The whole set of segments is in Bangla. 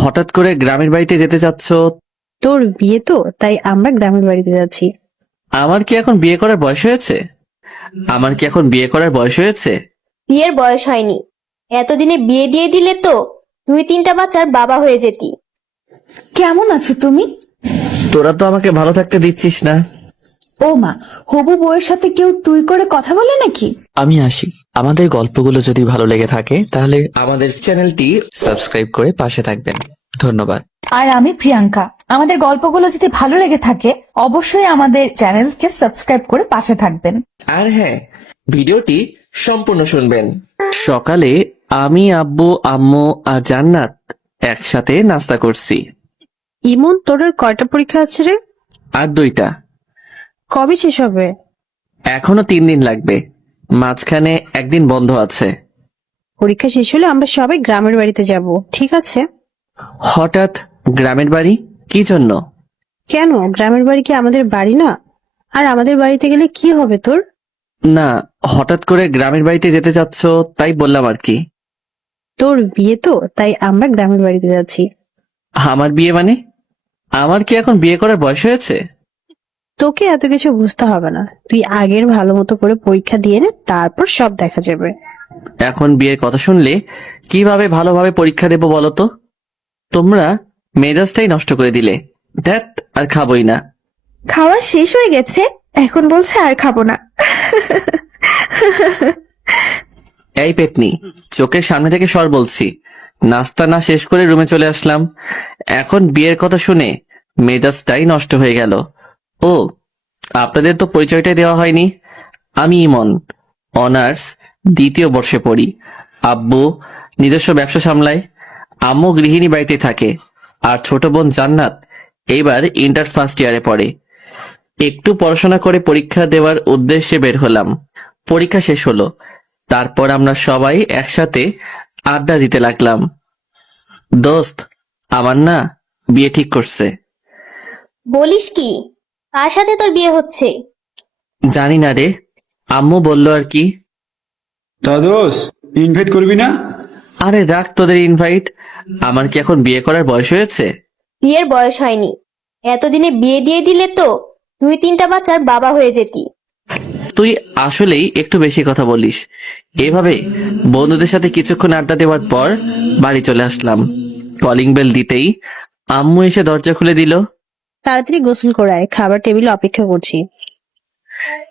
হঠাৎ করে গ্রামের বাড়িতে যেতে চাচ্ছ? তোর বিয়ে তো, তাই আমরা গ্রামের বাড়িতে যাচ্ছি। আমার কি এখন বিয়ে করার বয়স হয়েছে? আমার কি এখন বিয়ে করার বয়স হয়েছে? বিয়ের বয়স হয়নি, এতদিনে বিয়ে দিয়ে দিলে তো 2-3টা বাচ্চার বাবা হয়ে যেতি। কেমন আছো তুমি? তোরা তো আমাকে ভালো থাকতে দিচ্ছিস না। ও মা, হবু বউয়ের সাথে কেউ তুই করে কথা বলে নাকি? আমি আসি। আমাদের গল্পগুলো যদি ভালো লেগে থাকে তাহলে আমাদের চ্যানেলটি সাবস্ক্রাইব করে পাশে থাকবেন। ধন্যবাদ। আর আমি প্রিয়াঙ্কা। আমাদের গল্পগুলো যদি ভালো লেগে থাকে অবশ্যই আমাদের চ্যানেলকে সাবস্ক্রাইব করে পাশে থাকবেন। আর হ্যাঁ, ভিডিওটি সম্পূর্ণ শুনবেন। সকালে আমি, আব্বু, আম্মু আর জান্নাত একসাথে নাস্তা করছি। ইমন, তোর আর কয়টা পরীক্ষা আছে রে? আর 2টা। কবে শেষ হবে? এখনো 3 দিন লাগবে, মাঝখানে একদিন বন্ধ আছে। পরীক্ষা শেষ হলে আমরা সবাই গ্রামের বাড়িতে যাব, ঠিক আছে? হঠাৎ গ্রামের বাড়ি কি জন্য? কেন, গ্রামের বাড়ি কি আমাদের বাড়ি না? আর আমাদের বাড়িতে গেলে কি হবে তোর? না, হঠাৎ করে গ্রামের বাড়িতে যেতে চাচ্ছ তাই বললাম আর কি। তোর বিয়ে তো, তাই আমরা গ্রামের বাড়িতে যাচ্ছি। আমার বিয়ে মানে? আমার কি এখন বিয়ে করার বয়স হয়েছে? তোকে এত কিছু বুঝতে হবে না, তুই আগের ভালো মতো করে পরীক্ষা দিয়ে নে, তারপর সব দেখা যাবে। এখন বিয়ের কথা শুনলে কিভাবে ভালোভাবে পরীক্ষা দেবো বলো তো? তোমরা মেজাজটাই নষ্ট করে দিলে। ধ্যাত, আর খাবোই না। খাওয়া শেষ হয়ে গেছে, এখন বলছে আর খাবো না। এই পেতনি, চোখের সামনে থেকে সর বলছি। নাস্তা না শেষ করে রুমে চলে আসলাম, এখন বিয়ের কথা শুনে মেজাজটাই নষ্ট হয়ে গেল। ও, আপনাদের তো পরিচয়টাই দেওয়া হয়নি। আমি ইমন, অনার্স 2য় বর্ষে পড়ি। আব্বু নিজস্ব ব্যবসা সামলায়, আম্মু গৃহিণী বাড়িতে থাকে, আর ছোট বোন জান্নাত এইবার ইন্টার ফার্স্ট ইয়ারে পড়ে। একটু পড়াশোনা করে পরীক্ষা দেওয়ার উদ্দেশ্যে বের হলাম। পরীক্ষা শেষ হলো, তারপর আমরা সবাই একসাথে আড্ডা দিতে লাগলাম। দোস্ত, আমার না বিয়ে ঠিক করছে। বলিস কি? কার সাথে তোর বিয়ে হচ্ছে? জানি না রে, আম্মু বললো আর কি। তা দোষ ইনভাইট করবি না? আরে রাখ তোদের ইনভাইট, আমার কি এখন বিয়ে করার বয়স হয়েছে? বিয়ের বয়স হয়নি, এতদিনে বিয়ে দিয়ে দিলে তো 2-3টা বাচ্চার বাবা হয়ে যেতি। তুই আসলেই একটু বেশি কথা বলিস। এভাবে বন্ধুদের সাথে কিছুক্ষণ আড্ডা দেওয়ার পর বাড়ি চলে আসলাম। কলিং বেল দিতেই আম্মু এসে দরজা খুলে দিল। তাড়াতাড়ি গোসল করায়, খাবার টেবিলে অপেক্ষা করছি।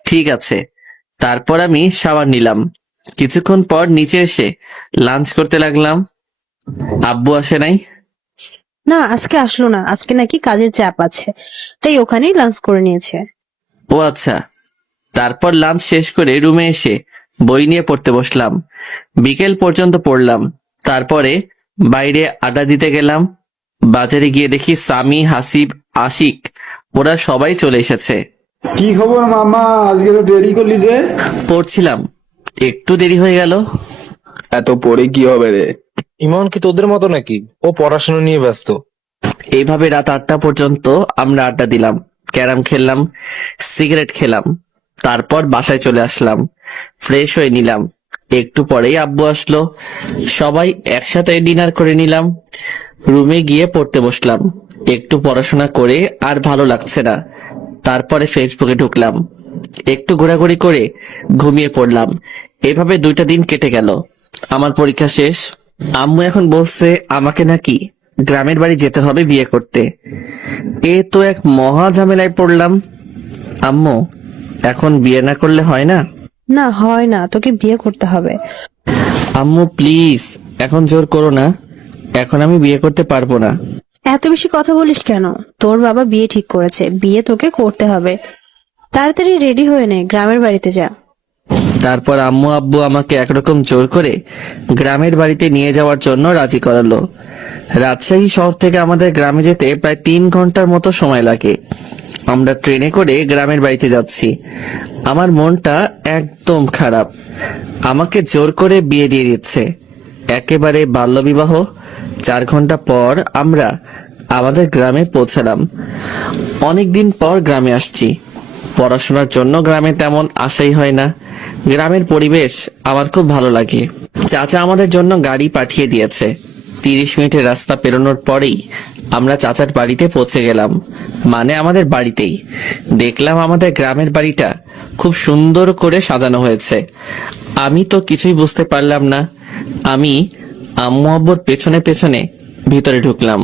ঠিক আছে। তারপর আমি শাওয়ার নিলাম। কিছুক্ষণ পর নিচে এসে লাঞ্চ করতে লাগলাম। আব্বু আসে নাই। না, আজকে আসলো না, আজকে নাকি কাজের চাপ আছে, তাই ওখানেই লাঞ্চ করে নিয়েছে। ও আচ্ছা। তারপর লাঞ্চ শেষ করে রুমে এসে বই নিয়ে পড়তে বসলাম। বিকেল পর্যন্ত পড়লাম। তারপরে বাইরে আড্ডা দিতে গেলাম। বাজারে গিয়ে দেখি সামি, হাসিব, আশিক ওরা সবাই চলে এসেছে। কি খবর মামা, আজকে তো দেরি করলি যে? পড়ছিলাম, একটু দেরি হয়ে গেল। এত পড়ে কি হবে রে? ইমন কি তোদের মতো নাকি? ও পড়াশোনা নিয়ে ব্যস্ত। এইভাবে রাত 8টা পর্যন্ত আমরা আড্ডা দিলাম, ক্যারাম খেললাম, সিগারেট খেলাম। তারপর বাসায় চলে আসলাম, ফ্রেশ হয়ে নিলাম। একটু পরেই আব্বু আসলো, সবাই একসাথে ডিনার করে নিলাম। রুমে গিয়ে পড়তে বসলাম। একটু পড়াশোনা করে আর ভালো লাগছে না, তারপরে ফেসবুকে ঢুকলাম। একটু ঘোরাঘুরি করে ঘুমিয়ে পড়লাম। এভাবে 2টা দিন কেটে গেল। আমার পরীক্ষা শেষ। আম্মু এখন বলছে আমাকে নাকি গ্রামের বাড়ি যেতে হবে বিয়ে করতে। এ তো এক মহা ঝামেলায় পড়লাম। আম্মু, এখন বিয়ে না করলে হয় না? না, হয় না, তোকে বিয়ে করতে হবে। আম্মু প্লিজ, এখন জোর করো না, এখন আমি বিয়ে করতে পারবো না। এত বেশি কথা বলিস কেন? তোর বাবা বিয়ে ঠিক করেছে, বিয়ে তোকে করতে হবে। তাড়াতাড়ি রেডি হয়ে নে, গ্রামের বাড়িতে যা। তারপর আম্মু আব্বু আমাকে একরকম জোর করে গ্রামের বাড়িতে নিয়ে যাওয়ার জন্য রাজি করালো। রাজশাহী শহর থেকে আমাদের গ্রামে যেতে প্রায় 3 ঘন্টার মতো সময় লাগে। আমরা ট্রেনে করে গ্রামের বাড়িতে যাচ্ছি। আমার মনটা একদম খারাপ। আমাকে জোর করে বিয়ে দিয়ে দিচ্ছে, একেবারে বাল্যবিবাহ। 4 ঘন্টা পর আমরা আমাদের গ্রামে পৌঁছালাম। অনেকদিন পর গ্রামে আসছি। পড়াশোনার জন্য গ্রামে তেমন আশাই হয় না। গ্রামের পরিবেশ আমার খুব ভালো লাগে। চাচা আমাদের জন্য গাড়ি পাঠিয়ে দিয়েছে। 30 মিনিটের রাস্তা পেরোনোর পরেই আমরা চাচার বাড়িতে পৌঁছে গেলাম, মানে আমাদের বাড়িতেই। দেখলাম আমাদের গ্রামের বাড়িটা খুব সুন্দর করে সাজানো হয়েছে। আমি তো কিছুই বুঝতে পারলাম না। আমি আম্মু আব্বুর পেছনে পেছনে ভিতরে ঢুকলাম।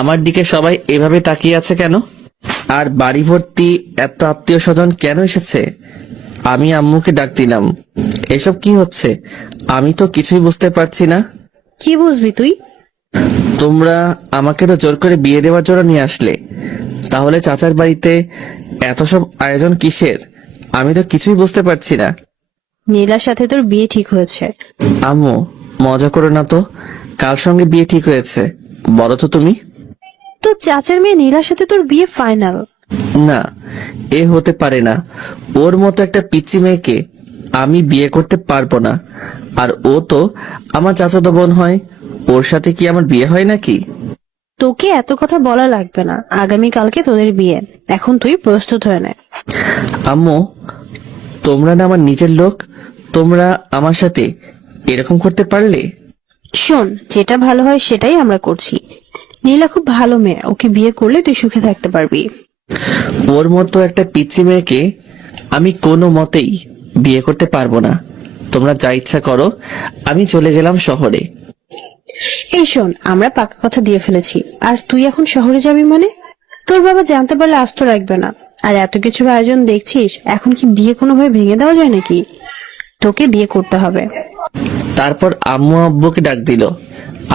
আমার দিকে সবাই এভাবে তাকিয়ে আছে কেন? আর বাড়ি ভর্তি এত আত্মীয় স্বজন কেন এসেছে? আমি আম্মুকে ডাক দিলাম, এসব কি হচ্ছে? আমি তো কিছুই বুঝতে পারছি না। কি বুঝবি তুই? তোমরা আমাকে তো জোর করে বিয়ে দেওয়ার জন্য নিয়ে আসলে, তাহলে চাচার বাড়িতে এত সব আয়োজন কিসের? আমি তো কিছুই বুঝতে পারছি না। নীলার সাথে তোর বিয়ে ঠিক হয়েছে। আম্মু, মজা করো না তো। কার সঙ্গে বিয়ে ঠিক হয়েছে বলো তো তুমি? তো চাচার মেয়ে নীলার সাথে তোর বিয়ে ফাইনাল। না, এ হতে পারে না। ওর মতো একটা পিচ্চি মেয়েকে আমি বিয়ে করতে পারবো না। আর ও তো আমার চাচাতো বোন হয়, ওর সাথে কি আমার বিয়ে হয় নাকি? তোকে এত কথা বলা লাগবে না, আগামীকালকে তোদের বিয়ে। এখন তুই প্রস্তুত হয়ে নে। আম্মু, তোমরা না আমার নিজের লোক, তোমরা আমার সাথে এরকম করতে পারলে? শোন, যেটা ভালো হয় সেটাই আমরা করছি। নীলা খুব ভালো মেয়ে, ওকে বিয়ে করলে তুই সুখে থাকতে পারবি। ওর মতো একটা পিচ্চি মেয়েকে আমি কোনো মতেই বিয়ে করতে পারবো না। তোমরা যা ইচ্ছা করো, আমি চলে গেলাম শহরে। এই শোন, আমরা পাকা কথা দিয়ে ফেলেছি। আর তুই এখন শহরে যাবি মানে? তোর বাবা জানতে পারলে আস্ত রাখবে না। আর এত কিছুর আয়োজন দেখছিস, এখন কি বিয়ে কোনোভাবে ভেঙে দেওয়া যায় নাকি? তোকে বিয়ে করতে হবে। তারপর আম্মু আব্বুকে ডাক দিল।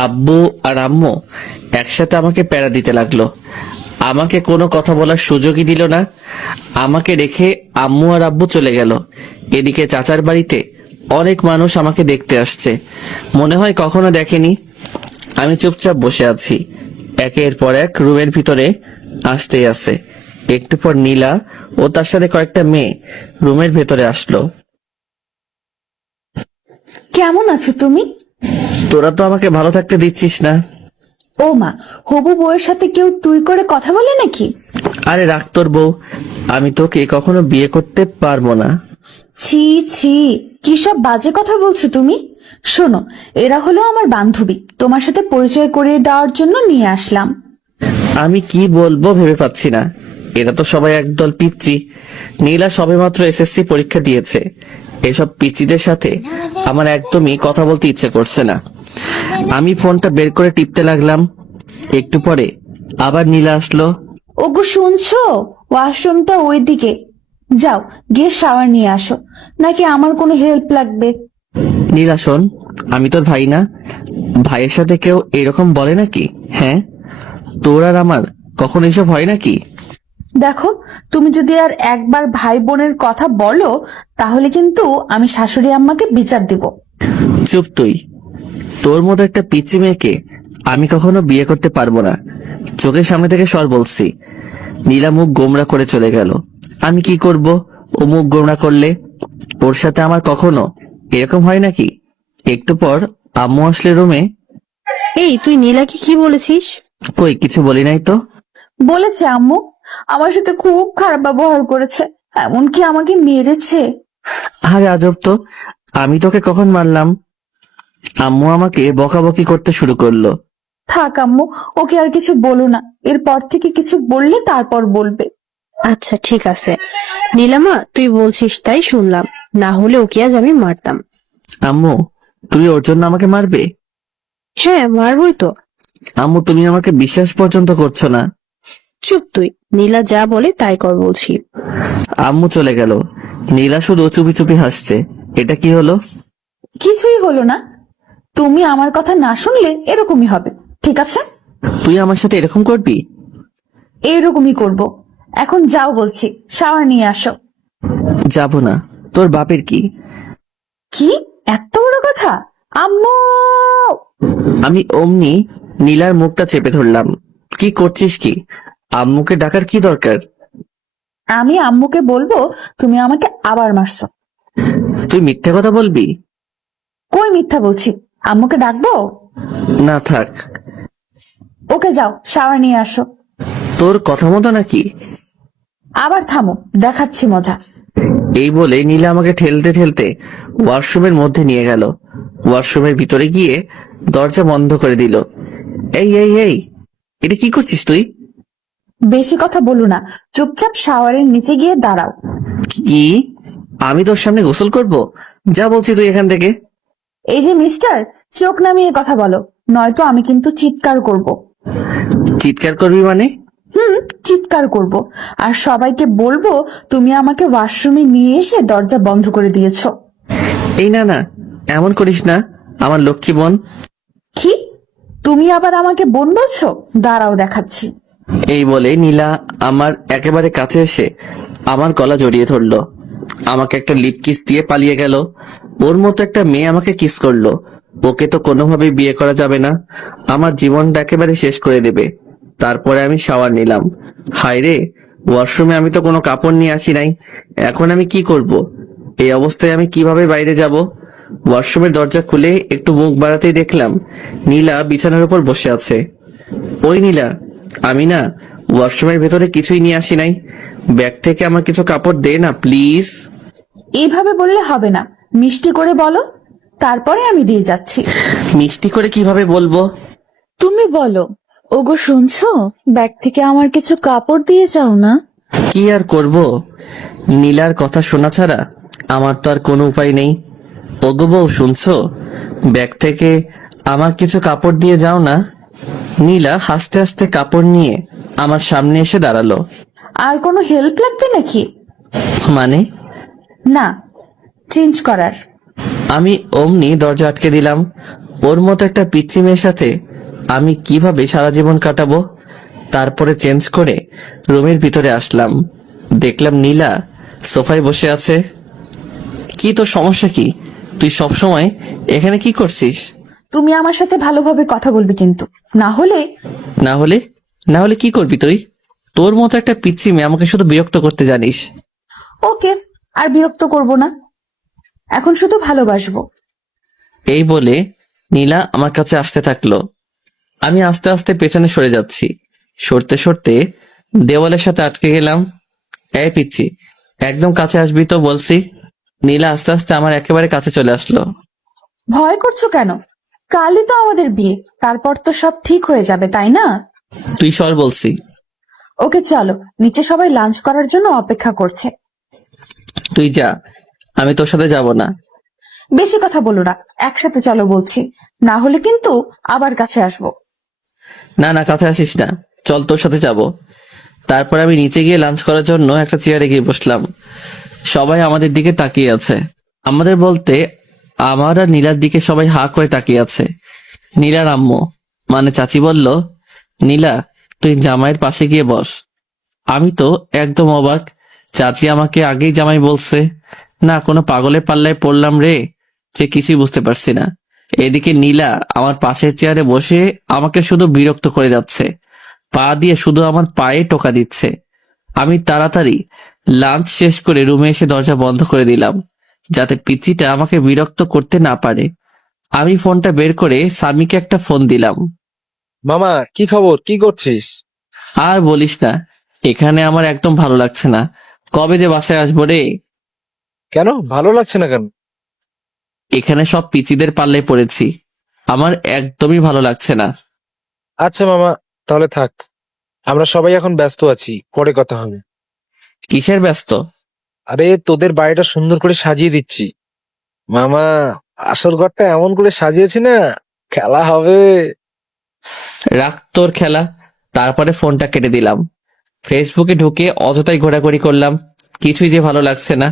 আব্বু আর আম্মু একসাথে আমাকে প্যারা দিতে লাগলো। আমাকে কোনো কথা বলার সুযোগই দিল না। আমাকে রেখে আম্মু আর আব্বু চলে গেল। এদিকে চাচার বাড়িতে অনেক মানুষ আমাকে দেখতে আসছে, মনে হয় কখনো দেখেনি। আমি চুপচাপ বসে আছি। একের পর এক রুমের ভিতরে আসতেই আছে। একটু পর নীলা ও তার সাথে কয়েকটা মেয়ে রুমের ভেতরে আসলো। কেমন আছো তুমি? তোরা তো আমাকে ভালো থাকতে দিচ্ছিস না। ও মা, হবু বউয়ের সাথে কেউ তুই করে কথা বলে নাকি? আরে রাখ তোর বউ, আমি তোকে কখনো বিয়ে করতে পারবো না। ছি ছি, কি সব বাজে কথা বলছো তুমি? শোনো, এরা হলো আমার বান্ধবী, তোমার সাথে পরিচয় করিয়ে দেওয়ার জন্য নিয়ে আসলাম। আমি কি বলবো ভেবে পাচ্ছি না। এরা তো সবাই একদল পিচ্চি। নীলা সবেমাত্র এসএসসি পরীক্ষা দিয়েছে। এসব পিচ্চিদের সাথে আমার একদমই কথা বলতে ইচ্ছে করছে না। আমি ফোনটা বের করে টিপতে লাগলাম। একটু পরে আবার নীলা আসলো। ওগো শুনছো, ওয়াশরুমটা ওইদিকে, যাও গিয়ে শাওয়ার নিয়ে আসো। নাকি আমার কোনো হেল্প লাগবে? নীলা শোন, আমি তোর ভাই না? ভাইয়ের সাথে কেউ এরকম বলে নাকি? হ্যাঁ, তোর আর আমার কখনো এসব হয় নাকি? দেখো, তুমি যদি আর একবার ভাই বোনের কথা বলো, তাহলে কিন্তু আমি শাশুড়ি আম্মাকে বিচার দিব। চুপ তুই। তোর মতো একটা পিচ্চি মেয়েকে আমি কখনো বিয়ে করতে পারবো না। চোখের সামনে থেকে সর বলছি। নীলা মুখ গোমরা করে চলে গেল। আমি কি করব ও মুখ গোমরা করলে? ওর সাথে আমার কখনো এরকম হয় নাকি? একটু পর আম্মু আসলে রুমে। এই, তুই নীলাকে কি বলেছিস? কই কিছু বলি নাই তো। বলেছে আম্মু আমার সাথে খুব খারাপ ব্যবহার করেছে, এমনকি আমাকে মেরেছে। আরে আজব তো, আমি তোকে কখন মারলাম? আম্মু আমাকে বকাবকি করতে শুরু করলো। থাক আম্মু, ওকে আর কিছু বলো না। এরপর থেকে কিছু বললে তারপর বলবে। আচ্ছা ঠিক আছে নীলামা, তুই বলছিস তাই শুনলাম, না হলে ওকে আজ আমি মারতাম। আম্মু, তুমি ওর জন্য আমাকে মারবে? হ্যাঁ, মারবই তো। আম্মু, তুমি আমাকে বিশ্বাস পর্যন্ত করছো না। চুপ তুই, নীলা যা বলে তাই কর বলছি। আম্মু চলে গেল। নীলা শুধু চুপি চুপি হাসছে। এটা কি হলো? কিছুই হলো না। তুমি আমার কথা না শুনলে এরকমই হবে, ঠিক আছে? তুই আমার সাথে এরকম করবি? এইরকমই করব। এখন যাও বলছি, শাওয়ার নিয়ে আসো। যাব না। তোর বাপের কি? কি এত বড় কথা? আম্মু! আমি অমনি নীলার মুখটা চেপে ধরলাম। কি করছিস কি? আম্মুকে ডাকার কি দরকার? আমি আম্মুকে বলবো তুমি আমাকে আবার মারছো। তুই মিথ্যে কথা বলবি? কই মিথ্যা বলছি? আম্মুকে ডাকবো? না থাক। ওকে যাও, শাওয়ার নিয়ে আসো। তোর কথা মতো নাকি? আবার থামো, দেখাচ্ছি মজা। এই বলে নীলা আমাকে ঠেলতে ঠেলতে ওয়াশরুমের মধ্যে নিয়ে গেল। ওয়াশরুমের ভিতরে গিয়ে দরজা বন্ধ করে দিল। এই এই এই, এটা কি করছিস তুই? বেশি কথা বলো না, চুপচাপ শাওয়ারের নিচে গিয়ে দাঁড়াও। কি? আমি তোর সামনে গোসল করব? যা বলছি তুই এখান থেকে। এই যে মিস্টার, চোখ নামিয়ে কথা বলো, নয়তো আমি কিন্তু চিৎকার করব। চিৎকার করবি মানে? চিৎকার করব, আর সবাইকে বলবো তুমি আমাকে ওয়াশরুমে নিয়ে এসে দরজা বন্ধ করে দিয়েছো। এই না না, এমন করিস না, আমার লক্ষ্মী বোন। কি? তুমি আবার আমাকে বোন বলছো? দাঁড়াও দেখাচ্ছি। এই বলে নীলা আমার একেবারে কাছে এসে আমার গলা জড়িয়ে ধরলো, আমাকে একটা লিপ কিস দিয়ে পালিয়ে গেল। ওর মতো একটা মেয়ে আমাকে কিস করলো। ওকে তো কোনোভাবেই বিয়ে করা যাবে না, আমার জীবনটা একেবারে শেষ করে দেবে। তারপরে আমি শাওয়ার নিলাম। হায় রে, ওয়াশরুমে আমি তো কোনো কাপড় নিয়ে আসি নাই, এখন আমি কি করব? এই অবস্থায় আমি কিভাবে বাইরে যাব? ওয়াশরুমের দরজা খুলে একটু মুখ বাড়াতেই দেখলাম নীলা বিছানার উপর বসে আছে। ওই নীলা, আমি না ওয়াশরুমের ভেতরে কিছুই নিয়ে আসি নাই, ব্যাগ থেকে আমার কিছু কাপড় দে না প্লিজ। এইভাবে বললে হবে না, মিষ্টি করে বলো, তারপরে আমি দিয়ে যাচ্ছি। মিষ্টি করে কিভাবে বলবো? তুমি বলো, ওগো শুনছো, ব্যাগ থেকে আমার কিছু কাপড় দিয়ে যাও না। কি আর করব, নীলার কথা শোনা ছাড়া আমার তো আর কোনো উপায় নেই। ওগো বউ শুনছো, ব্যাগ থেকে আমার কিছু কাপড় দিয়ে যাও না। নীলা হাসতে হাসতে কাপড় নিয়ে আমার সামনে এসে দাঁড়ালো। আর কোনো হেল্প লাগবে নাকি? মানে? না, চেঞ্জ করার। আমি অমনি দরজা আটকে দিলাম। ওর মতো একটা পিচ্চি মেয়ের সাথে আমি কিভাবে সারা জীবন কাটাবো? তারপরে চেঞ্জ করে রুমের ভিতরে আসলাম, দেখলাম নীলা সোফায় বসে আছে। কি তোর সমস্যা কি? তুই সব সময় এখানে কি করছিস? তুমি আমার সাথে ভালোভাবে কথা বলবে কিন্তু, না হলে। না হলে? না হলে কি করবি তুই? তোর মতো একটা পিচ্চি মেয়ে আমাকে শুধু বিরক্ত করতে জানিস। ওকে, আর বিরক্ত করব না, এখন শুধু ভালোবাসবো। এই বলে নীলা আমার কাছে আসতে থাকলো। আমি আস্তে আস্তে পেছনে সরে যাচ্ছি, সরতে সরতে দেওয়ালের সাথে আটকে গেলাম। এই পিচ্ছি, একদম কাছে আসবি তো বলছি। নীলা আস্তে আস্তে আমার একেবারে কাছে চলে আসলো। ভয় করছো কেন? কালই তো আমাদের বিয়ে, তারপর তো সব ঠিক হয়ে যাবে, তাই না? তুই সর বলছি। ওকে চলো, নিচে সবাই লাঞ্চ করার জন্য অপেক্ষা করছে। তুই যা, আমি তোর সাথে যাব না। বেশি কথা বলো না, একসাথে চলো বলছি, না হলে কিন্তু আবার কাছে আসবো। না না, কাছে আসিস না, চল তোর সাথে যাব। তারপর আমি নিচে গিয়ে লাঞ্চ করার জন্য একটা চেয়ারে গিয়ে বসলাম। সবাই আমাদের দিকে তাকিয়ে আছে। আমাদের বলতে আমার আর নীলার দিকে সবাই হা করে তাকিয়ে আছে। নীলার আম্মু মানে চাচি বলল, নীলা তুই জামাইয়ের পাশে গিয়ে বস। আমি তো একদম অবাক, চাচি আমাকে আগেই জামাই বলছে। না কোনো পাগলের পাল্লায় পড়লাম রে, যে কিছুই বুঝতে পারছি না। এদিকে নীলা আমার পাশের চেয়ারে বসে আমাকে শুধু বিরক্ত করে যাচ্ছে, পা দিয়ে শুধু আমার পায়ে টোকা দিচ্ছে। আমি তাড়াতাড়ি লাঞ্চ শেষ করে রুমে এসে দরজা বন্ধ করে দিলাম, যাতে পিচ্চিটা আমাকে বিরক্ত করতে না পারে। আমি ফোনটা বের করে স্বামীকে একটা ফোন দিলাম। মামা কি খবর, কি করছিস? আর বলিস না, এখানে আমার একদম ভালো লাগছে না, কবে যে বাসায় আসবো রে। কেন ভালো লাগছে না কেন? এখানে সব পিচিদের পাল্লায় পড়েছি, আমার একদমই ভালো লাগছে না। আচ্ছা মামা, তাহলে থাক, আমরা সবাই এখন ব্যস্ত আছি, পরে কথা হবে। কিসের ব্যস্ত? আরে তোদের বাড়িটা সুন্দর করে সাজিয়ে দিচ্ছি মামা, আসল ঘরটা এমন করে সাজিয়েছি না, খেলা হবে। রাখ তোর খেলা। তারপরে ফোনটা কেটে দিলাম। ফেসবুকে ঢুকে অযথাই ঘোরাঘুরি করলাম, কিছুই যে ভালো লাগছে না।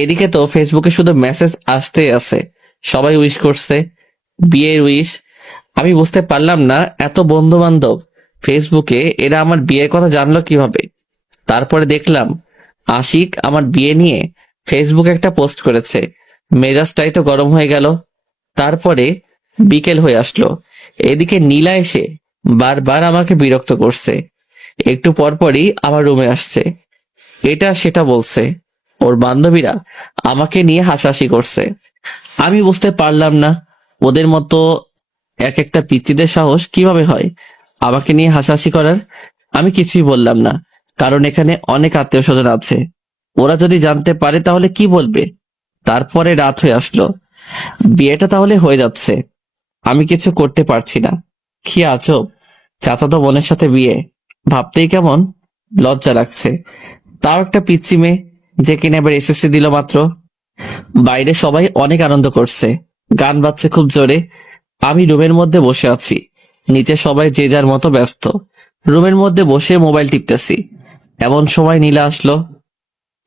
এদিকে তো ফেসবুকে শুধু মেসেজ আসতেই আছে, সবাই উইশ করছে, বিয়ের উইশ। আমি বুঝতে পারলাম না এত বন্ধু বান্ধব ফেসবুকে, এরা আমার বিয়ের কথা জানলো কিভাবে। তারপরে দেখলাম আশিক আমার বিয়ে নিয়ে ফেসবুকে একটা পোস্ট করেছে, মেজাজটাই তো গরম হয়ে গেল। তারপরে বিকেল হয়ে আসলো, এদিকে নীলা এসে বারবার আমাকে বিরক্ত করছে। একটু পরপরই আমার রুমে আসছে, এটা সেটা বলছে। ওর বান্ধবীরা আমাকে নিয়ে হাসাহাসি করছে। আমি বুঝতে পারলাম না ওদের মতো এক একটা পিচ্চিদের সাহস কিভাবে হয় আমাকে নিয়ে হাসাহাসি করার। আমি কিছুই বললাম না, কারণ এখানে অনেক আত্মীয় স্বজন আছে, ওরা যদি জানতে পারে তাহলে কি বলবে। তারপরে রাত হয়ে আসলো, বিয়েটা তাহলে হয়ে যাচ্ছে, আমি কিছু করতে পারছি না। কি আজব, চাচাতো বোনের সাথে বিয়ে, ভাবতেই কেমন লজ্জা লাগছে। তাও একটা পিচ্চি মেয়ে, যে কিনা এবার এসএসসি দিল মাত্র। বাইরে সবাই অনেক আনন্দ করছে, গান বাজছে খুব জোরে। আমি রুমের মধ্যে বসে আছি, নিচে সবাই যে যার মতো ব্যস্ত। রুমের মধ্যে বসে মোবাইল টিপতেছি, এমন সময় নীলা আসলো।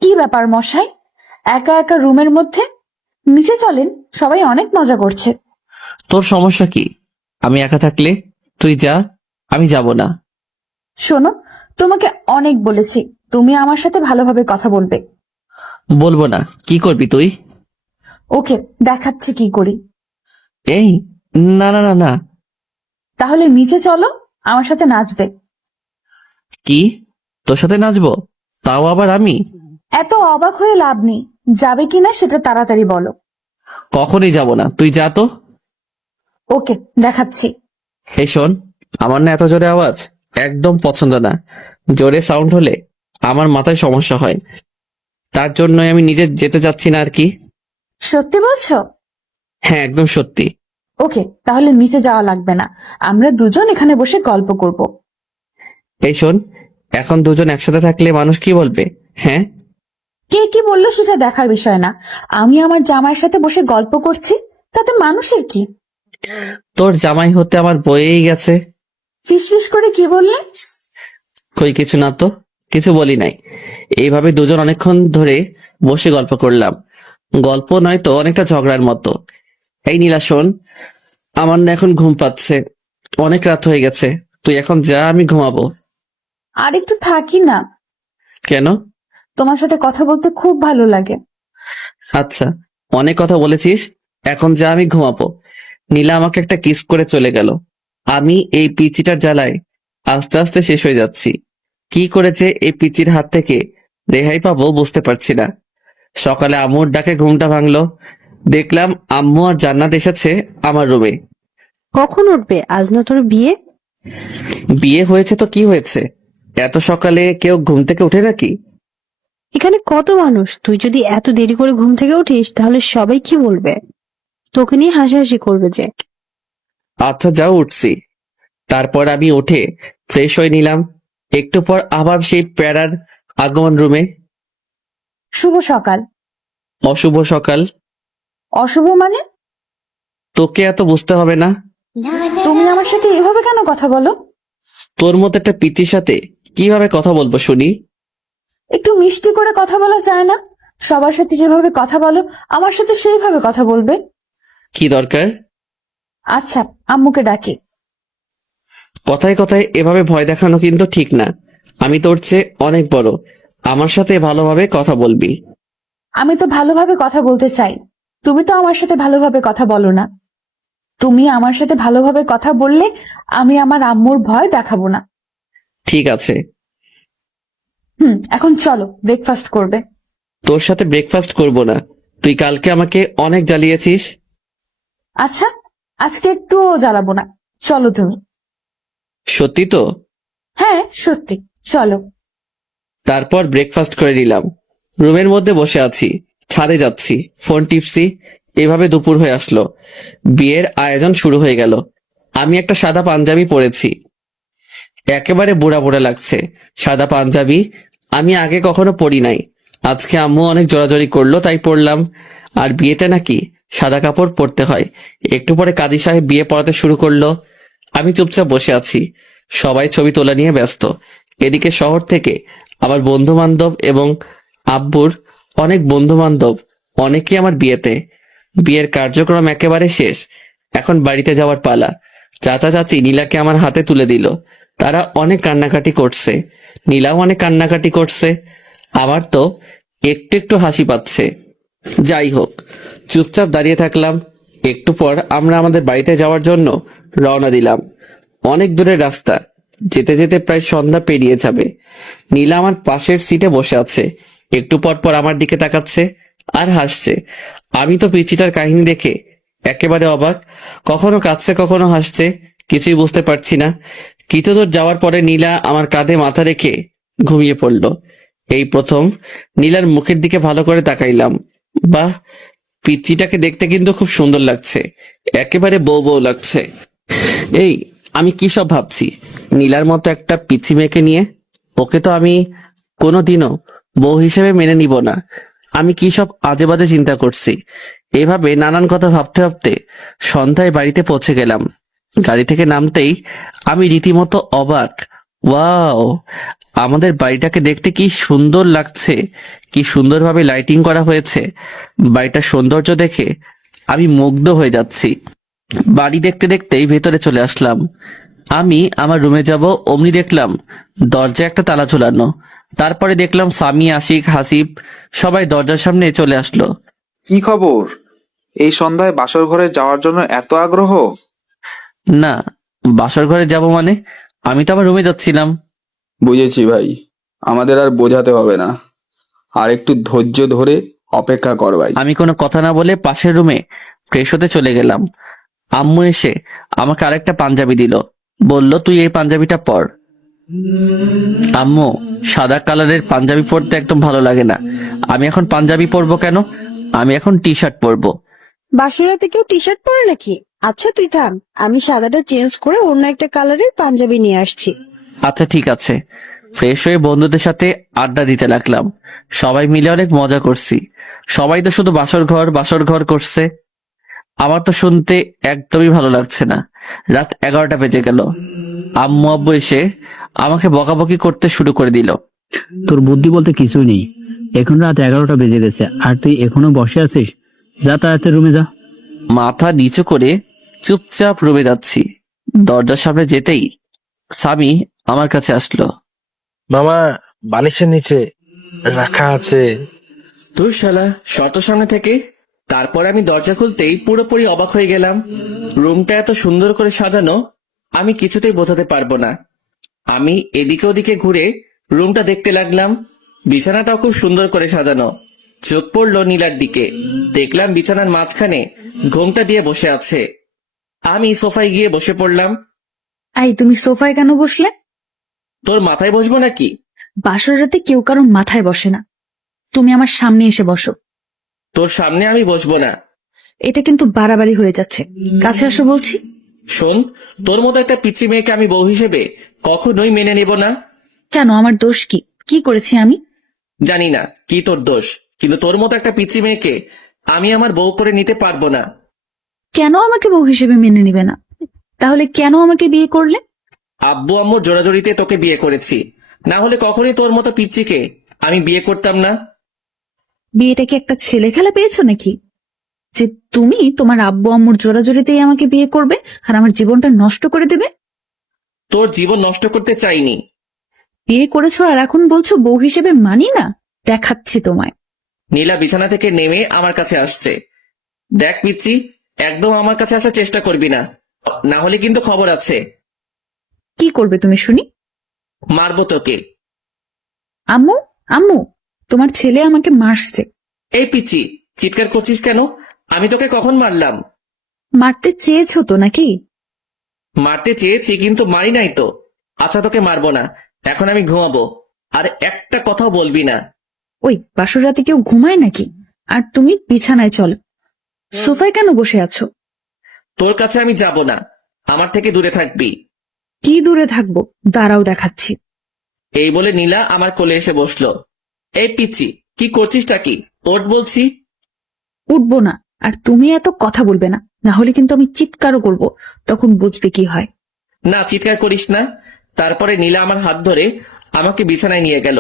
কি ব্যাপার মশাই, একা একা রুমের মধ্যে? নিচে চলেন, সবাই অনেক মজা করছে। তোর সমস্যা কি? আমি একা থাকলে? তুই যা, আমি যাব না। শোনো, তোমাকে অনেক বলেছি তুমি আমার সাথে ভালোভাবে কথা বলবে। বলবো না, কি করবি তুই? ওকে, দেখাচ্ছি কি করি। এই, না না না না। তাহলে নিচে চলো, আমার সাথে নাচবে। কি, তোর সাথে নাচবো? তাও আবার আমি? এত অবাক হয়ে লাভ নেই, যাবে কিনা সেটা তাড়াতাড়ি বলো। কখনই যাব না, তুই যা তো। ওকে, দেখাচ্ছি। এই শোন, আমার না এত জোরে আওয়াজ একদম পছন্দ না। জোরে সাউন্ড হলে আমার মাথায় সমস্যা হয়, তার জন্যই আমি নিজে যেতে চাচ্ছি না আর কি। সত্যি বলছো? হ্যাঁ, একদম সত্যি। ওকে, তাহলে নিচে যাওয়া লাগবে না, আমরা দুজন এখানে বসে গল্প করব। এই শোন, এখন দুজন একসাথে থাকলে মানুষ কি বলবে? হ্যাঁ, কে কি বললো সেটা দেখার বিষয় না, আমি আমার জামাইয়ের সাথে বসে গল্প করছি, তাতে মানুষের কি? তোর জামাই হতে আমার বয়েই গেছে। ফিসফিস করে কি বললে? কই কিছু না তো, কিছু বলি নাই। এইভাবে দুজন অনেকক্ষণ ধরে বসে গল্প করলাম। গল্প নয় তো, অনেকটা ঝগড়ার মতো। এই নীলা শোন, আমার না এখন ঘুম পাচ্ছে, অনেক রাত হয়ে গেছে। তুই এখন যা, আমি ঘুমাবো। আর একটু থাকি না, কেন? তোমার সাথে কথা বলতে খুব ভালো লাগে। আচ্ছা, অনেক কথা বলেছিস, এখন যা, আমি ঘুমাবো। নীলা আমাকে একটা কিস করে চলে গেল। আমি এই পিচিটার জ্বালায় আস্তে আস্তে শেষ হয়ে যাচ্ছি। কি করেছে এই পিচির হাত থেকে রেহাই পাবো বুঝতে পারছি না। সকালে আম্মুর ডাকে ঘুমটা ভাঙলো, দেখলাম আম্মু আর জান্নাত এসেছে আমার রুমে। কখন উঠবে? আজ না তোর বিয়ে? বিয়ে হয়েছে তো কি হয়েছে, এত সকালে কেউ ঘুম থেকে ওঠে নাকি? এখানে কত মানুষ, তুই যদি এত দেরি করে ঘুম থেকে উঠিস তাহলে সবাই কি বলবে? তোকে নিয়ে হাসাহাসি করবে যে। আচ্ছা যাও, উঠছি। তারপর আমি উঠে ফ্রেশ হয়ে নিলাম। একটু পর আবার সেই প্যারার আগমন রুমে। শুভ সকাল। অশুভ সকাল? অশুভ মানে? তোকে এত বুঝতে হবে না। তুমি আমার সাথে এভাবে কেন কথা বলো? তোর মতো একটা পিচির সাথে কিভাবে কথা বলবো শুনি? একটু মিষ্টি করে কথা বলা যায় না? সবার সাথে যেভাবে কথা বলো আমার সাথে সেইভাবে কথা বলবে। কি দরকার? আচ্ছা, আম্মুকে ডাকি। কথায় কথায় এভাবে ভয় দেখানো কিন্তু ঠিক না। আমি তোর চেয়ে অনেক বড়, আমার সাথে ভালোভাবে কথা বলবি। আমি তো ভালোভাবে কথা বলতে চাই, তুমি তো আমার সাথে ভালোভাবে কথা বলো না। তুমি আমার সাথে ভালোভাবে কথা বললে আমি আমার আম্মুর ভয় দেখাবো না। ঠিক আছে। এখন চলো, ব্রেকফাস্ট করবে। তোর সাথে ব্রেকফাস্ট করব না, তুই কালকে আমাকে অনেক জ্বালিয়েছিস। আচ্ছা, আজকে একটুও জ্বালাবো না, চলো তুমি। সত্যি তো? হ্যাঁ সত্যি, চলো। তারপর ব্রেকফাস্ট করে নিলাম, রুমের মধ্যে বসে আছি, ছাদে যাচ্ছি, ফোন টিপছি। এভাবে দুপুর হয়ে আসলো, বিয়ের আয়োজন শুরু হয়ে গেল। আমি একটা সাদা পাঞ্জাবি পরেছি, একেবারে বুড়া বুড়া লাগছে। সাদা পাঞ্জাবি আমি আগে কখনো পরি নাই, আজকে আম্মু অনেক জোরাজোরি করলো তাই পরলাম। আর বিয়েতে নাকি সাদা কাপড় পরতে হয়। একটু পরে কাজী সাহেব বিয়ে পড়াতে শুরু করলো। আমি চুপচাপ বসে আছি, সবাই ছবি তোলা নিয়ে ব্যস্ত। এদিকে শহর থেকে আমার বন্ধু বান্ধব এবং আব্বুর অনেক বন্ধু বান্ধব, অনেকেই আমার বিয়েতে। বিয়ের কার্যক্রম একেবারে শেষ, এখন বাড়িতে যাওয়ার পালা। চাচা চাচি নীলাকে আমার হাতে তুলে দিল, তারা অনেক কান্নাকাটি করছে, নীলাও অনেক কান্নাকাটি করছে। আমার তো একটু একটু হাসি পাচ্ছে। যাই হোক, চুপচাপ দাঁড়িয়ে থাকলাম। একটু পর আমরা আমাদের বাড়িতে যাওয়ার জন্য রওনা দিলাম। অনেক দূরের রাস্তা, যেতে যেতে প্রায় সন্ধ্যা পেরিয়ে যাবে। নীলা আমার পাশের সিটে বসে আছে, একটু পর পর আমার দিকে তাকাচ্ছে আর হাসছে। আমি তো পিচিটার কাহিনী দেখে একেবারে অবাক, কখনো কাঁদছে কখনো হাসছে, কিছুই বুঝতে পারছি না। কিছু দূর যাওয়ার পরে নীলা আমার কাঁধে মাথা রেখে ঘুমিয়ে পড়ল। এই প্রথম নীলার মুখের দিকে ভালো করে তাকাইলাম। বাহ, পিচ্চিটাকে দেখতে কিন্তু খুব সুন্দর লাগছে, একেবারে বউ বউ লাগছে। এই, আমি কি সব ভাবছি, নীলার মতো একটা পিচ্চি মেয়েকে নিয়ে? ওকে তো আমি কোনোদিনও বউ হিসেবে মেনে নিব না। আমি কি সব আজে বাজে চিন্তা করছি। এভাবে নানান কথা ভাবতে ভাবতে সন্ধ্যায় বাড়িতে পৌঁছে গেলাম। গাড়ি থেকে নামতেই আমি রীতিমতো অবাক। ওয়াও, আমাদের বাড়িটাকে দেখতে কি সুন্দর লাগছে, কি সুন্দরভাবে লাইটিং করা হয়েছে। বাড়িটার সৌন্দর্য দেখে আমি মুগ্ধ হয়ে যাচ্ছি। বাড়ি দেখতে দেখতেই ভেতরে চলে আসলাম। আমি আমার রুমে যাব অমনি দেখলাম দরজায় একটা তালা ঝুলানো। তারপরে দেখলাম সামি, আশিক, হাসিব সবাই দরজার সামনে চলে আসলো। কি খবর? এই সন্ধ্যায় বাসর ঘরে যাওয়ার জন্য এত আগ্রহ? না, বাসর ঘরে যাব মানে? আমি তো আমার রুমে যাচ্ছিলাম। বুঝেছি ভাই, আমাদের আর বোঝাতে হবে না, আর একটু ধৈর্য ধরে অপেক্ষা কর ভাই। আমি কোনো কথা না বলে পাশের রুমে ফ্রেশ হতে চলে গেলাম। আম্মু এসে আমাকে আরেকটা পাঞ্জাবি দিল, বলল তুই এই পাঞ্জাবিটা পর। আম্মু, সাদা কালারের পাঞ্জাবি পরতে একদম ভালো লাগে না। আমি এখন পাঞ্জাবি পরবো কেন? আমি এখন টি শার্ট পরবো। বাসুরাতে কেউ টি শার্ট পরে নাকি? আচ্ছা তুই থাম, আমি সাদাটা চেঞ্জ করে অন্য একটা কালারের পাঞ্জাবি নিয়ে আসছি। আচ্ছা ঠিক আছে। ফ্রেশ হয়ে বন্ধুদের সাথে আড্ডা দিতে লাগলাম। সবাই মিলে অনেক মজা করছি। সবাই তো শুধু বাসর ঘর করছে। আমার তো শুনতে একদমই ভালো লাগছে না। রাত 11টা বেজে গেল। আম্মু আব্বু এসে আমাকে বকাবকি করতে শুরু করে দিল। তোর বুদ্ধি বলতে কিছুই নেই। এখন রাত 11টা বেজে গেছে আর তুই এখনো বসে আছিস? যা তাড়াতাড়ি রুমে যা। মাথা নিচু করে চুপচাপ রুমে যাচ্ছি। দরজার সামনে যেতেই সামি আমার কাছে আসলো। মামা, বালিশের নিচে রাখা আছে। তুই শালা শত সামনে থেকে। তারপর আমি দরজা খুলতেই পুরোপুরি অবাক হয়ে গেলাম। রুমটা এত সুন্দর করে সাজানো আমি কিছুতেই বোঝাতে পারবো না। আমি এদিকে ওদিকে ঘুরে রুমটা দেখতে লাগলাম। বিছানাটাও খুব সুন্দর করে সাজানো। চোখ পড়লো নীলার দিকে। দেখলাম বিছানার মাঝখানে ঘোমটা দিয়ে বসে আছে। আমি সোফায় গিয়ে বসে পড়লাম। এই, তুমি সোফায় কেন বসলে? তোর মাথায় বসবো নাকি? বাসর রাতে কেউ কারো মাথায় বসে না। তুমি আমার সামনে এসে বসো। তোর সামনে আমি বসবো না। এটা কিন্তু বাড়াবাড়ি হয়ে যাচ্ছে, কাছে আসো বলছি। শোন, তোর মতো একটা পিচ্চি মেয়েকে আমি বউ হিসেবে কখনোই মেনে নেব না। কেন, আমার দোষ কি? কি করেছি আমি? জানি না কি তোর দোষ, কিন্তু তোর মতো একটা পিচ্চি মেয়েকে আমি আমার বউ করে নিতে পারবো না। কেন আমাকে বউ হিসেবে মেনে নিবে না? তাহলে কেন আমাকে বিয়ে করলে? আব্বু আম্মুর জোরাজোরিতে তোকে বিয়ে করেছি, না হলে কখনোই তোর মতো পিচ্চিকে আমি বিয়ে করতাম না। বিয়েটা কি একটা ছেলে খেলা পেয়েছো নাকি, যে তুমি তোমার আব্বু আম্মুর জোরাজোরিতেই আমাকে বিয়ে করবে আর আমার জীবনটা নষ্ট করে দেবে? তোর জীবন নষ্ট করতে চাইনি। বিয়ে করেছো আর এখন বলছো বউ হিসেবে মানি না? দেখাচ্ছি তোমায়। নীলা বিছানা থেকে নেমে আমার কাছে আসছে। দেখ পিচ্চি, একদম আমার কাছে আসার চেষ্টা করবি না, না হলে কিন্তু খবর আছে। কি করবে তুমি শুনি? মারবো তোকে। আম্মু, আম্মু, তোমার ছেলে আমাকে মারছে। এই পিচ্চি, চিৎকার করছিস কেন? আমি তোকে কখন মারলাম? মারতে চেয়েছো তো নাকি? মারতে চেয়েছি কিন্তু মারি নাই তো। আচ্ছা তোকে মারবো না, এখন আমি ঘুমাবো। আর একটা কথাও বলবি না। ওই বাসর রাতে কেউ ঘুমায় নাকি? আর তুমি বিছানায় চলো। সোফায় কেন বসে আছো? তোর কাছে আমি যাব না, আমার থেকে দূরে থাকবি। কি দূরে থাকবো? দাঁড়াও দেখাচ্ছি। এই বলে নীলা আমার কোলে এসে বসলো। এই পিচ্চি, কি করছিসটা কি? ওঠ বলছি। উঠবো না, আর তুমি এত কথা বলবে না, না হলে কিন্তু আমি চিৎকারও করব, তখন বুঝবে কি হয়। না, চিৎকার করিস না। তারপরে নীলা আমার হাত ধরে আমাকে বিছানায় নিয়ে গেল।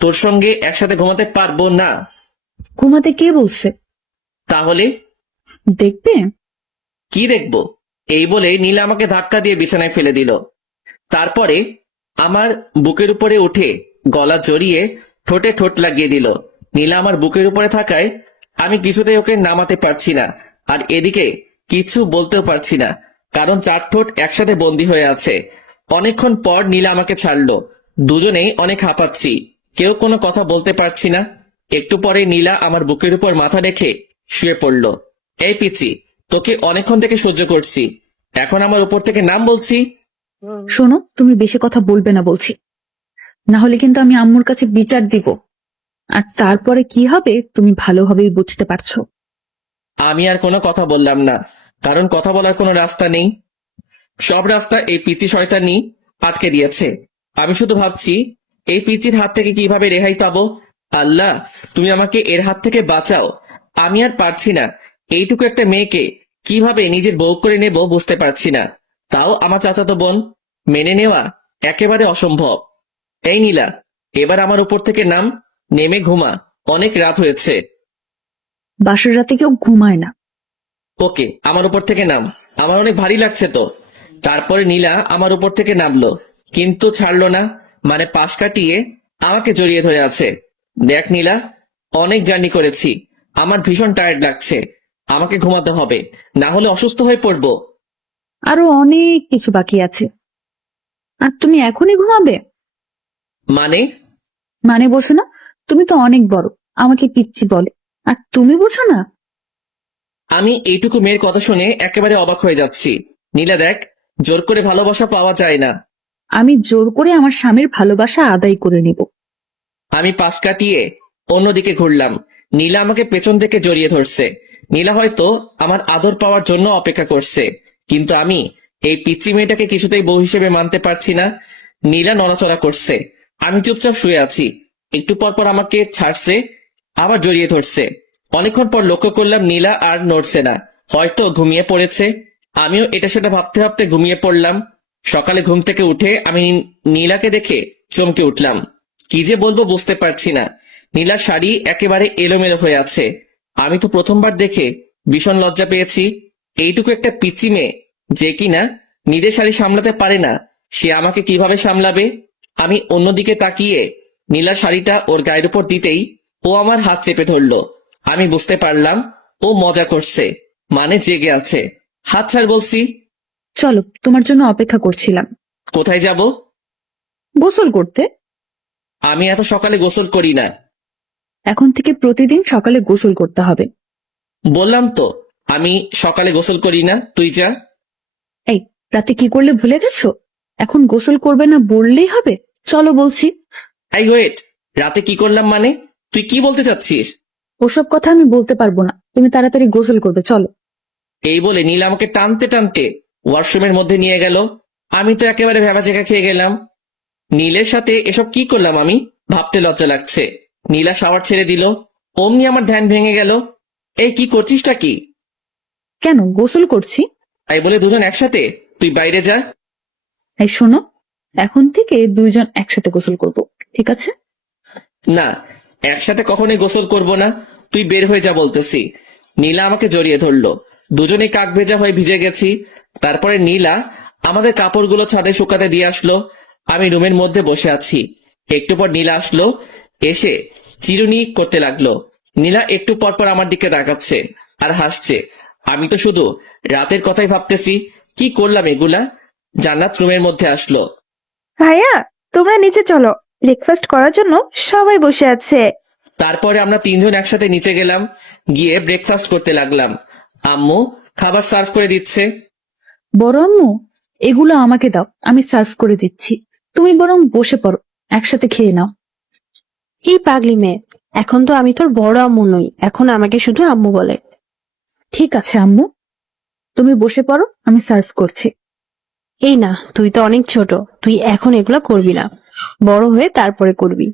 তোর সঙ্গে একসাথে ঘুমাতে পারবো না। ঘুমাতে কে বলছে? তাহলে দেখবে। কি দেখবো? এই বলে নীলা আমাকে ধাক্কা দিয়ে বিছানায় ফেলে দিল। তারপরে আমার বুকের উপরে উঠে গলা জড়িয়ে ঠোঁটে ঠোঁট লাগিয়ে দিল। নীলা আমার বুকের উপরে থাকায় আমি কিছুতেই ওকে নামাতে পারছি না, আর এদিকে কিছু বলতেও পারছি না, কারণ চার ঠোঁট একসাথে বন্দী হয়ে আছে। অনেকক্ষণ পর নীলা আমাকে ছাড়লো। দুজনেই অনেক হাঁপাচ্ছি, কেউ কোনো কথা বলতে পারছি না। একটু পরে নীলা আমার বুকের উপর মাথা রেখে শুয়ে পড়লো। এই পিচ্চি, তোকে অনেকক্ষণ থেকে সহ্য করছি, এখন আমার উপর থেকে নাম বলছি। শোনো, তুমি বেশি কথা বলবে না বলছি, না হলে কিন্তু আমি আম্মুর কাছে বিচার দিব, আর তারপরে কি হবে তুমি ভালোভাবেই বুঝতে পারছো। আমি আর কোনো কথা বললাম না, কারণ কথা বলার কোনো রাস্তা নেই। সব রাস্তা এই পিচি শয়তানি আটকে দিয়েছে। আমি শুধু ভাবছি এই পিচির হাত থেকে কিভাবে রেহাই পাবো। আল্লাহ, তুমি আমাকে এর হাত থেকে বাঁচাও। আমি আর পারছি না, এইটুকু একটা মেয়েকে কিভাবে নিজের বউ করে নেব বুঝতে পারছি না। তাও আমার চাচাতো বোন, মেনে নেওয়া একেবারে অসম্ভব। এই নীলা, এবার আমার উপর থেকে নাম, নেমে ঘুমা, অনেক রাত হয়েছে। বাসর রাতে কেউ ঘুমায় না। ওকে, আমার উপর থেকে নাম, আমার অনেক ভারী লাগছে তো। তারপরে নীলা আমার উপর থেকে নামলো, কিন্তু ছাড়লো না, মানে পাশ কাটিয়ে আমাকে জড়িয়ে ধরে আছে। দেখ নীলা, অনেক জার্নি করেছি, আমার ভীষণ টায়ার্ড লাগছে, আমাকে ঘুমাতে হবে, না হলে অসুস্থ হয়ে পড়বো। আরো অনেক কিছু বাকি আছে। আর তুমি এখনই ঘুমাবে? মানে? মানে বোঝো না? তুমি তো অনেক বড়, আমাকে পিচ্চি বলে, আর তুমি বোঝো না? আমি এইটুকু মেয়ের কথা শুনে একেবারে অবাক হয়ে যাচ্ছি। নীলা দেখ, জোর করে ভালোবাসা পাওয়া যায় না। আমি জোর করে আমার স্বামীর ভালোবাসা আদায় করে নিব। আমি পাশ কাটিয়ে অন্যদিকে ঘুরলাম। নীলা আমাকে পেছন থেকে জড়িয়ে ধরছে। নীলা হয়তো আমার আদর পাওয়ার জন্য অপেক্ষা করছে, কিন্তু আমি এই পিচ্চি মেয়েটাকে কিছুতেই বউ হিসেবে মানতে পারছি না। নীলা নড়াচড়া করছে, আমি চুপচাপ শুয়ে আছি। একটু পর পর আমাকে ছাড়ছে, আবার জড়িয়ে ধরছে। অনেকক্ষণ পর লক্ষ্য করলাম নীলা আর নড়ছে না, হয়তো ঘুমিয়ে পড়েছে। আমিও এটা সেটা ভাবতে ভাবতে ঘুমিয়ে পড়লাম। সকালে ঘুম থেকে উঠে আমি নীলাকে দেখে চমকে উঠলাম। কি যে বলবো বুঝতে পারছি না। নীলার শাড়ি একেবারে এলোমেলো হয়ে আছে। আমি তো প্রথমবার দেখে ভীষণ লজ্জা পেয়েছি। এইটুকু একটা পিচ্চি মেয়ে যে কিনা নিজের শাড়ি সামলাতে পারে না, সে আমাকে কিভাবে সামলাবে? আমি অন্যদিকে তাকিয়ে নীলার শাড়িটা ওর গায়ের উপর দিতেই ও আমার হাত চেপে ধরলো। আমি বুঝতে পারলাম ও মজা করছে, মানে জেগে আছে। হাত ছাড় বলছি। চলো, তোমার জন্য অপেক্ষা করছিলাম। কোথায় যাব? গোসল করতে। আমি এত সকালে গোসল করি না। এখন থেকে প্রতিদিন সকালে গোসল করতে হবে। বললাম তো আমি সকালে গোসল করি না, তুই যা। এই, রাতে কি করলে ভুলে গেছো? এখন গোসল করবে না বললেই হবে? চলো বলছি। এই ওয়েট, রাতে কি করলাম মানে? তুই কি বলতে চাচ্ছিস? ওসব কথা আমি বলতে পারবো না, তুমি তাড়াতাড়ি গোসল করবে, চলো। এই বলে নীলা আমাকে টানতে টানতে ওয়াশরুমের মধ্যে নিয়ে গেল। আমি তো একেবারে ভেবাচেকা খেয়ে গেলাম। নীলের সাথে এসব কি করলাম আমি, ভাবতে লজ্জা লাগছে। নীলা শাওয়ার ছেড়ে দিল, অমনি আমার ধ্যান ভেঙে গেল। এই কি করছিসটা কি? কেন, গোসল করছি। তাই বলে দুজন একসাথে? তুই বাইরে যা। এই শোনো, এখন থেকে দুইজন একসাথে গোসল করব, ঠিক আছে? না, একসাথে কখনোই গোসল করব না, তুই বের হয়ে যা বলতেছি। নীলা আমাকে জড়িয়ে ধরলো, দুজনে কাক ভেজা হয়ে ভিজে গেছি। তারপরে নীলা আমাদের কাপড়গুলো ছাদে শুকাতে দিয়ে আসলো। আমি রুমের মধ্যে বসে আছি। একটু পর নীলা আসলো, এসে চিরুনি করতে লাগলো। নীলা একটু পর পর আমার দিকে তাকাচ্ছে আর হাসছে। আমি তো শুধু রাতের কথাই ভাবতেছি, কি করলাম এগুলা। জান্নাত রুমের মধ্যে আসলো। ভাইয়া, তোমরা নিচে চলো, ব্রেকফাস্ট করার জন্য সবাই বসে আছে। তারপরে আমরা তিনজন একসাথে নিচে গেলাম, গিয়ে ব্রেকফাস্ট করতে লাগলাম। আম্মু খাবার সার্ভ করে দিচ্ছে। বড় আম্মু, এগুলো আমাকে দাও, আমি সার্ভ করে দিচ্ছি। তুমি বরং বসে পড়ো, একসাথে খেয়ে নাও। এই পাগলি মেয়ে, এখন তো আমি তোর বড় আম্মু নই, এখন আমাকে শুধু আম্মু বলে। ঠিক আছে আম্মু, তুমি বসে পড়ো, আমি সার্ভ করছি। এই না, তুই তো অনেক ছোট, তুই এখন এগুলা করবি না, বড় হয়ে তারপরে করবি।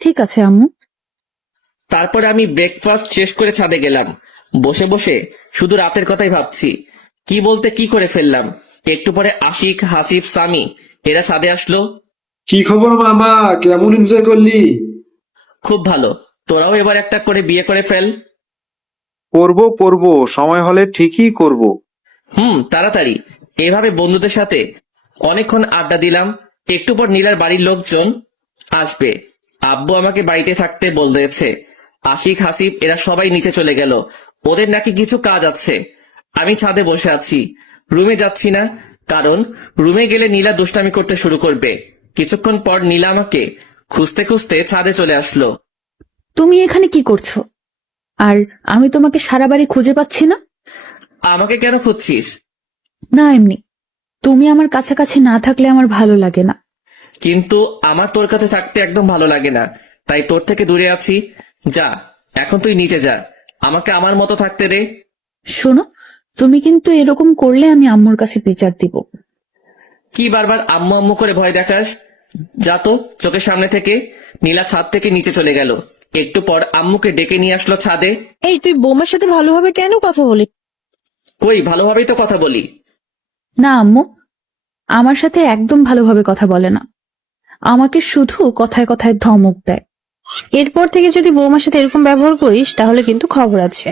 ঠিক আছে আম্মু। তারপরে আমি ব্রেকফাস্ট শেষ করে ছাদে গেলাম। বসে বসে শুধু রাতের কথাই ভাবছি, কি বলতে কি করে ফেললাম। একটু পরে আশিক, হাসিব, সামি এরা ছাদে আসলো। কি খবর মামা, কেমন এনজয় করলি? খুব ভালো, তোরাও এবার একটা করে বিয়ে করে ফেল। করবো, সময় হলে ঠিকই করব। তাড়াতাড়ি। এভাবে বন্ধুদের সাথে অনেকক্ষণ আড্ডা দিলাম। একটু পর নীলার বাড়ির লোকজন আসবে। আব্বু আমাকে বাড়িতে থাকতে বলতেছে। আশিক, হাসিব এরা সবাই নিচে চলে গেল, ওদের নাকি কিছু কাজ আছে। আমি ছাদে বসে আছি, রুমে যাচ্ছি না, কারণ রুমে গেলে নীলা দুষ্টামি করতে শুরু করবে। কিছুক্ষণ পর নীলা আমাকে খুঁজতে খুঁজতে ছাদে চলে আসলো। তুমি এখানে কি করছো? আর আমি তোমাকে সারা বাড়ি খুঁজে পাচ্ছি না। আমাকে কেন খুঁজছিস? না, এমনি। তুমি আমার কাছাকাছি না থাকলে আমার ভালো লাগে না। কিন্তু আমার তোর কাছে থাকতে একদম ভালো লাগে না, তাই তোর থেকে দূরে আছি। যা, এখন তুই নিচে যা, আমাকে আমার মতো থাকতে দে। শোনো, তুমি কিন্তু এরকম করলে আমি আম্মুর কাছে বিচার দিব। কি বারবার আম্মু আম্মু করে ভয় দেখাস? যা তো চোখের সামনে থেকে। নীলা ছাদ থেকে নিচে চলে গেল। একটু পর আম্মুকে ডেকে নিয়ে আসলো ছাদে। এই তুই বৌমার সাথে ভালোভাবে কেন কথা বলি? কই, ভালোভাবেই তো কথা বলি। না আম্মু, আমার সাথে একদম ভালোভাবে কথা বলে না, আমাকে শুধু কথায় কথায় ধমক দেয়। এরপর থেকে যদি বৌমার সাথে এরকম ব্যবহার করিস তাহলে কিন্তু খবর আছে।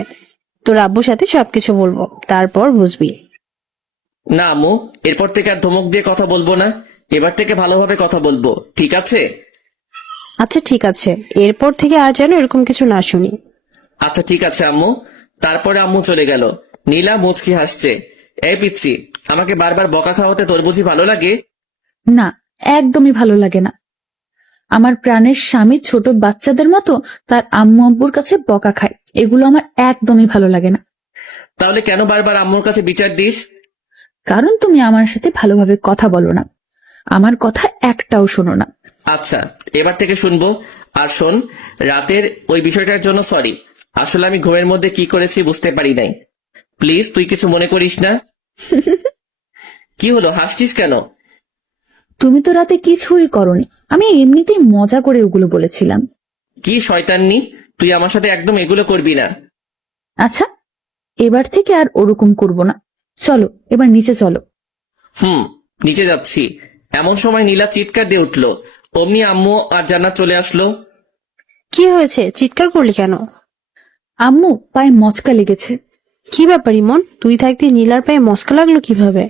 তোর আব্বুর সাথে সবকিছু বলবো, তারপর বুঝবি। না আম্মু, এরপর থেকে আর ধমক দিয়ে কথা বলবো না। এবার থেকে ভালোভাবে কথা বলবো, ঠিক আছে? আচ্ছা ঠিক আছে, এরপর থেকে আর যেন এরকম কিছু না শুনি। আচ্ছা ঠিক আছে আম্মু। তারপরে আম্মু চলে গেল। নীলা মুচকি হাসছে। এই পিচ্ছি, আমাকে বারবার বকা খাওয়াতে তোর বুঝি ভালো লাগে? না, একদমই ভালো লাগে না। আমার প্রাণের স্বামী ছোট বাচ্চাদের মতো তার আম্মু আব্বুর কাছে বকা খায়, এগুলো আমার একদমই ভালো লাগে না। তাহলে কেন বারবার আম্মুর কাছে বিচার দিস? কারণ তুমি আমার সাথে ভালোভাবে কথা বলো না, আমার কথা একটাও শোনো না। আচ্ছা, এবার থেকে শুনবো। আর শোন, রাতের ওই বিষয়টার জন্য সরি। আসলে আমি ঘুমের মধ্যে কি করেছি বুঝতে পারি নাই। প্লিজ তুই কিছু মনে করিস না। কি হলো, হাসছিস কেন? তুমি তো রাতে কিছুই করনি, আমি এমনিতেই মজা করে ওগুলো বলেছিলাম। কি শয়তাননি, তুই আমার সাথে একদম এগুলো করবি না। আচ্ছা, এবার থেকে আর ওরকম করব না। চলো এবার নিচে চলো। নিচে যাচ্ছি। এমন সময় নীলা চিৎকার দিয়ে উঠলো। অমনি আম্মু আর জান্নাত চলে আসলো। কি হয়েছে, চিৎকার করলি কেন? আম্মু পায়ে মচকা লেগেছে। কি ব্যাপার ইমন, তুই থাকতে নীলার পায়ে মস্কা লাগলো কিভাবে?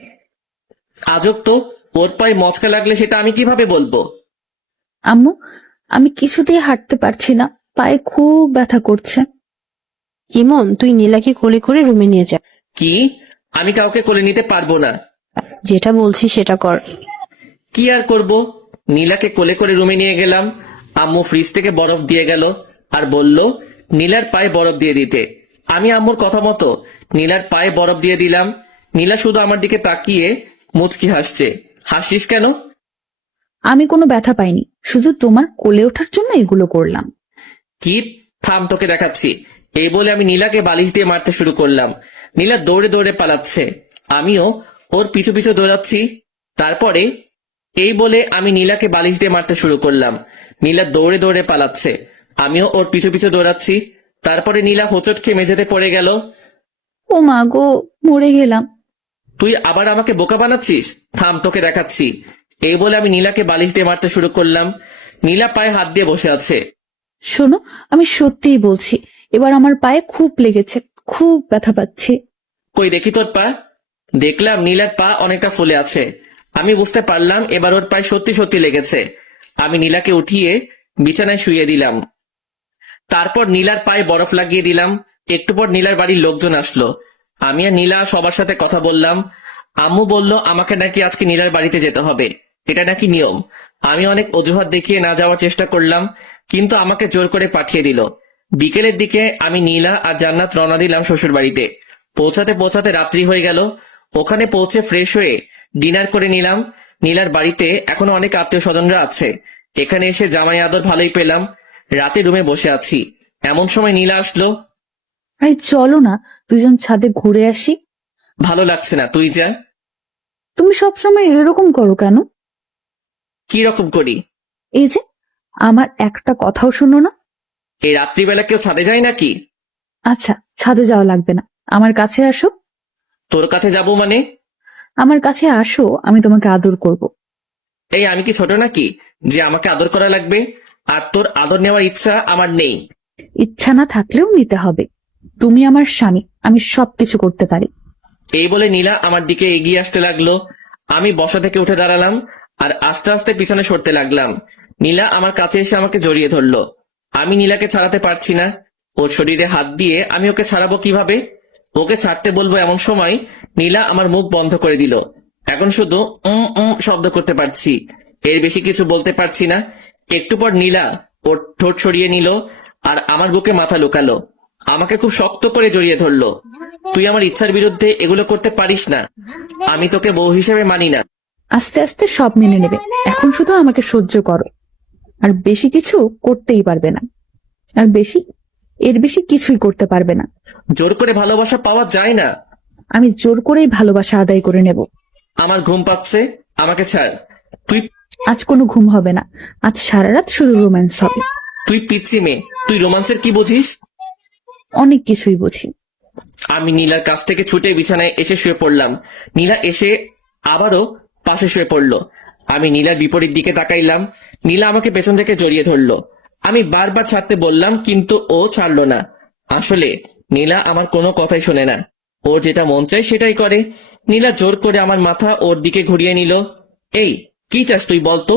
আজব তো, ওর পায়ে মচকা লাগলে সেটা আমি কিভাবে বলবো? আম্মু, আমি কিছুতেই হাঁটতে পারছি না, পায়ে খুব ব্যথা করছে। ইমন, তুই নীলাকে কোলে করে রুমে নিয়ে যা। কি? আমি কাউকে কোলে নিতে পারবো না। যেটা বলছি সেটা কর। কি আর করব? নীলাকে কোলে করে রুমে নিয়ে গেলাম। আম্মু ফ্রিজ থেকে বরফ দিয়ে গেল আর বলল নীলার পায়ে বরফ দিয়ে দিতে। আমি আম্মুর কথা মতো নীলার পায়ে বরফ দিয়ে দিলাম। নীলা শুধু আমার দিকে তাকিয়ে মুচকি হাসছে। হাসিস কেন? আমি কোনো ব্যথা পাইনি, শুধু তোমার কোলে ওঠার জন্য এগুলো করলাম। কি? থাম, তোকে দেখাচ্ছি। এই বলে আমি নীলাকে বালিশ দিয়ে মারতে শুরু করলাম। নীলা দৌড়ে দৌড়ে পালাচ্ছে, আমিও ওর পিছু পিছু দৌড়াচ্ছি। তারপরে এই বলে আমি নীলাকে বালিশ দিয়ে মারতে শুরু করলাম। নীলা দৌড়ে দৌড়ে পালাচ্ছে, আমিও ওর পিছু পিছু দৌড়াচ্ছি। তারপরে নীলা হোঁচট খেয়ে মেঝেতে পড়ে গেল। ও মা গো, মরে গেলাম। তুই আবার আমাকে বোকা বানাচ্ছিস? থাম, তোকে দেখাচ্ছি। এই বলে আমি নীলাকে বালিশ দিয়ে মারতে শুরু করলাম। নীলা পায়ে হাত দিয়ে বসে আছে। শোনো, আমি সত্যিই বলছি, এবার আমার পায়ে খুব লেগেছে, খুব ব্যথা পাচ্ছি। কই দেখি তোর পা। দেখলাম নীলার পা অনেকটা ফুলে আছে। আমি বুঝতে পারলাম এবার ওর পায়ে সত্যি সত্যি লেগেছে। আমি নীলাকে উঠিয়ে বিছানায় শুইয়ে দিলাম। তারপর নীলার পায়ে বরফ লাগিয়ে দিলাম। একটু পর নীলার বাড়ির লোকজন আসলো। আমি আর নীলা সবার সাথে কথা বললাম। আম্মু বলল আমাকে নাকি আজকে নীলার বাড়িতে যেতে হবে, এটা নাকি নিয়ম। আমি অনেক অজুহাত দেখিয়ে না যাওয়ার চেষ্টা করলাম, কিন্তু আমাকে জোর করে পাঠিয়ে দিল। বিকেলের দিকে আমি নীলা আর জান্নাত রওনা দিলাম শ্বশুর বাড়িতে। পৌঁছাতে পৌঁছাতে রাত্রি হয়ে গেল। ওখানে পৌঁছে ফ্রেশ হয়ে ডিনার করে নিলাম। নীলার বাড়িতে এখনো অনেক আত্মীয় স্বজনরা আছে। এখানে এসে জামাই আদর ভালোই পেলাম। রাতে রুমে বসে আছি, এমন সময় নীলা আসলো। আরে চলো না, দুজন ছাদে ঘুরে আসি। ভালো লাগছে না, তুই যা। তুমি সবসময় এরকম করো কেন? কি রকম করি? এই যে, আমার একটা কথাও শোনো না। এই রাত্রিবেলা কেউ ছাদে যায় নাকি? আচ্ছা, ছাদে যাওয়া লাগবে না, আমার কাছে আসো। তোর কাছে যাবো মানে? আমার কাছে আসো, আমি তোমাকে আদর করব। এই আমি কি ছোট নাকি যে আমাকে আদর করা লাগবে? আর তোর আদর নেওয়ার ইচ্ছা আমার নেই। ইচ্ছা না থাকলেও নিতে হবে। তুমি আমার স্বামী, আমি সবকিছু করতে পারি। এই বলে নীলা আমার দিকে এগিয়ে আসতে লাগলো। আমি বসা থেকে উঠে দাঁড়ালাম আর আস্তে আস্তে পিছনে সরতে লাগলাম। নীলা আমার কাছে এসে আমাকে জড়িয়ে ধরলো। আমি নীলাকে ছাড়াতে পারছি না। ওর শরীরে হাত দিয়ে আমি ওকে ছাড়াবো কিভাবে? ওকে ছাড়তে বলবো এমন সময় নীলা আমার মুখ বন্ধ করে দিল। এখন শুধু শব্দ করতে পারছি, এর বেশি কিছু বলতে পারছি না। একটু পর নীলা ওর ঠোঁট সরিয়ে নিল আর আমার বুকে মাথা লুকালো। আমাকে খুব শক্ত করে জড়িয়ে ধরলো। তুই আমার ইচ্ছার বিরুদ্ধে এগুলো করতে পারিস না, আমি তোকে বউ হিসেবে মানি না। আস্তে আস্তে সব মেনে নেবে, এখন শুধু আমাকে সহ্য করো। আর বেশি কিছু করতেই পারবে না, আর বেশি এর বেশি কিছুই করতে পারবে না। জোর করে ভালোবাসা পাওয়া যায় না। আমি জোর করেই ভালোবাসা আদায় করে নেব। আমার ঘুম পাচ্ছে, আমাকে ছাড়। তুই আজ কোনো ঘুম হবে না, আজ সারা রাত শুধু রোম্যান্স হবে। তুই পিচ্ছি মেয়ে, তুই রোমান্সের কি বুঝিস? অনেক কিছুই বুঝি। আমি নীলার কাছ থেকে ছুটে বিছানায় এসে শুয়ে পড়লাম। নীলা এসে আবারও পাশে শুয়ে পড়লো। আমি নীলার বিপরীত দিকে তাকাইলাম। নীলা আমাকে পেছন থেকে জড়িয়ে ধরলো। আমি বারবার ছাড়তে বললাম, কিন্তু ও ছাড়লো না। আসলে নীলা আমার কোনো কথাই শোনে না। ওর যেটা মন চায় সেটাই করে। নীলা জোর করে আমার মাথা ওর দিকে ঘুরিয়ে নিল। এই, কি চাস তুই বলতো?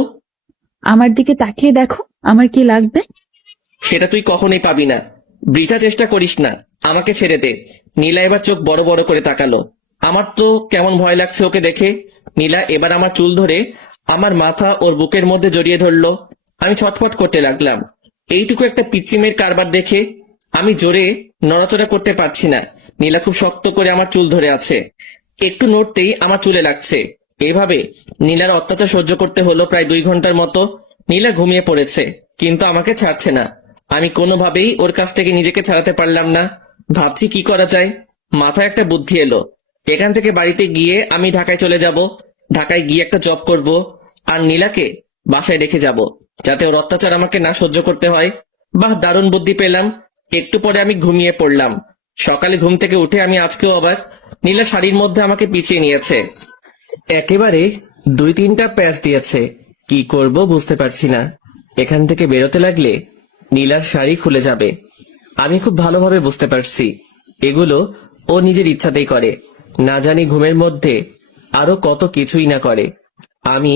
আমার দিকে তাকিয়ে দেখো, আমার কি লাগবে? সেটা তুই কখনোই পাবি না। বৃথা চেষ্টা করিস না, আমাকে ছেড়ে দে। নীলা এবার চোখ বড় বড় করে তাকালো। আমার তো কেমন ভয় লাগছে ওকে দেখে। নীলা এবার আমার চুল ধরে আমার মাথা ওর বুকের মধ্যে জড়িয়ে ধরলো। আমি ছটফট করতে লাগলাম। এইটুকু একটা পিচ্চি মেয়ের কারবার দেখে আমি জোরে নড়াচড়া করতে পারছি না। নীলা খুব শক্ত করে আমার চুল ধরে আছে। একটু নড়তেই আমার চুলে লাগছে। এভাবে নীলার অত্যাচার সহ্য করতে হলো প্রায় 2 ঘন্টার মতো। নীলা ঘুমিয়ে পড়েছে, কিন্তু আমাকে ছাড়ছে না। আমি কোনোভাবেই ওর কাছ থেকে নিজেকে ছাড়াতে পারলাম না। ভাবছি কি করা যায়। মাথায় একটা বুদ্ধি এলো। এখান থেকে বাড়িতে গিয়ে আমি ঢাকায় চলে যাব। ঢাকায় গিয়ে একটা জব করব, আর নীলাকে বাসায় রেখে যাব, যাতে ওর অত্যাচার আমাকে না সহ্য করতে হয়। বাহ, দারুণ বুদ্ধি পেলাম। একটু পরে আমি ঘুমিয়ে পড়লাম। সকালে ঘুম থেকে উঠে আমি আজকেও অবাক। নীলা শাড়ির মধ্যে আমাকে পিছিয়ে নিয়েছে। একেবারে 2-3টা প্যাচ দিয়েছে। কি করব বুঝতে পারছি না। এখান থেকে বেরোতে লাগলে নীলার শাড়ি খুলে যাবে। আমি খুব ভালোভাবে বুঝতে পারছি এগুলো ও নিজের ইচ্ছাতেই করে। না জানি ঘুমের মধ্যে আরো কত কিছুই না করে। আমি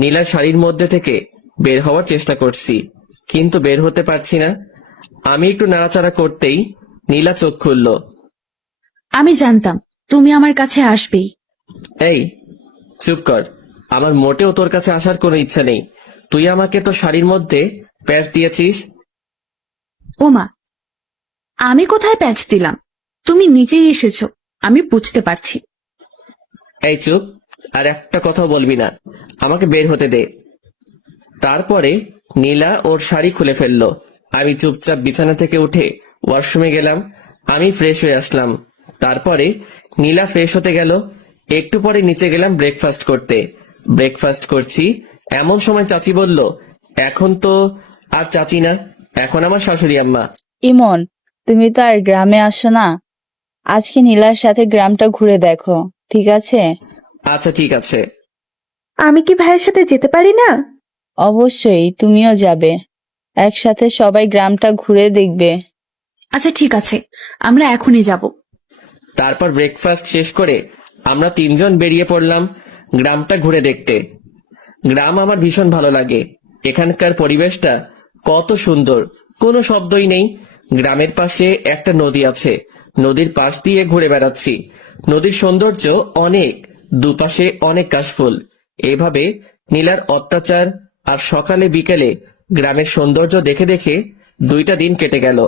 নীলার শাড়ির মধ্যে থেকে বের হওয়ার চেষ্টা করছি, কিন্তু বের হতে পারছি না। আমি একটু নাড়াচাড়া করতেই নীলা চোখ খুলল। আমি জানতাম তুমি আমার কাছে আসবেই। এই, চুপ কর। আমার মোটেও তোর কাছে আসার কোনো ইচ্ছা নেই। তুই আমাকে তো শাড়ির মধ্যে প্যাচ দিয়েছিস। ওমা, আমি কোথায় প্যাচ দিলাম? তুমি নিজেই এসেছো, আমি বুঝতে পারছি। এই চুপ, আর একটা কথাও বলবি না। আমাকে বের হতে দে। তারপরে নীলা ওর শাড়ি খুলে ফেললো। আমি চুপচাপ বিছানা থেকে উঠে ওয়াশরুমে গেলাম। আমি ফ্রেশ হয়ে আসলাম। তারপরে নীলা ফ্রেশ হতে গেল। একটু পরে নিচে গেলাম ব্রেকফাস্ট করতে। ব্রেকফাস্ট করছি এমন সময় চাচি বলল, এখন তো আর চাচি না, এখন আমার শাশুড়ি আম্মা। ইমন, তুমি তো আর গ্রামে আসো না, আজকে নীলার সাথে গ্রামটা ঘুরে দেখো, ঠিক আছে? আচ্ছা ঠিক আছে। আমি কি ভাইয়ের সাথে যেতে পারি না? অবশ্যই, তুমিও যাবে, একসাথে সবাই গ্রামটা ঘুরে দেখবে। আচ্ছা ঠিক আছে, আমরা এখনই যাব। তারপর ব্রেকফাস্ট শেষ করে আমরা 3জন বেরিয়ে পড়লাম গ্রামটা ঘুরে দেখতে। গ্রাম আমার ভীষণ ভালো লাগে। এখানকার পরিবেশটা কত সুন্দর, কোনো শব্দই নেই। গ্রামের পাশে একটা নদী আছে, নদীর পাশ দিয়ে ঘুরে বেড়াচ্ছি। নদীর সৌন্দর্য অনেক, দুপাশে অনেক কাশফুল। এভাবে নীলার অত্যাচার আর সকালে বিকেলে গ্রামের সৌন্দর্য দেখে দেখে 2টা দিন কেটে গেল।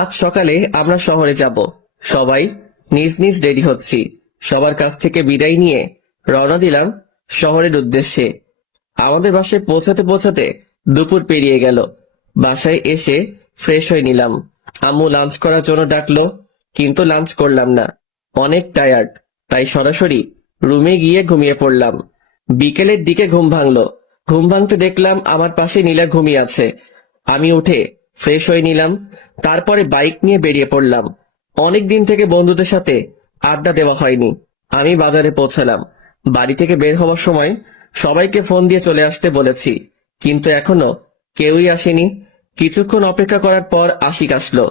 আজ সকালে আমরা শহরে যাব। সবাই নিজ নিজ রেডি হচ্ছি। সবার কাছ থেকে বিদায় নিয়ে রওনা দিলাম শহরের উদ্দেশ্যে। আমাদের বাসায় পৌঁছাতে পৌঁছাতে দুপুর পেরিয়ে গেল। বাসায় এসে ফ্রেশ হয়ে নিলাম। আম্মু লাঞ্চ করার জন্য ডাকলো, কিন্তু লাঞ্চ করলাম না, অনেক টায়ার্ড। তাই সরাসরি রুমে গিয়ে ঘুমিয়ে পড়লাম। বিকেলের দিকে ঘুম ভাঙলো। ঘুম ভাঙতে দেখলাম আমার পাশে নীলা ঘুমিয়ে আছে। আমি উঠে ফ্রেশ হয়ে নিলাম। তারপরে বাইক নিয়ে বেরিয়ে পড়লাম। অনেক দিন থেকে বন্ধুদের সাথে আড্ডা দেওয়া হয়নি। আমি বাজারে পৌঁছালাম। বাড়ি থেকে বের হওয়ার সময় সবাইকে ফোন দিয়ে চলে আসতে বলেছি, কিন্তু এখনো কেউই আসেনি। কিছুক্ষণ অপেক্ষা করার পর আশিক আসলো।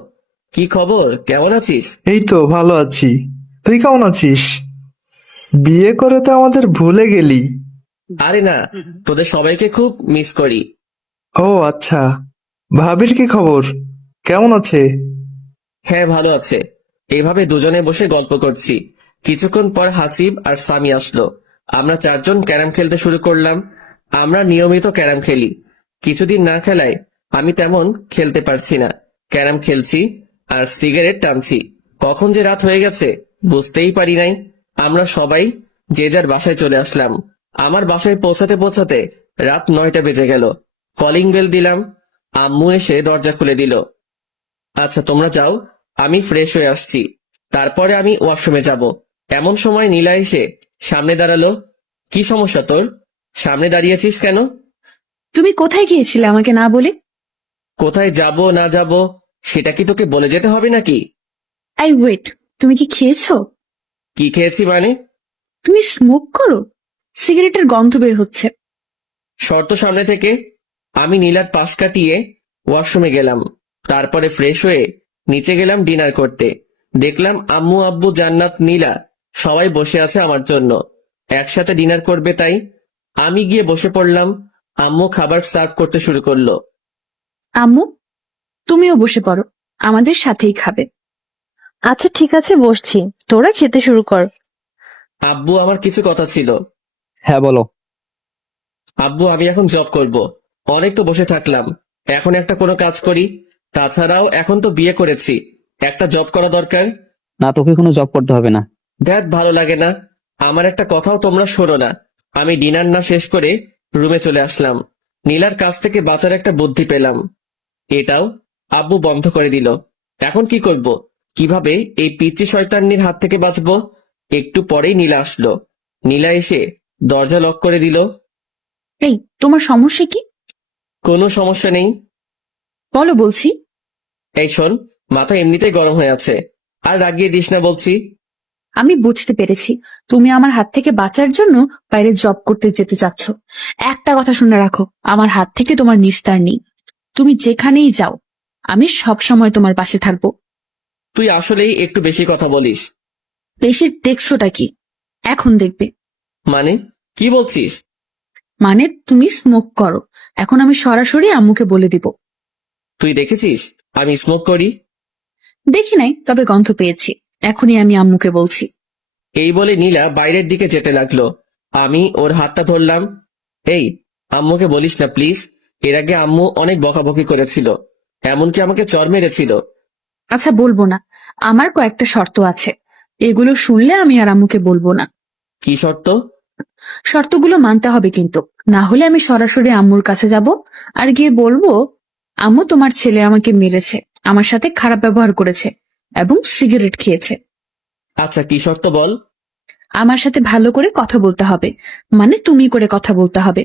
কি খবর, কেমন আছিস? এই তো ভালো আছি। তুই কেমন আছিস? বিয়ে করে তো আমাদের ভুলে গেলি। আরে না, তোদের সবাইকে খুব মিস করি। ও আচ্ছা, ভাবির কি খবর, কেমন আছে? হ্যাঁ ভালো আছে। এভাবে দুজনে বসে গল্প করছি। কিছুক্ষণ পর হাসিব আর সামি আসলো। আমরা 4জন ক্যারাম খেলতে শুরু করলাম। আমরা নিয়মিত ক্যারাম খেলি। কিছুদিন না খেলায় আমি তেমন খেলতে পারছি না। ক্যারাম খেলছি আর সিগারেট টানছি। কখন যে রাত হয়ে গেছে বুঝতেই পারি নাই। আমরা সবাই যে যার বাসায় চলে আসলাম। আমার বাসায় পৌঁছাতে পৌঁছাতে রাত 9টা বেজে গেল। কলিং বেল দিলাম। আম্মু এসে দরজা খুলে দিল। আচ্ছা তোমরা যাও, আমি ফ্রেশ হয়ে আসছি, তারপরে আমি ওয়াশরুমে যাব। এমন সময় নীলা এসে সামনে দাঁড়ালো। কি সমস্যা তোর? সামনে দাঁড়িয়েছিস কেন? তুমি কোথায় গিয়েছিলে আমাকে না বলে? কোথায় যাব না যাব সেটা কি তোকে বলে যেতে হবে নাকি? আই ওয়েট, তুমি কি খেয়েছো? কি খেয়েছি মানে? তুমি স্মোক করো? সিগারেটের গন্ধ বের হচ্ছে। শর্ত সামনে থেকে। আমি নীলার পাশ কাটিয়ে ওয়াশরুমে গেলাম, তারপরে ফ্রেশ হয়ে নিচে গেলাম ডিনার করতে। দেখলাম আম্মু, আব্বু, জান্নাত, নীলা সবাই বসে আছে আমার জন্য, একসাথে ডিনার করবে। তাই আমি গিয়ে বসে পড়লাম। আম্মু খাবার সার্ভ করতে শুরু করলো। আম্মু, তুমিও বসে পড়ো, আমাদের সাথেই খাবে। আচ্ছা ঠিক আছে, বসছি, তোরা খেতে শুরু কর। আব্বু, আমার কিছু কথা ছিল। হ্যাঁ বলো। আব্বু, আমি এখন জব করব। অনেক তো বসে থাকলাম, এখন একটা কোনো কাজ করি। তাছাড়াও এখন তো বিয়ে করেছি, একটা জব করা দরকার। না, তোকে কোনো জব করতে হবে না। দেখ, ভালো লাগে না। আমার একটা কথাও তোমরা শোনো না। আমি ডিনার না শেষ করে রুমে চলে আসলাম। নীলার কাছ থেকে বাঁচার একটা বুদ্ধি পেলাম, এটাও আব্বু বন্ধ করে দিল। এখন কি করব? কিভাবে এই পিচ্চি শয়তান্নির হাত থেকে বাঁচবো? একটু পরেই নীলা আসলো। নীলা এসে দরজা লক করে দিল। এই, তোমার সমস্যা কি? কোনো সমস্যা নেই। বলো বলছি। এই শোন, মাথা এমনিতেই গরম হয়ে আছে, আর রাগিয়ে দিস না বলছি। আমি বুঝতে পেরেছি, তুমি আমার হাত থেকে বাঁচার জন্য বাইরে জব করতে যেতে চাচ্ছ। একটা কথা শুনে রাখো, আমার হাত থেকে তোমার নিস্তার নেই। তুমি যেখানেই যাও, আমি সব সময় তোমার পাশে থাকবো। তুই আসলেই একটু বেশি কথা বলিস। বেশি দেখছোটা কি? এখন দেখবে। মানে কি বলছিস? মানে তুমি স্মোক করো, এখন আমি সরাসরি আম্মুকে বলে দিব। তুই দেখেছিস আমি স্মোক করি? দেখি নাই, তবে গন্ধ পেয়েছি, এখনই আমি আম্মুকে বলছি। এই বলে নীলা বাইরের দিকে যেতে লাগলো। আমি ওর হাতটা ধরলাম। এই, আম্মুকে বলিস না প্লিজ। এর আগে আম্মু অনেক বকাবকি করেছিল, এমনকি আমাকে চড় মেরেছিল। আচ্ছা বলবো না, আমার কয়েকটা শর্ত আছে, এগুলো শুনলে আমি আর আম্মুকে বলবো না। কি শর্ত? শর্তগুলো মানতে হবে কিন্তু, না হলে আমি সরাসরি আম্মুর কাছে যাব আর গিয়ে বলবো, আম্মু তোমার ছেলে আমাকে মেরেছে, আমার সাথে খারাপ ব্যবহার করেছে এবং সিগারেট খেয়েছে। আচ্ছা কি শর্ত বল? আমার সাথে ভালো করে কথা বলতে হবে, মানে তুমি করে কথা বলতে হবে।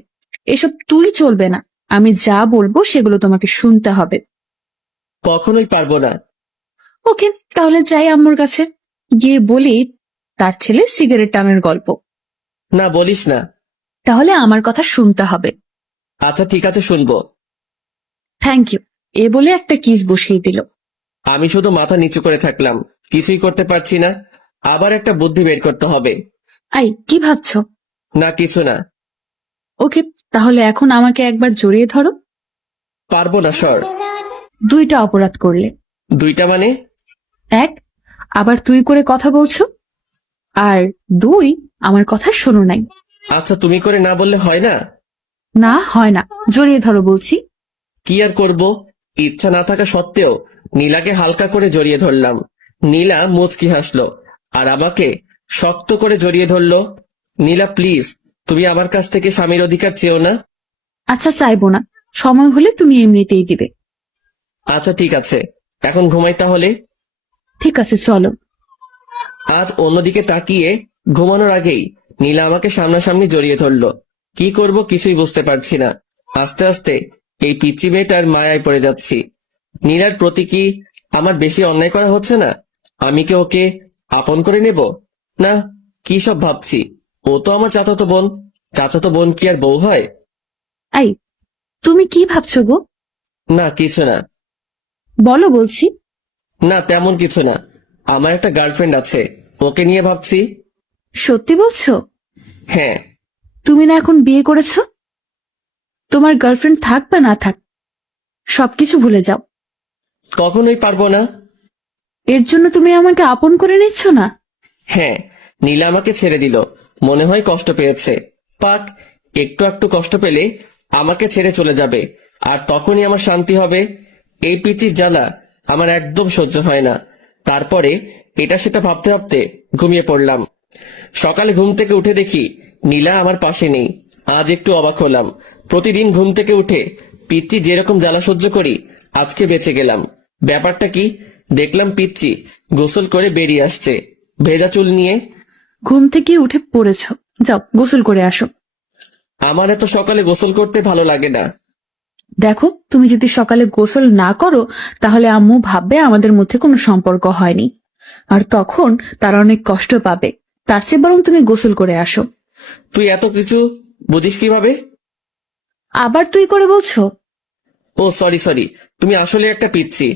এসব তুই চলবে না, আমি যা বলবো সেগুলো তোমাকে শুনতে হবে। কখনোই পারবো না। ওকে, তাহলে যাই আম্মুর কাছে, গিয়ে বলি তার ছেলে সিগারেট টানার গল্প। না, বলিস না। তাহলে আমার কথা শুনতে হবে। আচ্ছা ঠিক আছে, শুনবো। থ্যাংক ইউ, এ বলে একটা কিস বসিয়ে দিল। আমি শুধু মাথা নিচু করে থাকলাম, কিছুই করতে পারছি না। আবার একটা বুদ্ধি বের করতে হবে। আই, কি ভাবছো? না, কিছু না। ওকে, তাহলে এখন আমাকে একবার জড়িয়ে ধরো। পারবো না, সর। দুইটা অপরাধ করলে। দুইটা মানে? এক, আবার তুই করে কথা বলছো, আর দুই, আমার কথা শোনো নাই। আচ্ছা তুমি করে না বললে হয় না? না হয় না, জড়িয়ে ধরো বলছি। কি আর করব, ইচ্ছা না থাকা সত্ত্বেও নীলাকে হালকা করে জড়িয়ে ধরলাম। নীলা মুচকি হাসলো আর আমাকে শক্ত করে জড়িয়ে ধরলো। নীলা প্লিজ, তুমি আমার কাছ থেকে স্বামীর অধিকার চেও না। আচ্ছা চাইবো না, সময় হলে তুমি এমনিতেই দিবে। আচ্ছা ঠিক আছে, এখন ঘুমাই তাহলে। ঠিক আছে চলো। আজ অন্যদিকে তাকিয়ে ঘুমানোর আগেই নীলা আমাকে সামনাসামনি জড়িয়ে ধরলো। কি করব কিছুই বুঝতে পারছি না। আস্তে আস্তে এই পিচ্চি মেয়েটার মায়ায় পড়ে যাচ্ছি। নীলার প্রতি কি আমার বেশি অন্যায় করা হচ্ছে না? আমি কি ওকে আপন করে নেব? না, কি সব ভাবছি। ও তো আমার চাচাতো বোন, চাচাতো বোন কি আর বউ হয়? আই, তুমি কি ভাবছো গো? না, কিছু না। বলো বলছি। না, তেমন কিছু না। আমার একটা গার্লফ্রেন্ড আছে, ওকে নিয়ে ভাবছি। সত্যি বলছো? হ্যাঁ। তুমি না এখন বিয়ে করেছো? তোমার গার্লফ্রেন্ড থাক বা না থাক, সবকিছু ভুলে যাও। কখনোই পারবো না। এর জন্য তুমি আমাকে আপন করে নিচ্ছ না? হ্যাঁ, নীলা আমাকে ছেড়ে দিল, মনে হয় কষ্ট পেয়েছে। পাক, একটু একটু কষ্ট পেলে আমাকে ছেড়ে চলে যাবে, আর তখনই আমার শান্তি হবে। এই পিচির জ্বালা আমার একদম সহ্য হয় না। তারপরে এটা সেটা ভাবতে ভাবতে ঘুমিয়ে পড়লাম। সকালে ঘুম থেকে উঠে দেখি নীলা আমার পাশে নেই। আজ একটু অবাক হলাম। প্রতিদিন ঘুম থেকে উঠে পিচ্চি যেরকম জ্বালা সহ্য করি, আজকে বেঁচে গেলাম। ব্যাপারটা কি? দেখলাম পিচ্চি গোসল করে বেরিয়ে আসছে ভেজা চুল নিয়ে। ঘুম থেকে উঠে পড়েছ, যাও গোসল করে আসো। আমার এত সকালে গোসল করতে ভালো লাগে না। দেখো, তুমি যদি সকালে গোসল না করো তাহলে আম্মু ভাববে আমাদের মধ্যে কোনো সম্পর্ক হয়নি, আর তখন তারা অনেক কষ্ট পাবে। তার চেয়ে বরং তুমি গোসল করে আসো। তুই এত কিছু বুঝিস কিভাবে? আবার তুই করে বলছো? ও সরি, তুমি আসলে একটা পিচ্ছি।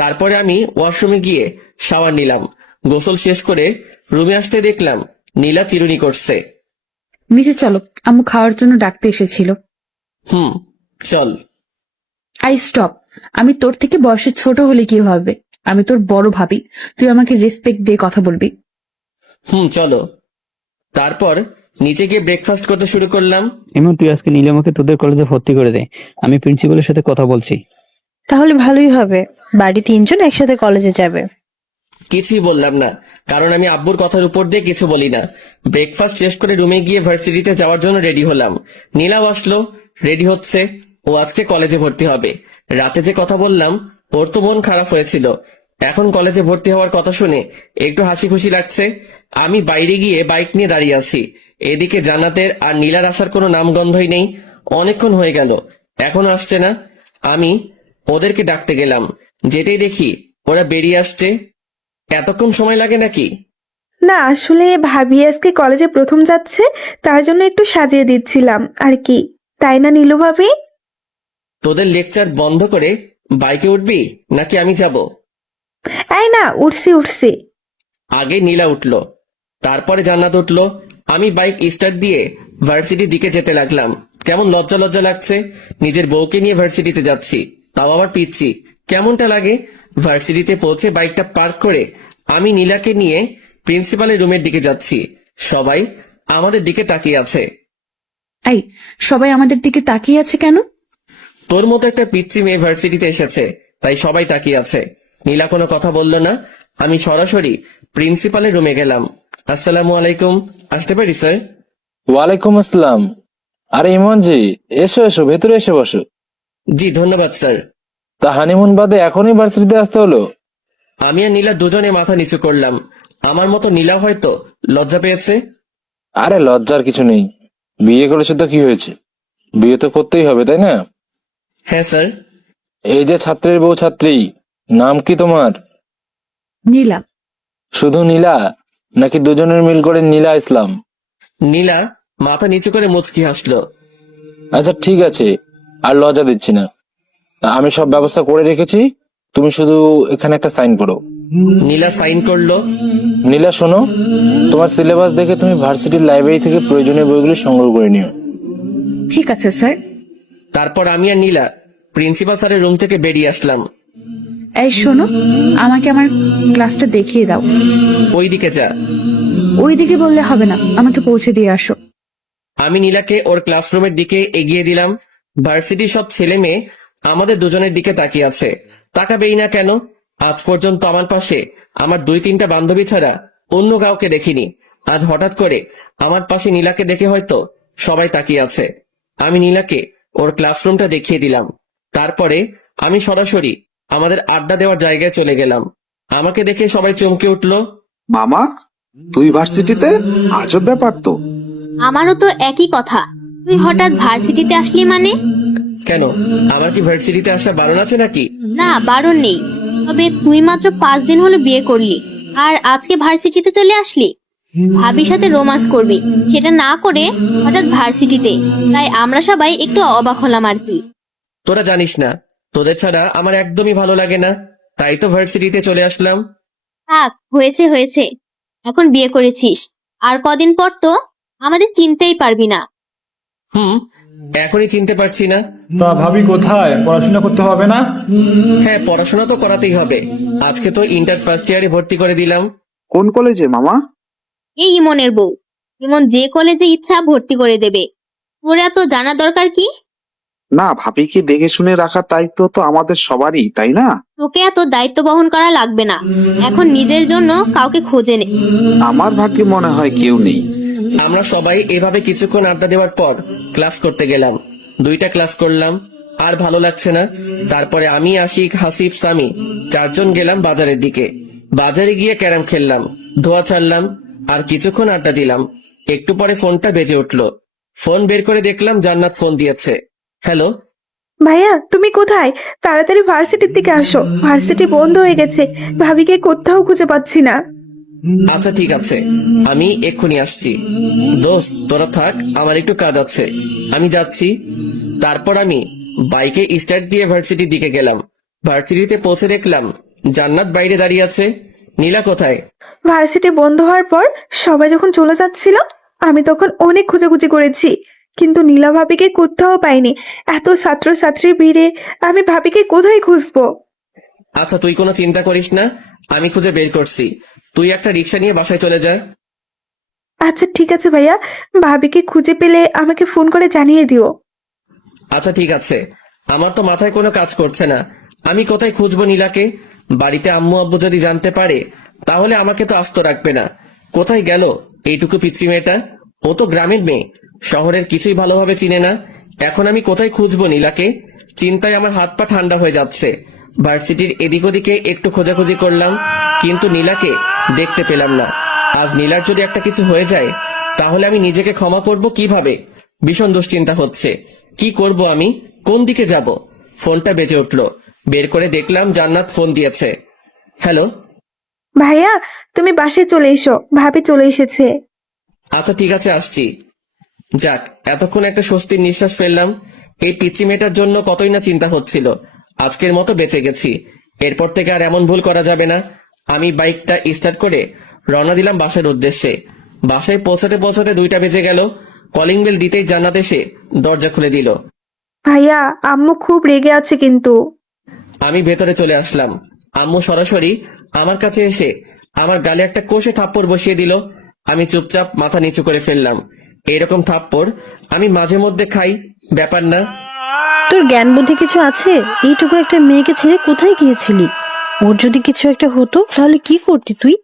তারপরে আমি ওয়াশরুমে গিয়ে শাওয়ার নিলাম। গোসল শেষ করে রুমে আসতে দেখলাম নীলা চিরুনি করছে। নিচে চলো, আম্মু খাওয়ার জন্য ডাকতে এসেছিল। চল। I stop. আমি তোর থেকে বয়সে ছোট হলে কি হবে? আমি তোর বড় ভাবি, তুই আমাকে রেসপেক্ট দিয়ে কথা বলবি। চলো। তারপর নিচে গিয়ে ব্রেকফাস্ট করতে শুরু করলাম। এমন তুই আজকে নীলিমাকে তোদের কলেজে ভর্তি করে দে, আমি প্রিন্সিপালের সাথে কথা বলছি। তাহলে ভালোই হবে, বাড়ি 3 জন একসাথে কলেজে যাবে। কিছুই বললাম না, কারণ আমি আব্বুর কথার উপর দিয়ে কিছু বলি না। ব্রেকফাস্ট শেষ করে রুমে গিয়ে ভার্সিটিতে যাওয়ার জন্য রেডি হলাম। নীলাও আসলো, রেডি হচ্ছে। ও আজকে কলেজে ভর্তি হবে। রাতে যে কথা বললাম, ওর তো মন খারাপ হয়েছিল। এখন কলেজে ভর্তি হওয়ার কথা শুনে একটু হাসি খুশি লাগছে। আমি বাইরে গিয়ে বাইক নিয়ে দাঁড়িয়ে আছি। এদিকে জান্নাতের আর নীলার আসার কোনো নামগন্ধই নেই। অনেকক্ষণ হয়ে গেল, এখনো আসছে না। আমি ওদেরকে ডাকতে গেলাম, যেতেই দেখি ওরা বেরিয়ে আসছে। এতক্ষণ সময় লাগে নাকি? না, আসলে ভাবি আজকে কলেজে প্রথম যাচ্ছে, তার জন্য একটু সাজিয়ে দিচ্ছিলাম আর কি। তাই না নীলু ভাবি? তোদের লেকচার বন্ধ করে বাইকে উঠবি নাকি আমি যাব? এই না, উঠছি। আগে নীলা উঠলো, তারপরে জান্নাত উঠলো। আমি বাইক স্টার্ট দিয়ে ভার্সিটির দিকে যেতে লাগলাম। কেমন লজ্জা লজ্জা লাগছে, নিজের বউকে নিয়ে ভার্সিটিতে যাচ্ছি, তাও আবার পিচ্ছি। কেমনটা লাগে? ভার্সিটিতে পৌঁছে বাইকটা পার্ক করে আমি নীলাকে নিয়ে প্রিন্সিপালের রুমের দিকে যাচ্ছি। সবাই আমাদের দিকে তাকিয়ে আছে। এই, সবাই আমাদের দিকে তাকিয়ে আছে কেন? তোর মতো একটা পিচ্চি মেয়ে ভার্সিটিতে এসেছে, তাই সবাই তাকিয়ে আছে। নীলা কোনো কথা বলল না। আমি সরাসরি প্রিন্সিপালের রুমে গেলাম। আসসালামু আলাইকুম, আসতে পারি স্যার? ওয়ালাইকুম আসসালাম। আরে ইমন জি, এসো এসো, ভেতরে এসে বসো। জি ধন্যবাদ স্যার। তা হানিমুন বাদে এখনই ভার্সিটিতে আসতে হলো? আমি আর নীলা দুজনে মাথা নিচু করলাম। আমার মতো নীলা হয়তো লজ্জা পেয়েছে। আরে লজ্জার কিছু নেই, বিয়ে করেছে তো কি হয়েছে, বিয়ে তো করতেই হবে তাই না? হ্যাঁ স্যার। এই যে ছাত্রের বউ ছাত্রী, নাম কি তোমার? নীলা। শুধু নীলা নাকি দুজনের মিল করে নীলা ইসলাম? নীলা মাথা নিচু করে মুচকি হাসলো। আচ্ছা ঠিক আছে, আর লজ্জা দিচ্ছি না। আমি সব ব্যবস্থা করে রেখেছি, তুমি শুধু এখানে একটা সাইন করো। নীলা সাইন করলো। নীলা শোনো, তোমার সিলেবাস দেখে তুমি ভার্সিটির লাইব্রেরি থেকে প্রয়োজনীয় বইগুলো সংগ্রহ করে নিও। ঠিক আছে স্যার। তারপর আমি আর নীলা প্রিন্সিপাল স্যারের রুম থেকে বেরিয়ে আসলাম। এই শোনো, আমাকে আমার ক্লাসটা দেখিয়ে দাও। ওইদিকে যা। ওইদিকে বললে হবে না, আমাকে পৌঁছে দিয়ে আসো। আমি নীলাকে ওর ক্লাসরুমের দিকে এগিয়ে দিলাম। ভার্সিটির সব ছেলে মেয়ে আমাদের দুজনের দিকে তাকিয়ে আছে। তাকাবেই না কেন? আজ পর্যন্ত আমার পাশে আমার 2-3টা বান্ধবী ছাড়া অন্য কাউকে দেখিনি। আজ হঠাৎ করে আমার পাশে নীলাকে দেখে হয়তো সবাই তাকিয়ে আছে। আমি নীলাকে ওর ক্লাসরুমটা দেখিয়ে দিলাম। তারপরে আমি সরাসরি আমাদের আড্ডা দেওয়ার জায়গায় চলে গেলাম। আমাকে দেখে সবাই চমকে উঠলো। মামা, তুই ভার্সিটিতে? আজব ব্যাপার তো। আমারও তো একই কথা, তুই হঠাৎ ভার্সিটিতে আসলি মানে? কেন, আমার কি ভার্সিটিতে আসা বারণ আছে নাকি? না, বারণ নেই, তবে তুই মাত্র 5 দিন হলো বিয়ে করলি আর আজকে ভার্সিটিতে চলে আসলি। ভাবির সাথে রোমান্স করবি, সেটা না করে হঠাৎ ভার্সিটিতে, তাই আমরা সবাই একটু অবাক হলাম আর কি। তোরা জানিস না, তোদের ছাড়া আমার একদমই ভালো লাগে না, তাই তো ভার্সিটিতে চলে আসলাম। থাক, হয়েছে, এখন বিয়ে করেছিস, আর কদিন পর তো আমাদের চিনতেই পারবি না। এখনই চিনতে পারছি না। তা ভাবি কোথায়? পড়াশোনা করতে হবে না? হ্যাঁ, পড়াশোনা তো করাতেই হবে। আজকে তো ইন্টার ফার্স্ট ইয়ারে ভর্তি করে দিলাম। কোন কলেজে মামা? এই ইমনের বউ, ইমন যে কলেজে ইচ্ছা ভর্তি করে দেবে, তোর এত জানা দরকার কি? না, ভাবিকে দেখে শুনে রাখার দায়িত্ব তো আমাদের সবারই, তাই না? তোকে এত দায়িত্ব বহন করা লাগবে না, এখন নিজের জন্য কাউকে খোঁজে নে। আমার ভাগ্যে মনে হয় কেউ নেই। আমরা সবাই এভাবে কিছুক্ষণ আড্ডা দেওয়ার পর ক্লাস করতে গেলাম। 2টা ক্লাস করলাম। আর ভালো লাগছে না। তারপরে আমি, আশিক, হাসিব, সামি চারজন গেলাম বাজারের দিকে। বাজারে গিয়ে ক্যারাম খেললাম, ধোয়া ছাড়লাম, আর কিছুক্ষণ আড্ডা দিলাম। একটু পরে ফোনটা বেজে উঠলো। ফোন বের করে দেখলাম জান্নাত ফোন দিয়েছে। হ্যালো। ভাইয়া তুমি কোথায়? তাড়াতাড়ি ভার্সিটির দিকে আসো, ভার্সিটি বন্ধ হয়ে গেছে, ভাবিকে কোথাও খুঁজে পাচ্ছি না। আচ্ছা ঠিক আছে, আমি এক্ষুনি আসছি। দোস্ত তোরা থাক, আমার একটু কাজ আছে, আমি যাচ্ছি। তারপর আমি বাইকে স্টার্ট দিয়ে ভার্সিটির দিকে গেলাম। ভার্সিটিতে পৌঁছে দেখলাম জান্নাত বাইরে দাঁড়িয়ে আছে। নীলা কোথায়? ভার্সিটি বন্ধ হওয়ার পর সবাই যখন চলে যাচ্ছিল, আমি তখন অনেক খোঁজাখুঁজি করেছি, কিন্তু নীলা ভাবিকে কোথাও পাইনি। এত ছাত্রছাত্রীর ভিড়ে আমি ভাবিকে কোথায় খুঁজবো? আচ্ছা তুই কোনো চিন্তা করিস না, আমি খুঁজে বের করছি। তুই একটা রিক্সা নিয়ে বাসায় চলে যা। আচ্ছা ঠিক আছে ভাইয়া, ভাবিকে খুঁজে পেলে আমাকে ফোন করে জানিয়ে দিও। আচ্ছা ঠিক আছে। আমার তো মাথায় কোনো কাজ করছে না, আমি কোথায় খুঁজবো নীলাকে? বাড়িতে আম্মু আব্বু যদি জানতে পারে তাহলে আমাকে তো আস্ত রাখবে না। কোথায় গেল এইটুকু পিচ্চি মেয়েটা? ও তো গ্রামের মেয়ে, শহরের কিছুই ভালোভাবে চিনে না। এখন আমি কোথায় খুঁজবো নীলাকে? চিন্তায় আমার হাত পা ঠান্ডা হয়ে যাচ্ছে। ভার্সিটির এদিক ওদিকে একটু খোঁজাখুঁজি করলাম, কিন্তু নীলাকে দেখতে পেলাম না। আজ নীলার যদি একটা কিছু হয়ে যায় তাহলে আমি নিজেকে ক্ষমা করব কিভাবে? ভীষণ দুশ্চিন্তা হচ্ছে। কি করব আমি? কোন দিকে যাব? ফোনটা বেজে উঠলো, বের করে দেখলাম জান্নাত ফোন দিয়েছে। হ্যালো। ভাইয়া তুমি বাসায় চলে এসো, ভাবি চলে এসেছে। আচ্ছা ঠিক আছে, আসছি। যাক, এতক্ষণ একটা স্বস্তির নিঃশ্বাস ফেললাম। এই পিচ্চি মেয়েটার জন্য কতই না চিন্তা হচ্ছিল। আজকের মতো বেঁচে গেছি, এরপর থেকে আর এমন ভুল করা যাবে না। আমি বাইকটা স্টার্ট করে রওনা দিলাম বাসার উদ্দেশ্যে। বাসায় পৌঁছাতে পৌঁছাতে 2টা বেজে গেল। কলিং বেল দিতেই জান্নাত এসে দরজা খুলে দিল। ভাইয়া আম্মু খুব রেগে আছে কিন্তু। আমি ভেতরে চলে আসলাম। আম্মু সরাসরি আমার কাছে এসে আমার গালে একটা কষে থাপ্পড় বসিয়ে দিল। আমি চুপচাপ মাথা নিচু করে ফেললাম। এরকম থাপ্পড় আমি মাঝে মধ্যে খাই, ব্যাপার না। তোর জ্ঞান বুদ্ধি কিছু আছে? এইটুকু একটা মেয়েকে ছেড়ে কোথায় গিয়েছিলি? ওর যদি কিছু একটা হতো তাহলে কি করতি তুই?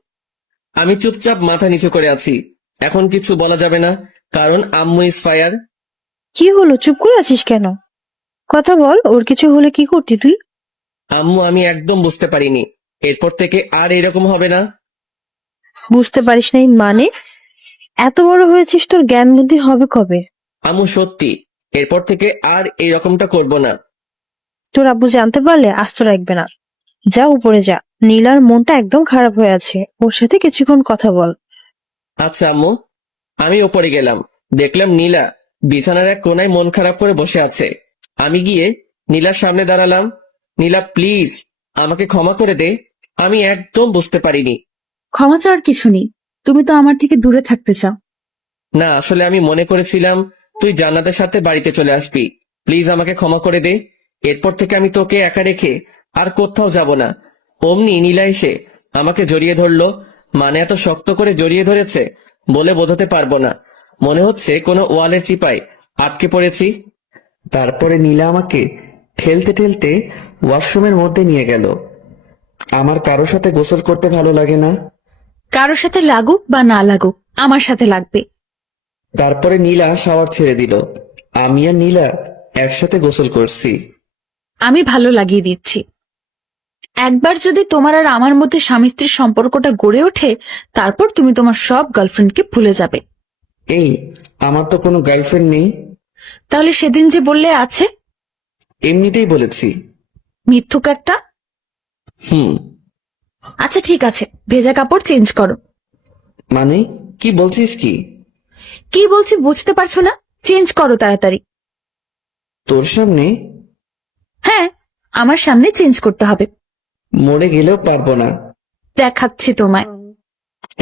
আমি চুপচাপ মাথা নিচু করে আছি। এখন কিছু বলা যাবে না, কারণ আম্মু ইজ ফায়ার। কি হলো, চুপ করে আছিস কেন? কথা বল, ওর কিছু হলে কি করতি তুই? আম্মু আমি একদম বুঝতে পারিনি, এরপর থেকে আর এরকম হবে না। বুঝতে পারিস নাই মানে? এত বড় হয়েছিস, তোর জ্ঞান বুদ্ধি হবে কবে? আম্মু সত্যি, এরপর থেকে আর এরকমটা করব না। তোর আব্বু জানতে পারলে আস্ত রাখবে না। যা উপরে যা, নীলার মনটা একদম খারাপ হয়ে আছে, ওর সাথে কিছুক্ষণ কথা বল। আচ্ছা আম্মু। আমি ওপরে গেলাম, দেখলাম নীলা বিছানার এক কোনায় মন খারাপ করে বসে আছে। আমি গিয়ে নীলার সামনে দাঁড়ালাম। নীলা প্লিজ আমাকে ক্ষমা করে দে, আমি একদম বুঝতে পারিনি। ক্ষমা চাওয়ার কিছু নেই, তুমি তো আমার থেকে দূরে থাকতে চাও। না, আসলে আমি মনে করেছিলাম তুই জান্নাতের সাথে বাড়িতে চলে আসবি। প্লিজ আমাকে ক্ষমা করে দে, এরপর থেকে আমি তোকে একা রেখে আর কোথাও যাব না। অমনি নীলা এসে আমাকে জড়িয়ে ধরলো। মানে এত শক্ত করে জড়িয়ে ধরেছে বলে বোঝাতে পারবো না, মনে হচ্ছে কোনো ওয়ালের চিপায় আটকে পড়েছি। তারপরে নীলা আমাকে ঠেলতে ঠেলতে ওয়াশরুমের মধ্যে নিয়ে গেল। আমার কারোর সাথে গোসল করতে ভালো লাগে না। কারোর সাথে লাগুক বা না লাগুক, আমার সাথে লাগবে। তারপরে নীলা শাওয়ার ছেড়ে দিল। আমি আর নীলা একসাথে গোসল করছি। আমি ভালো লাগিয়ে দিচ্ছি। একবার যদি তোমার আর আমার মধ্যে স্বামী স্ত্রীর সম্পর্কটা গড়ে ওঠে, তারপর তুমি তোমার সব গার্লফ্রেন্ডকে ভুলে যাবে। এই, আমার তো কোনো গার্লফ্রেন্ড নেই। তাহলে সেদিন যে বললে আছে? এমনিতেই বলেছি। মিথ্যুক একটা। আচ্ছা ঠিক আছে, ভেজা কাপড় চেঞ্জ করো। মানে কি বলছিস? কি বলছি বুঝতে পারছো না? চেঞ্জ করো তাড়াতাড়ি। তোর সামনে? হ্যাঁ, আমার সামনে চেঞ্জ করতে হবে। মরে গেলেও পারবো না। দেখাচ্ছি তোমায়।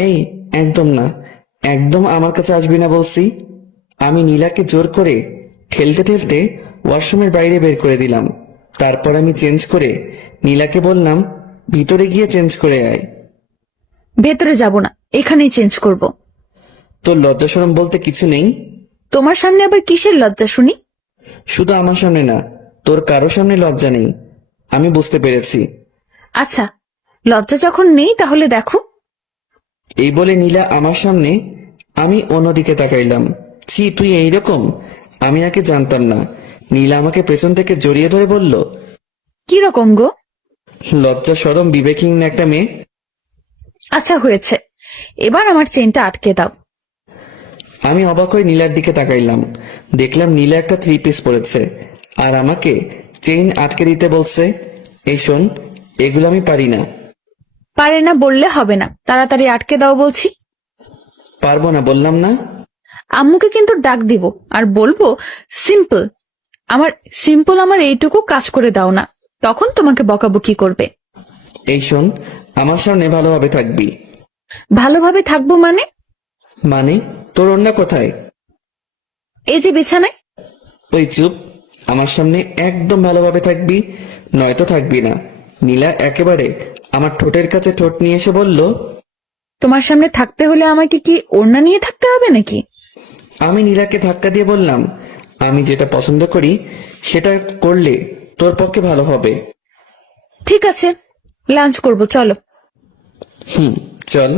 এই একদম না, একদম আমার কাছে আসবি না বলছি। আমি নীলাকে জোর করে ঠেলতে ঠেলতে ওয়াশরুমের বাইরে বের করে দিলাম। তারপর আমি চেঞ্জ করে নীলাকে বললাম ভিতরে গিয়ে চেঞ্জ করে আয়। ভেতরে যাব না, এখানেই চেঞ্জ করব। তোর লজ্জা শরম বলতে কিছু নেই? তোমার সামনে আবার কিসের লজ্জা শুনি? শুধু আমার সামনে না, তোর কারো সামনে লজ্জা নেই, আমি বুঝতে পেরেছি। আচ্ছা, লজ্জা যখন নেই তাহলে দেখো। এই বলে নীলা আমার সামনে, আমি অন্যদিকে তাকাইলাম। ছি, তুই এইরকম? আমি আগে জানতাম না। নীলা আমাকে পেছন থেকে জড়িয়ে ধরে বলল, কি রকম গো? লজ্জা শরম বিবেকহীন একটা মেয়ে। আচ্ছা হয়েছে, এবার আমার চেনটা আটকে দাও। আমি অবাক হয়ে নীলার দিকে তাকাইলাম। দেখলাম নীলা একটা 3 পিস পরেছে আর আমাকে চেইন আটকে দিতে বলছে। এই শোন, এগুলো আমি পারি না। পারে না বললে হবে না, তাড়াতাড়ি আটকে দাও বলছি। পারবো না বললাম না? আম্মুকে কিন্তু ডাক দিব আর বলবো সিম্পল আমার এইটুকু কাজ করে দাও না, তখন তোমাকে বকাবকি করবে। এই শোন, আমার সামনে ভালোভাবে থাকবি। ভালোভাবে থাকবো মানে? মানে তোর ওড়না কোথায়? এই যে বিছানায়। ওই চুপ, আমার সামনে একদম ভালোভাবে থাকবি, নয়তো থাকবি না। নীলা একেবারে আমার ঠোঁটের কাছে ঠোঁট নিয়ে এসে বলল, তোমার সামনে থাকতে হলে আমাকে কি ওড়না নিয়ে থাকতে হবে নাকি? আমি নীলাকে ধাক্কা দিয়ে বললাম, আমি যেটা পছন্দ করি সেটা করলে তোর পক্ষে ভালো হবে। ঠিক আছে, লাঞ্চ করব, চলো। চল।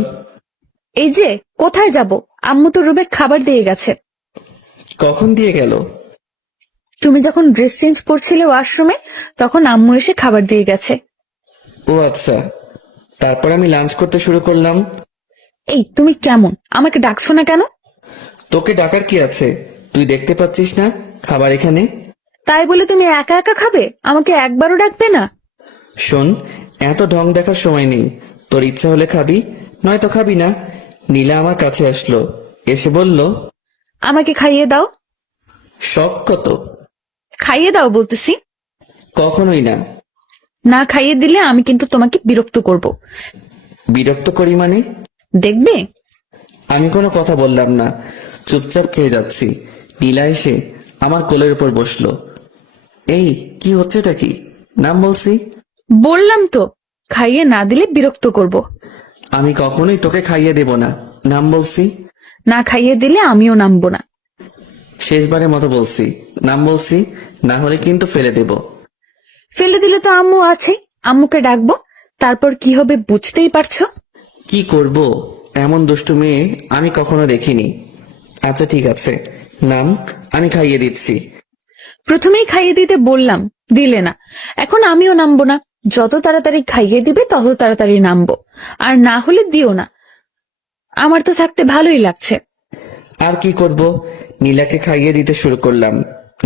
এই যে কোথায় যাব? আম্মু তো রুমে খাবার দিয়ে গেছে। কখন দিয়ে গেল? তুমি যখন ড্রেস চেঞ্জ করছিলে ওয়াশরুমে, তখন আম্মু এসে খাবার দিয়ে গেছে। ও আচ্ছা। তারপর আমি লাঞ্চ করতে শুরু করলাম। এই তুমি কেমন, আমাকে ডাকছো না কেন? তোকে ডাকার কি আছে? তুই দেখতে পাচ্ছিস না খাবার এখানে? তাই বলে তুমি একা একা খাবে? আমাকে একবারও ডাকবে না? শোন, এত ঢং দেখার সময় নেই। তোর ইচ্ছা হলে খাবি, নয়তো খাবি না। নীলা আমার কাছে আসলো, এসে বলল, আমাকে খাইয়ে দাও। শখ কত? খাইয়ে দাও বলতেছি। কখনোই না। না খাইয়ে দিলে আমি কিন্তু তোমাকে বিরক্ত করব। বিরক্ত করি মানে? দেখবে। আমি কোনো কথা বললাম না, চুপচাপ খেয়ে যাচ্ছি। নীলা এসে আমার কোলের উপর বসলো। এই কি হচ্ছেটা কি? নাম বলছি। বললাম তো, খাইয়ে না দিলে বিরক্ত করব। আমি কখনোই তোকে খাইয়ে দেব না, নাম বলছি। না খাইয়ে দিলে আমিও নামবো না। শেষবারের মতো বলছি, নাম বলছি, না হলে কিন্তু ফেলে দেব। ফেলে দিলে তো আম্মু আছে, আম্মুকে ডাকবো, তারপর কি হবে বুঝতেই পারছো। কি করব? এমন দুষ্টু মেয়ে আমি কখনো দেখিনি। আচ্ছা ঠিক আছে, নাম, আমি খাইয়ে দিচ্ছি। প্রথমেই খাইয়ে দিতে বললাম, দিলে না, এখন আমিও নামবো না। যত তাড়াতাড়ি খাইয়ে দিবে তত তাড়াতাড়ি নামবো, আর না হলে দিও না। আমার তো থাকতে ভালোই লাগছে। আর কি করব? নীলাকে খাইয়ে দিতে শুরু করলাম।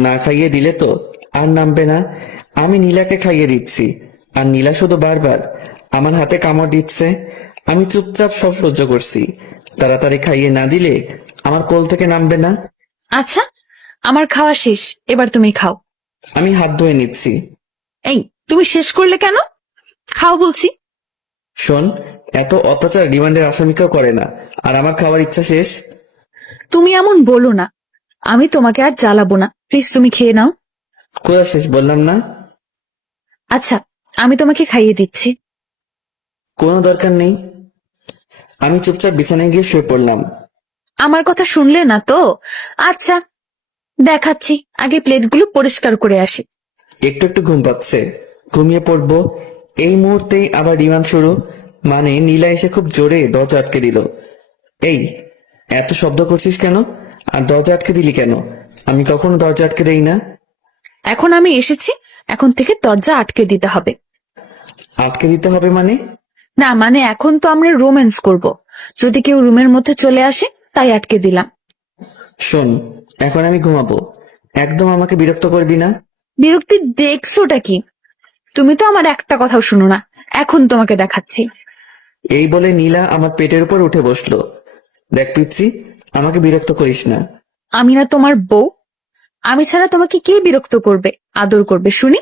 না খাইয়ে দিলে তো আর নামবে না। আমি নীলাকে খাইয়ে দিচ্ছি, আর নীলা শুধু বারবার আমার হাতে কামড় দিচ্ছে। আমি চুপচাপ সব সহ্য করছি। তাড়াতাড়ি খাইয়ে না দিলে আমার কোল থেকে নামবে না। আচ্ছা, আমার খাওয়া শেষ, এবার তুমি খাও। আমি হাত ধুয়ে নিচ্ছি। এই তুমি শেষ করলে কেন? খাও বলছি। শোন, এত অত্যাচার রিমান্ডের আসামিকেও করে না, আর আমার খাওয়ার ইচ্ছা শেষ। তুমি এমন বলো না, আমি তোমাকে আর জ্বালাবো না, প্লিজ তুমি খেয়ে নাও। কোথা শেষ বললাম না? আচ্ছা, আমি তোমাকে খাইয়ে দিচ্ছি। কোনো দরকার নেই। আমি চুপচাপ বিছানায় গিয়ে শুয়ে পড়লাম। আমার কথা শুনলে না তো? আচ্ছা দেখাচ্ছি, আগে প্লেটগুলো পরিষ্কার করে আসি। একটু একটু ঘুম পাচ্ছে, ঘুমিয়ে পড়বো। এই মুহূর্তেই আবার রিমান্ড শুরু। মানে নীলা এসে খুব জোরে দরজা আটকে দিল। এই, এত শব্দ করছিস কেন? আর দরজা আটকে দিলি কেন? আমি কখনো দরজা আটকে দেই না। এখন আমি এসেছি, এখন থেকে দরজা আটকে দিতে হবে। আটকে দিতে হবে মানে? না মানে এখন তো আমরা রোম্যান্স করব, যদি কেউ রুমের মধ্যে চলে আসে তাই আটকে দিলাম। শোন, এখন আমি ঘুমাবো, একদম আমাকে বিরক্ত করবি না। বিরক্তি দেখছোটা কি? তুমি তো আমার একটা কথাও শুনো না, এখন তোমাকে দেখাচ্ছি। এই বলে নীলা আমার পেটের উপর উঠে বসলো। দেখ পিচ্ছি, আমাকে বিরক্ত করিস না। আমি না তোমার বউ? আমি ছাড়া তোমাকে কে বিরক্ত করবে, আদর করবে শুনি?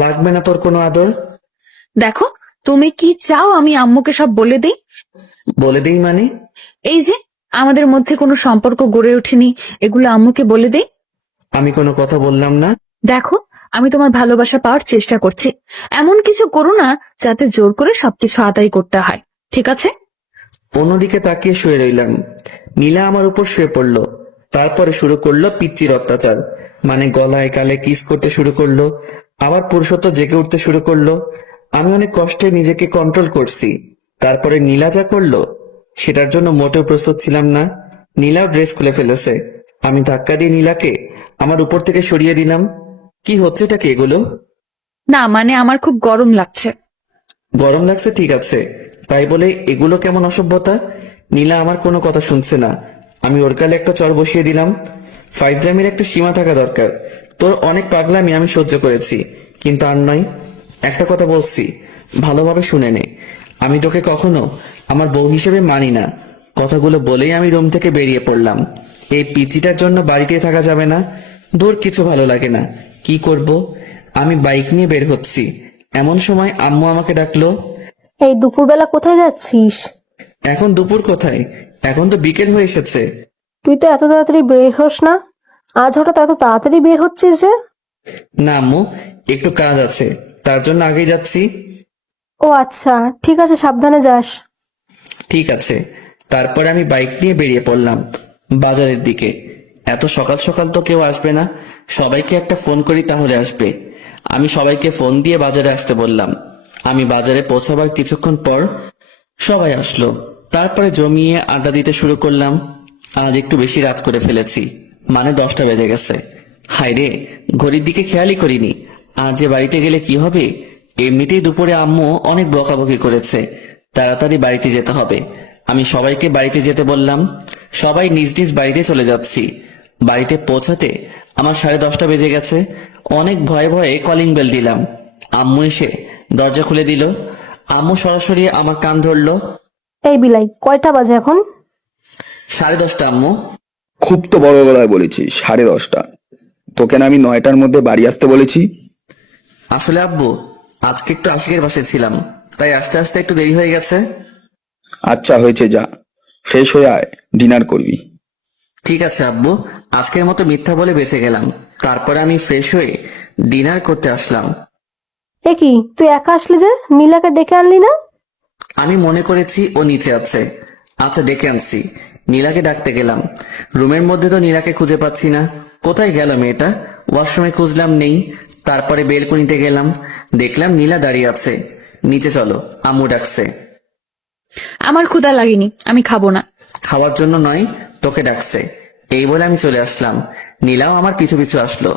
লাগবে না তোর কোনো আদর। দেখো, তুমি কি চাও আমি আম্মুকে সব বলে দেই? বলে দেই মানে? এই যে আমাদের মধ্যে কোনো সম্পর্ক গড়ে ওঠেনি, এগুলো আম্মুকে বলে দেই। আমি কোনো কথা বললাম না। দেখো, আমি তোমার ভালোবাসা পাওয়ার চেষ্টা করছি, এমন কিছু করো না যাতে জোর করে সবকিছু আদায় করতে হয়, ঠিক আছে? অন্যদিকে তাকিয়ে শুয়ে রইলাম। নীলা আমার উপর শুয়ে পড়লো। তারপরে শুরু করলো পিচ্চির অত্যাচার। মানে গলায় গালে কিস করতে শুরু করলো, আবার পুরুষত্ব জেগে উঠতে শুরু করলো। আমি অনেক কষ্টে নিজেকে কন্ট্রোল করছি। তারপরে নীলা যা করলো সেটার জন্য মোটেও প্রস্তুত ছিলাম না। নীলাও ড্রেস খুলে ফেলেছে। আমি ধাক্কা দিয়ে নীলাকে আমার উপর থেকে সরিয়ে দিলাম। কি হচ্ছে এটা কি এগুলো? না মানে আমার খুব গরম লাগছে। গরম লাগছে ঠিক আছে, তাই বলে এগুলো কেমন অসভ্যতা? নীলা আমার কোনো কথা শুনছে না। আমি ওর গালে একটা চড় বসিয়ে দিলাম। ফাইজলামির একটা সীমা থাকা দরকার। তোর অনেক পাগলামি আমি সহ্য করেছি, কিন্তু আর নয়। একটা কথা বলছি, ভালোভাবে শুনে নে। আমি তোকে কখনো আমার বউ হিসেবে মানি না। কথাগুলো বলেই আমি রুম থেকে বেরিয়ে পড়লাম। এই পিচিটার জন্য বাড়িতে থাকা যাবে না। দূর কিছু ভালো লাগে না, কি করব? আমি বাইক নিয়ে বের হচ্ছি, এমন সময় আম্মু আমাকে ডাকলো। এই দুপুরবেলা কোথায় যাচ্ছিস? এখন দুপুর কোথায়? এখন তো বিকেল হয়ে এসেছে। তুই তো এত তাড়াতাড়ি বের হোস না, আজ হঠাৎ এত তাড়াতাড়ি বের হচ্ছিস যে? না আম্মু, একটু কাজ আছে, তার জন্য আগেই যাচ্ছি। ও আচ্ছা, ঠিক আছে, সাবধানে যাস। ঠিক আছে। তারপরে আমি বাইক নিয়ে বেরিয়ে পড়লাম বাজারের দিকে। এত সকাল সকাল তো কেউ আসবে না, সবাইকে একটা ফোন করি তাহলে আসবে। আমি সবাইকে ফোন দিয়ে বাজারে আসতে বললাম। আমি বাজারে পৌঁছাবার কিছুক্ষণ পর সবাই আসলো। তারপরে জমিয়ে আড্ডা দিতে শুরু করলাম। আজ একটু বেশি রাত করে ফেলেছি, মানে 10টা বেজে গেছে। হায় রে, ঘড়ির দিকে খেয়ালই করিনি। আজ যে বাড়িতে গেলে কি হবে? এমনিতেই দুপুরে আম্মু অনেক বকাবকি করেছে, তাড়াতাড়ি বাড়িতে যেতে হবে। আমি সবাইকে বাড়িতে যেতে বললাম। সবাই নিজ নিজ বাড়িতে চলে যাচ্ছি। বাড়িতে পৌঁছাতে আমার 10:30 বেজে গেছে। অনেক ভয়ে ভয়ে কলিং বেল দিলাম। আম্মু এসে দরজা খুলে দিল। আম্মু সরাসরি আমার কান ধরলো। এই বিলাই, কয়টা বাজে এখন? 10:30 আম্মু। খুব তো বড় গলায় বলেছিস 10:30। তোকে না আমি 9টার মধ্যে বাড়ি আসতে বলেছি? আসলে আব্বু, আজকে একটু আশিকের বাসায় ছিলাম, তাই আস্তে আস্তে একটু দেরি হয়ে গেছে। আচ্ছা হয়েছে, যা ফ্রেশ হয়ে আয়, ডিনার করবি। ঠিক আছে আব্বু, আজকের মতো মিথ্যা বলে বেঁচে গেলাম। তারপরে আমি ফ্রেশ হয়ে ডিনার করতে আসলাম। এ কি, তুই একা আসলি যে? নীলাকে ডেকে আনলি না? আমি মনে করেছি ও নিচে আছে। আচ্ছা ডেকে আনছি। নীলাকে ডাকতে গেলাম। রুমের মধ্যে তো নীলাকে খুঁজে পাচ্ছি না। কোথায় গেল মেয়েটা? ওয়াশরুমে খুঁজলাম, নেই। তারপরে বেলকনিতে গেলাম, দেখলাম নীলা দাঁড়িয়ে আছে। নিচে চলো, আম্মু ডাকছে। আমার ক্ষুধা লাগেনি, আমি খাবো না। খাওয়ার জন্য নয়, তোকে ডাকছে। এই বলে আমি চলে আসলাম। নীলাও আমার পিছু পিছু আসলো।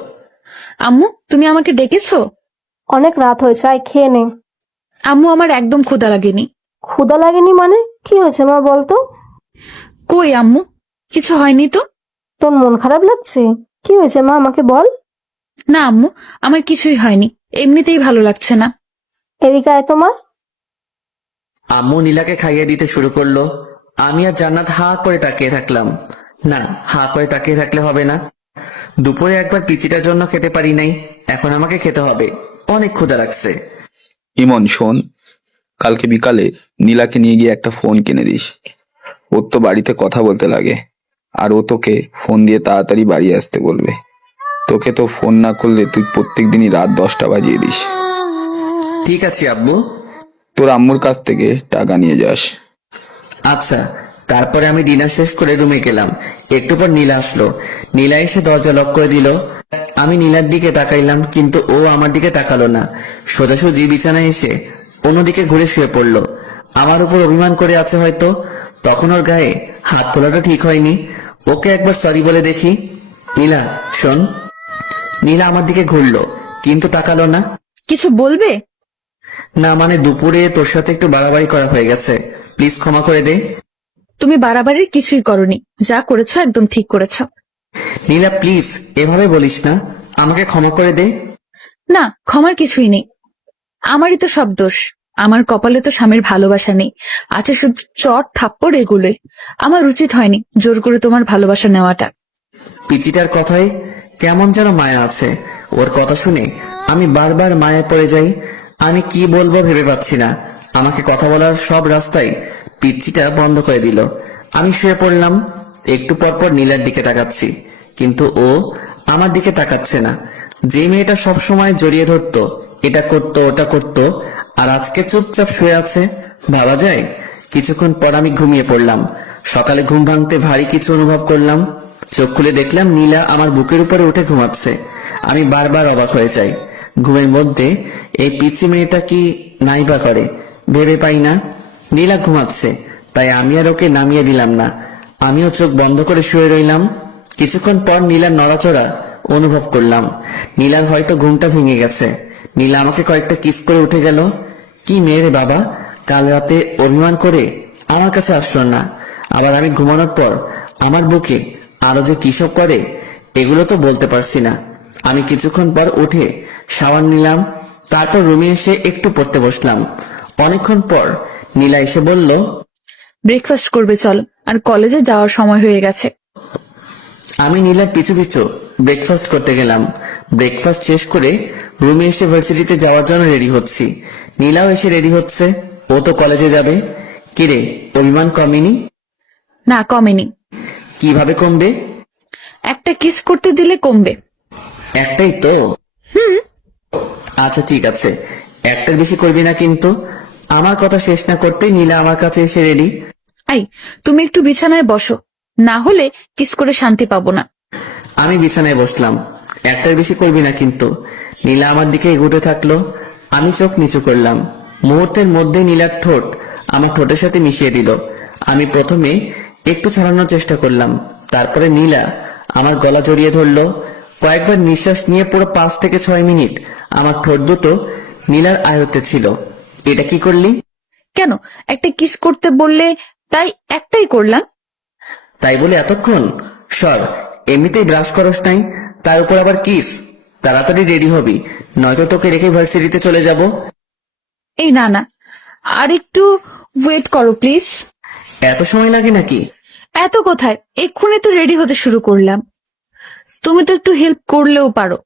আম্মু, তুমি আমাকে ডেকেছো? অনেক রাত হয়েছে, আয় খেয়ে নে। আম্মু, আমার একদম ক্ষুধা লাগেনি। ক্ষুধা লাগেনি মানে? কি হয়েছে মা, বলতো? কই আম্মু, কিছু হয়নি তো। তোর মন খারাপ লাগছে? কি হয়েছে মা, আমাকে বল। না আম্মু, আমার কিছুই হয়নি, এমনিতেই ভালো লাগছে না। এদিকে আয় তো মা। আম্মু নীলাকে খাইয়ে দিতে শুরু করলো। আমি আর জান্নাত হা করে তাকিয়ে থাকলাম। না, হা করে তাকিয়ে থাকলে হবে না। দুপুরে একবার পিচিটার জন্য খেতে পারি নাই, এখন আমাকে খেতে হবে। অনেক ক্ষুধা লাগছে। ইমন শোন, কালকে বিকালে নীলাকে নিয়ে গিয়ে একটা ফোন কিনে দিস। ওর তো বাড়িতে কথা বলতে লাগে, আর ও তোকে ফোন দিয়ে তাড়াতাড়ি বাড়ি আসতে বলবে। তোকে তো ফোন না করলে তুই প্রত্যেক দিনই রাত 10টা বাজিয়ে দিস। ঠিক আছে আব্বু। তোর আম্মুর কাছ থেকে টাকা নিয়ে যাস। আচ্ছা। তারপরে আমি ডিনার শেষ করে রুমে গেলাম। একটু পর নীলা আসলো। নীলা এসে দরজা লক করে দিল। আমি নীলার দিকে তাকাইলাম, কিন্তু ও আমার দিকে তাকালো না। সোজাসুজি বিছানায় এসে অন্যদিকে ঘুরে শুয়ে পড়লো। আমার উপর অভিমান করে আছে হয়তো। তখন ওর গায়ে হাত তোলাটা ঠিক হয়নি। ওকে একবার সরি বলে দেখি। নীলা শোন। নীলা আমার দিকে ঘুরলো, কিন্তু তাকালো না। কিছু বলবে? না মানে দুপুরে তোর সাথে একটু বাড়াবাড়ি করা হয়ে গেছে, প্লিজ ক্ষমা করে দে। তুমি বাড়াবাড়ির কিছুই করনি, যা করেছো একদম ঠিক করেছো। নীলা প্লিজ এভাবে বলিস না, আমাকে ক্ষমা করে দে। না, ক্ষমার কিছুই নেই, আমারই তো সব দোষ। আমার কপালে তো স্বামীর ভালোবাসা নেই, আছে শুধু চট থাপ্পড়, এগুলোই। আমার উচিত হয়নি জোর করে তোমার ভালোবাসা নেওয়াটা। পিচিটার কথায় কেমন যেন মায়া আছে। ওর কথা শুনে আমি বারবার মায়ায় পড়ে যাই। আমি কি বলবো ভেবে পাচ্ছি না। আমাকে কথা বলার সব রাস্তায় পিচিটা বন্ধ করে দিল। আমি শুয়ে পড়লাম। একটু পর পর নীলার দিকে তাকাচ্ছি, কিন্তু ও আমার দিকে তাকাচ্ছে না। যে মেয়েটা সব সময় জড়িয়ে ধরতো, এটা করতো ওটা করতো, আর আজকে চুপচাপ শুয়ে আছে, ভাবা যায়। কিছুক্ষণ পর আমি ঘুমিয়ে পড়লাম। সকালে ঘুম ভাঙতে ভারী কিছু অনুভব করলাম। চোখ খুলে দেখলাম নীলা আমার বুকের উপরে উঠে ঘুমাচ্ছে। আমি বারবার অবাক হয়ে যাই। ঘুমের মধ্যে এই পিচি মেয়েটা কি নাইবা করে ভেবে পাই না। নীলা ঘুমাচ্ছে, তাই আমি আর ওকে নামিয়ে দিলাম না। আমিও চোখ বন্ধ করে শুয়ে রইলাম। কিছুক্ষণ পর নীলার নড়াচড়া অনুভব করলাম নীলার হয়তো ঘুমটা ভেঙে গেছে। নীলা আমাকে কয়েকটা কিস করে উঠে গেল। কি মেয়ে রে বাবা, কাল রাতে অভিমান করে আমার কাছে আসলো না, আবার আমি ঘুমানোর পর আমার বুকে আরো যে কিসব করে এগুলো তো বলতে পারছি না। আমি কিছুক্ষণ পর উঠে শাওয়ার নিলাম, তারপর রুমে এসে একটু পড়তে বসলাম। অনেকক্ষণ পর নীলা এসে বলল, ব্রেকফাস্ট করবে চলো, আর কলেজে যাওয়ার সময় হয়ে গেছে। আমি নীলার পিছু পিছু ব্রেকফাস্ট করতে গেলাম। ব্রেকফাস্ট শেষ করে রুমে এসে ভার্সিটিতে যাওয়ার জন্য রেডি হচ্ছি। নীলাও এসে রেডি হচ্ছে, ও তো কলেজে যাবে। কিরে, অভিমান কমেনি? না, কমেনি। কিভাবে কমবে? একটা কিস করতে দিলে কমবে। একটাই তো। আচ্ছা ঠিক আছে, একটার বেশি করবি না কিন্তু। আমার কথা শেষ না করতেই নীলা আমার কাছে এসে রেডি। আই, তুমি একটু বিছানায় বসো, না হলে কিস করে শান্তি পাবো না। আমি বিছানায় বসলাম। একটার বেশি করবি না কিন্তু। নীলা আমার দিকে এগোতে থাকলো। আমি চোখ নিচু করলাম। মুহূর্তের মধ্যে নীলার ঠোঁট আমার ঠোঁটের সাথে মিশিয়ে দিল। আমি প্রথমে একটু ছাড়ানোর চেষ্টা করলাম, তারপরে নীলা আমার গলা জড়িয়ে ধরলো। কয়েকবার নিঃশ্বাস নিয়ে পুরো 5 থেকে 6 মিনিট আমার ঠোঁট দুটো নীলার আয়ত্তে ছিল। এটা কি করলি? কেন, একটা কিস করতে বললে তাই একটাই করলাম। তাই বলে এতক্ষণ? সর, এমনিতেই ব্রাশ করস নাই, তার উপর আবার কিস। তাড়াতাড়ি রেডি হবি, নয়তো তোকে রেখে ভার্সিটিতে চলে যাব। এই না না, আর একটু ওয়েট করো প্লিজ। এত সময় লাগে নাকি? এত কোথায়, এক্ষুনি তো রেডি হতে শুরু করলাম। তুমি তো একটু হেল্প করলেও পারো।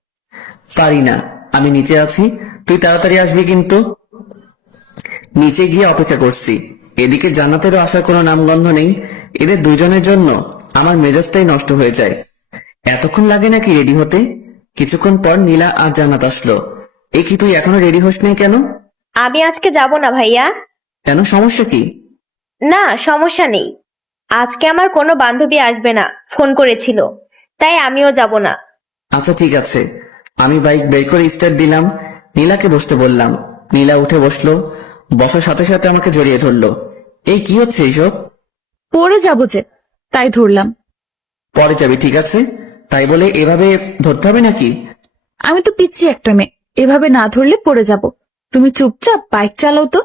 পারি না, আমি নিচে আছি, তুই তাড়াতাড়ি আসবি কিন্তু। নিচে গিয়ে অপেক্ষা করছি। এদিকে জান্নাতেরও আসার কোনো নামগন্ধ নেই। এদের দুজনের জন্য আমার মেজাজটাই নষ্ট হয়ে যায়। এতক্ষণ লাগে নাকি রেডি হতে? কিছুক্ষণ পর নীলা আর জান্নাত আসলো। এ কি, তুই এখনো রেডি হস নাই কেন? আমি আজকে যাব না ভাইয়া। কেন, সমস্যা কি? না, সমস্যা নেই। আজকে আমার কোনো বান্ধবী আসবে না, ফোন করেছিল, তাই আমিও যাব না। আচ্ছা ঠিক আছে। আমি বাইক বের করে স্টার্ট দিলাম, নীলাকে বসতে বললাম। নীলা উঠে বসলো, বসার সাথে সাথে আমাকে জড়িয়ে ধরলো। এই কি হচ্ছে এইসব? পরে যাবো যে, তাই ধরলাম। পরে যাবি, ঠিক আছে। তাই বলে এভাবে ধরতে হবে নাকি? আমি তো পিচ্ছি একটা মেয়ে, এভাবে না ধরলে পড়ে যাব। তুমি চুপচাপ বাইক চালাও তো।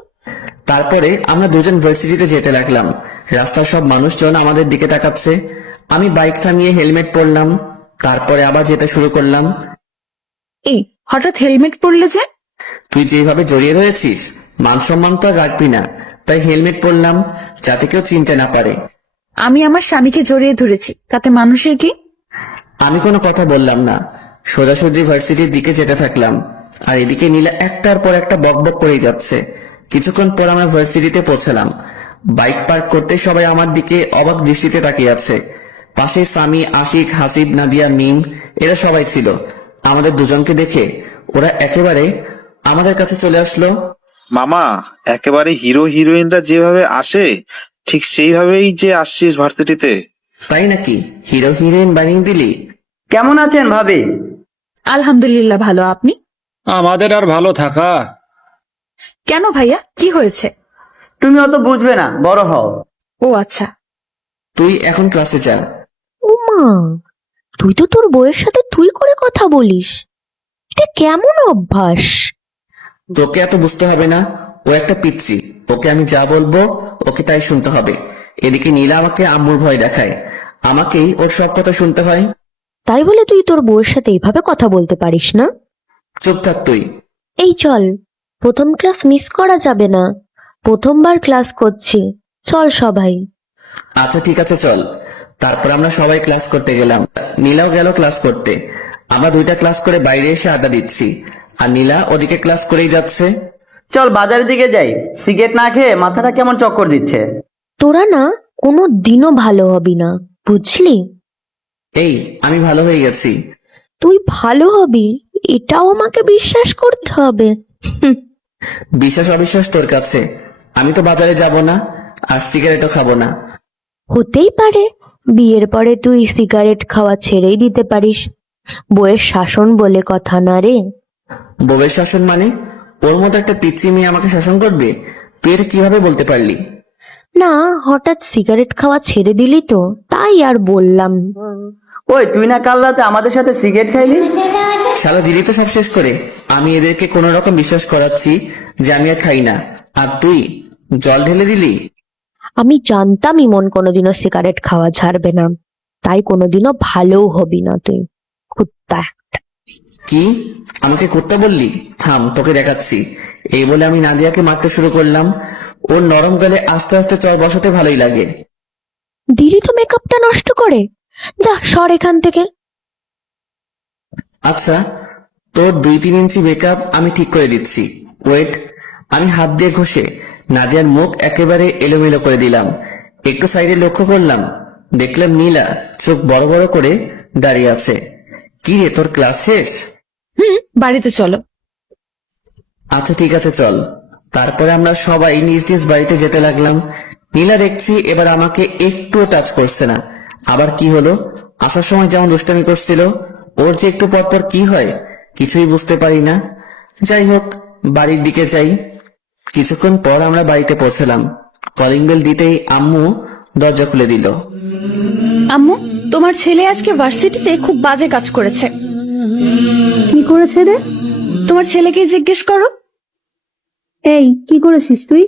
তারপরে আমরা দুজন ভার্সিটিতে যেতে লাগলাম। রাস্তার সব মানুষজন আমাদের দিকে তাকাচ্ছে। আমি বাইক থামিয়ে হেলমেট পরলাম, তারপরে আবার যেতে শুরু করলাম। এই, হঠাৎ হেলমেট পরলে যে? তুই যেভাবে জড়িয়ে রয়েছিস, মান সম্মান তো আর রাখবি না, তাই হেলমেট পরলাম যাতে কেউ চিনতে না পারে। আমি আমার স্বামীকে জড়িয়ে ধরেছি, তাতে মানুষের কি? আমি কোনো কথা বললাম না, সোজাসুজি ভার্সিটির দিকে যেতে থাকলাম। আর এদিকে নীলা একটার পর একটা বকবক করেই যাচ্ছে। কিছুক্ষণ পর আমরা ভার্সিটিতে পৌঁছালাম। বাইক পার্ক করতে সবাই আমার দিকে অবাক দৃষ্টিতে তাকিয়ে আছে। পাশে সামি, আশিক, হাসিব, নাদিয়া, মিম, এরা সবাই ছিল। আমাদের দুজনকে দেখে ওরা একেবারে আমাদের কাছে চলে আসলো। মামা, একেবারে হিরো হিরোইনরা যেভাবে আসে ঠিক সেইভাবেই যে আসছিস ভার্সিটিতে। তাই নাকি? হিরো হিরোইন বানিয়ে দিলি? কেমন আছেন ভাবি? আলহামদুলিল্লাহ, ভালো। আপনি? আমাদের আর ভালো থাকা। কেন ভাইয়া, কি হয়েছে? তুমি অত বুঝবে না, বড় হও। ও আচ্ছা। তুই এখন ক্লাসে যা। উমা, তুই তো তোর বউয়ের সাথে তুই করে কথা বলিস, এটা কেমন অভ্যাস? তোকে এত বুঝতে হবে না, ও একটা পিচ্ছি। ওকে আমি যা বলবো ওকে তাই শুনতে হবে। এদিকে নীলা আমাকে আম্মুর ভয় দেখায়, আমাকেই ওর সব কথা শুনতে হয়। তাই বলে তুই তোর বউয়ের সাথে এইভাবে কথা বলতে পারিস না? চুপ থাক তুই। এই চল, প্রথম ক্লাস মিস করা যাবে না, প্রথমবার ক্লাস করছি, চল সবাই। আচ্ছা ঠিক আছে, চল। তারপর আমরা সবাই ক্লাস করতে গেলাম। নীলাও গেল ক্লাস করতে। আমরা 2টা ক্লাস করে বাইরে এসে আড্ডা দিচ্ছি, আর নীলা ওদিকে ক্লাস করেই যাচ্ছে। চল বাজারের দিকে যাই, সিগারেট না খেয়ে মাথাটা কেমন চক্কর দিচ্ছে। তোরা না কোনো দিনও ভালো হবি না, বুঝলি? এই, আমি ভালো হয়ে গেছি। তুই ভালো হবি এটাও আমাকে বিশ্বাস করতে হবে। বিশ্বাস অবিশ্বাস তোর কাছে। আমি তো বাজারে যাব না, আর সিগারেটও খাবো না। হতেই পারে বিয়ের পরে তুই সিগারেট খাওয়া ছেড়েই দিতে পারিস, বউয়ের শাসন বলে কথা না রে। বউয়ের শাসন মানে? ওর মতো একটা পিচ্ছি মেয়ে আমাকে শাসন করবে? তুই এটা কিভাবে বলতে পারলি? না, হঠাৎ সিগারেট খাওয়া ছেড়ে দিলি তো, তাই আর বললাম। ওই তুই না কাল রাতে আমাদের সাথে সিগারেট খাইলি? শালা দিলি তো সব শেষ করে। আমি এদেরকে কোন রকম বিশ্বাস করাচ্ছি যে আমি আর খাই না, আর তুই জল ঢেলে দিলি। আমি জানতাম ইমন কোনোদিনও সিগারেট খাওয়া ছাড়বে না, তাই কোনোদিনও ভালোও হবি না তুই, কুত্তা। কি আমাকে কুত্তা বললি? থাম, তোকে দেখাচ্ছি। এই বলে আমি নাদিয়াকে মারতে শুরু করলাম। ওর নরম গালে আস্তে আস্তে চর বসাতে ভালোই লাগে। দিলি তো মেকআপটা নষ্ট করে, যা সর এখান থেকে। আচ্ছা, তোর 2-3 ইঞ্চি মেকআপ আমি ঠিক করে দিচ্ছি, ওয়েট। আমি হাত দিয়ে ঘষে নাদিয়ার মুখ একেবারে এলোমেলো করে দিলাম। একটু সাইডে লক্ষ্য করলাম, দেখলাম নীলা চোখ বড় বড় করে দাঁড়িয়ে আছে। কি রে, তোর ক্লাস শেষ? বাড়িতে চলো। আচ্ছা ঠিক আছে, চল। তারপরে আমরা সবাই নিজ নিজ বাড়িতে যেতে লাগলাম। নীলা দেখছি এবার আমাকে একটুও টাচ করছে না। আবার কি হলো? আসার সময় যেমন দুষ্টামি করছিল, ওর যে একটু পর পর কি হয় কিছুই বুঝতে পারি না। যাই হোক, বাড়ির দিকে যাই। কিছুক্ষণ পর আমরা বাড়িতে পৌঁছলাম। কলিং বেল দিতেই আম্মু দরজা খুলে দিল। আম্মু, তোমার ছেলে আজকে ভার্সিটিতে খুব বাজে কাজ করেছে। কি করেছে রে? তোমার ছেলেকে জিজ্ঞেস করো। এই, কি করেছিস তুই?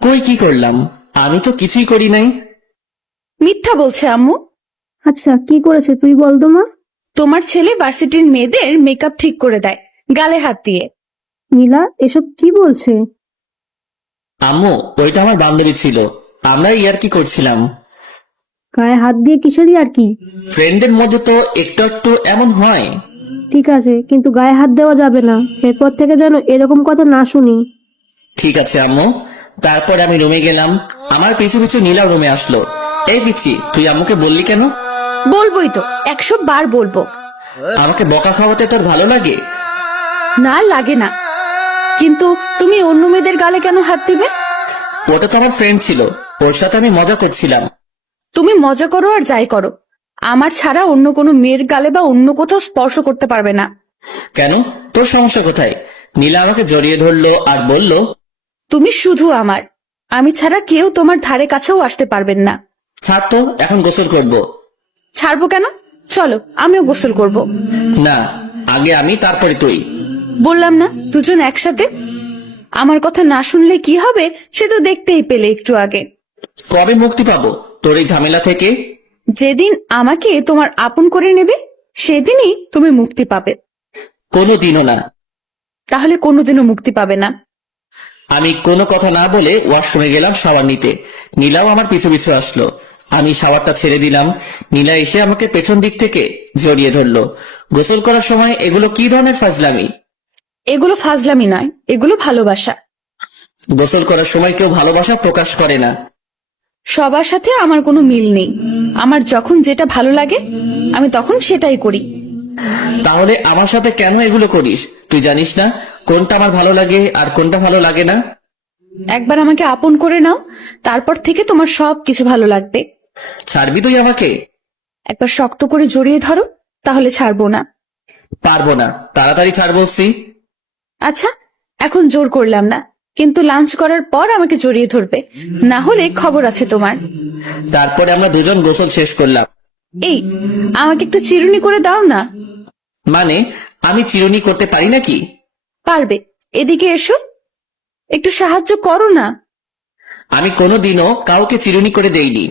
কই কি করলাম? আমি তো কিছুই করি নাই। মিথ্যা বলছে আম্মু। আচ্ছা, কি করেছে তুই বল তো মা। তোমার ছেলে ভার্সিটির মেয়েদের মেকআপ ঠিক করে দেয় গালে হাত দিয়ে। নীলা, এসব কি বলছে? আম্মু, ওইটা আমার বান্ধবী ছিল, আমরা ইয়ার্কি করছিলাম। গায়ে হাত দিয়ে কিসেরই আর কি? ফ্রেন্ডের মধ্যে তো একটু একটু এমন হয়। ঠিক আছে, কিন্তু গায়ে হাত দেওয়া যাবে না। এরপর থেকে যেন এরকম কথা না শুনি। ঠিক আছে আম্মু। তারপর আমি রুমে গেলাম। আমার পিছু পিছু নীলা রুমে আসলো। এই পিচ্ছি, তুই আম্মুকে বললি কেন? বলবোই তো, 100 বার বলবো। আমাকে বকা খাওয়াতে তোর ভালো লাগে? না, লাগে না। কিন্তু তুমি অন্য মেয়েদের গালে কেন হাত দিবে? ওটা তো আমার ফ্রেন্ড ছিল, ওর সাথে আমি মজা করছিলাম। তুমি মজা করো আর যাই করো, আমার ছাড়া অন্য কোনো মেয়ের গালে বা অন্য কোথাও স্পর্শ করতে পারবে না। কেন, তোর সমস্যা কোথায়? নীলা আমাকে জড়িয়ে ধরলো আর বলল, তুমি শুধু আমার, আমি ছাড়া কেউ তোমার ধারে কাছেও আসতে পারবেন না। ছাড় তো, এখন গোসল করব। ছাড়বো কেন? চলো, আমিও গোসল করব। না, আগে আমি, তারপরে তুই। বললাম না দুজন একসাথে। আমার কথা না শুনলে কি হবে সে তো দেখতেই পেলে একটু আগে। কবে মুক্তি পাবো তোর এই ঝামেলা থেকে? যেদিন আমাকে তোমার আপন করে নেবে সেদিনই তুমি মুক্তি পাবে। কোনোদিনও না। তাহলে কোনোদিনও মুক্তি পাবে না। আমি কোনো কথা না বলে ওয়াশরুমে গেলাম শাওয়ার নিতে। নীলাও আমার পিছু পিছু আসলো। আমি শাওয়ারটা ছেড়ে দিলাম। নীলা এসে আমাকে পেছন দিক থেকে জড়িয়ে ধরলো। গোসল করার সময় এগুলো কি ধরনের ফাজলামি? এগুলো ফাজলামি নয়, এগুলো ভালোবাসা। গোসল করার সময় কেউ ভালোবাসা প্রকাশ করে না। সবার সাথে আমার কোনো মিল নেই। আমার যখন যেটা ভালো লাগে আমি তখন সেটাই করি। তাহলে আমার সাথে কেন এগুলো করিস? তুই জানিস না কোনটা আমার ভালো লাগে আর কোনটা ভালো লাগে না? একবার আমাকে আপন করে নাও, তারপর থেকে তোমার সব কিছু ভালো লাগবে। ছাড়বি তুই আমাকে? একবার শক্ত করে জড়িয়ে ধরো, তাহলে ছাড়বো না। পারবো না, তাড়াতাড়ি ছাড় বলছি। আচ্ছা, এখন জোর করলাম না, কিন্তু লাঞ্চ করার পর আমাকে জড়িয়ে ধরবে, না হলে খবর আছে তোমার। তারপরে আমরা দুজন গোসল শেষ করলাম। এই, আমাকে একটু চিরুনি করে দাও না। মানে, আমি চিরুনি করতে পারি নাকি? পারবে, এদিকে এসো, একটু সাহায্য করো না। আমি কোনোদিনও কাউকে চিরুনি করে দেইনি।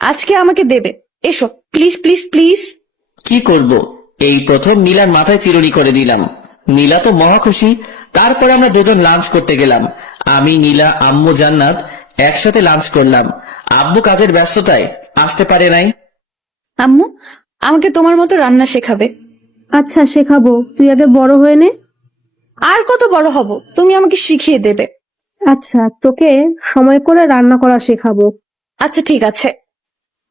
আজকে আমাকে দেবে, এসো প্লিজ প্লিজ প্লিজ। কি করব? এই প্রথম নীলার মাথায় চিরুনি করে দিলাম। নীলা তো মহা খুশি। তারপরে আমরা দুজন লাঞ্চ করতে গেলাম। আমি, নীলা, আম্মু, জান্নাত একসাথে লাঞ্চ করলাম। আব্বু কাজের ব্যস্ততায় আসতে পারে নাই। আম্মু, আমাকে তোমার মতো রান্না শেখাবে। আচ্ছা, শেখাবো, তুই আগে বড় হয়ে নে। আর কত বড় হব, তুমি আমাকে শিখিয়ে দেবে। আচ্ছা, তোকে সময় করে রান্না করা শেখাবো। আচ্ছা ঠিক আছে।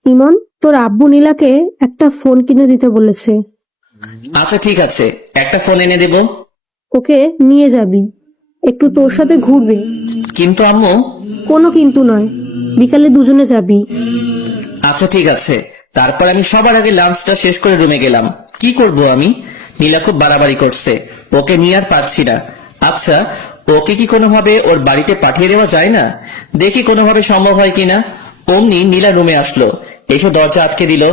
ইমন, তোর আব্বু নীলাকে একটা ফোন কিনে দিতে বলেছে। আচ্ছা ঠিক আছে, একটা ফোন এনে দেব। ওকে নিয়ে যাবি, একটু তোর সাথে ঘুরবে। কিন্তু আম্মু। কোনো কিন্তু নয়, বিকালে দুজনে যাবি। আচ্ছা ঠিক আছে। তারপর আমি সবার আগে লাঞ্চটা শেষ করে রুমে গেলাম। কি করব আমি? নীলা খুব বাড়াবাড়ি করছে, ওকে নিয়ে আর পারছি না। আচ্ছা, ওকে কি কোনোভাবে ওর বাড়িতে পাঠিয়ে দেওয়া যায় না? দেখি কোনোভাবে সম্ভব হয় কিনা। অমনি নীলা রুমে আসলো, এসে দরজা আটকে দিল।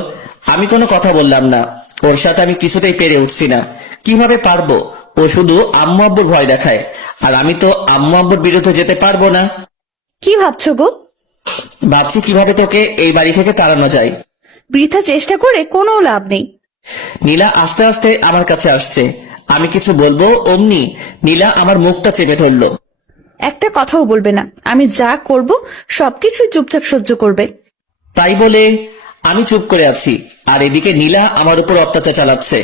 আমি কোনো কথা বললাম না। ওর সাথে আমি কিছুতেই পেরে উঠছি না। কিভাবে পারবো? ও শুধু আম্মু আব্বুর ভয় দেখায়, আর আমি তো আম্মু আব্বুর বিরুদ্ধে যেতে পারবো না। কি ভাবছো গো? ভাবছি কিভাবে তোকে এই বাড়ি থেকে তাড়ানো যায়। বৃথা চেষ্টা করে কোনো লাভ নেই। নীলা আস্তে আস্তে আমার কাছে আসছে। আমি কিছু বলবো অমনি নীলা আমার মুখটা চেপে ধরলো। একটা কথাও বলবে না। আমি যা করব সবকিছুই চুপচাপ সহ্য করবে। তাই বলে আমি চুপ করে আছি, আর এদিকে নীলা আমার উপর অত্যাচার চালাচ্ছে।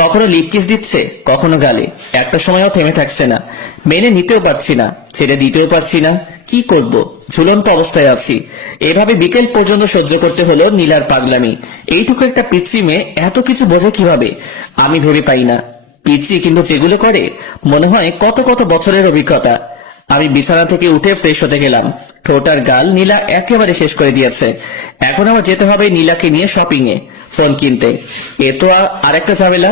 কখনো লিপকিস দিচ্ছে, কখনো গালে। একটা সময়ও থেমে থাকছে না। মেনে নিতেও পারছি না, ছেড়ে দিতেও পারছি না। কি করব? ঝুলন্ত অবস্থায় আছি। এভাবে বিকেল পর্যন্ত সহ্য করতে হলো নীলার পাগলামি। এইটুকু একটা পিচ্ছি মেয়ে এত কিছু বোঝে কিভাবে আমি ভেবে পাই না। পিচ্ছি কিন্তু যেগুলো করে মনে হয় কত কত বছরের অভিজ্ঞতা। আমি বিছানা থেকে উঠে ফ্রেশ হতে গেলাম। ঠোঁট আর গাল নীলা একেবারে শেষ করে দিয়েছে। এখন আমার যেতে হবে নীলাকে নিয়ে শপিং এ, ফোন কিনতে। এ তো আরেকটা ঝামেলা।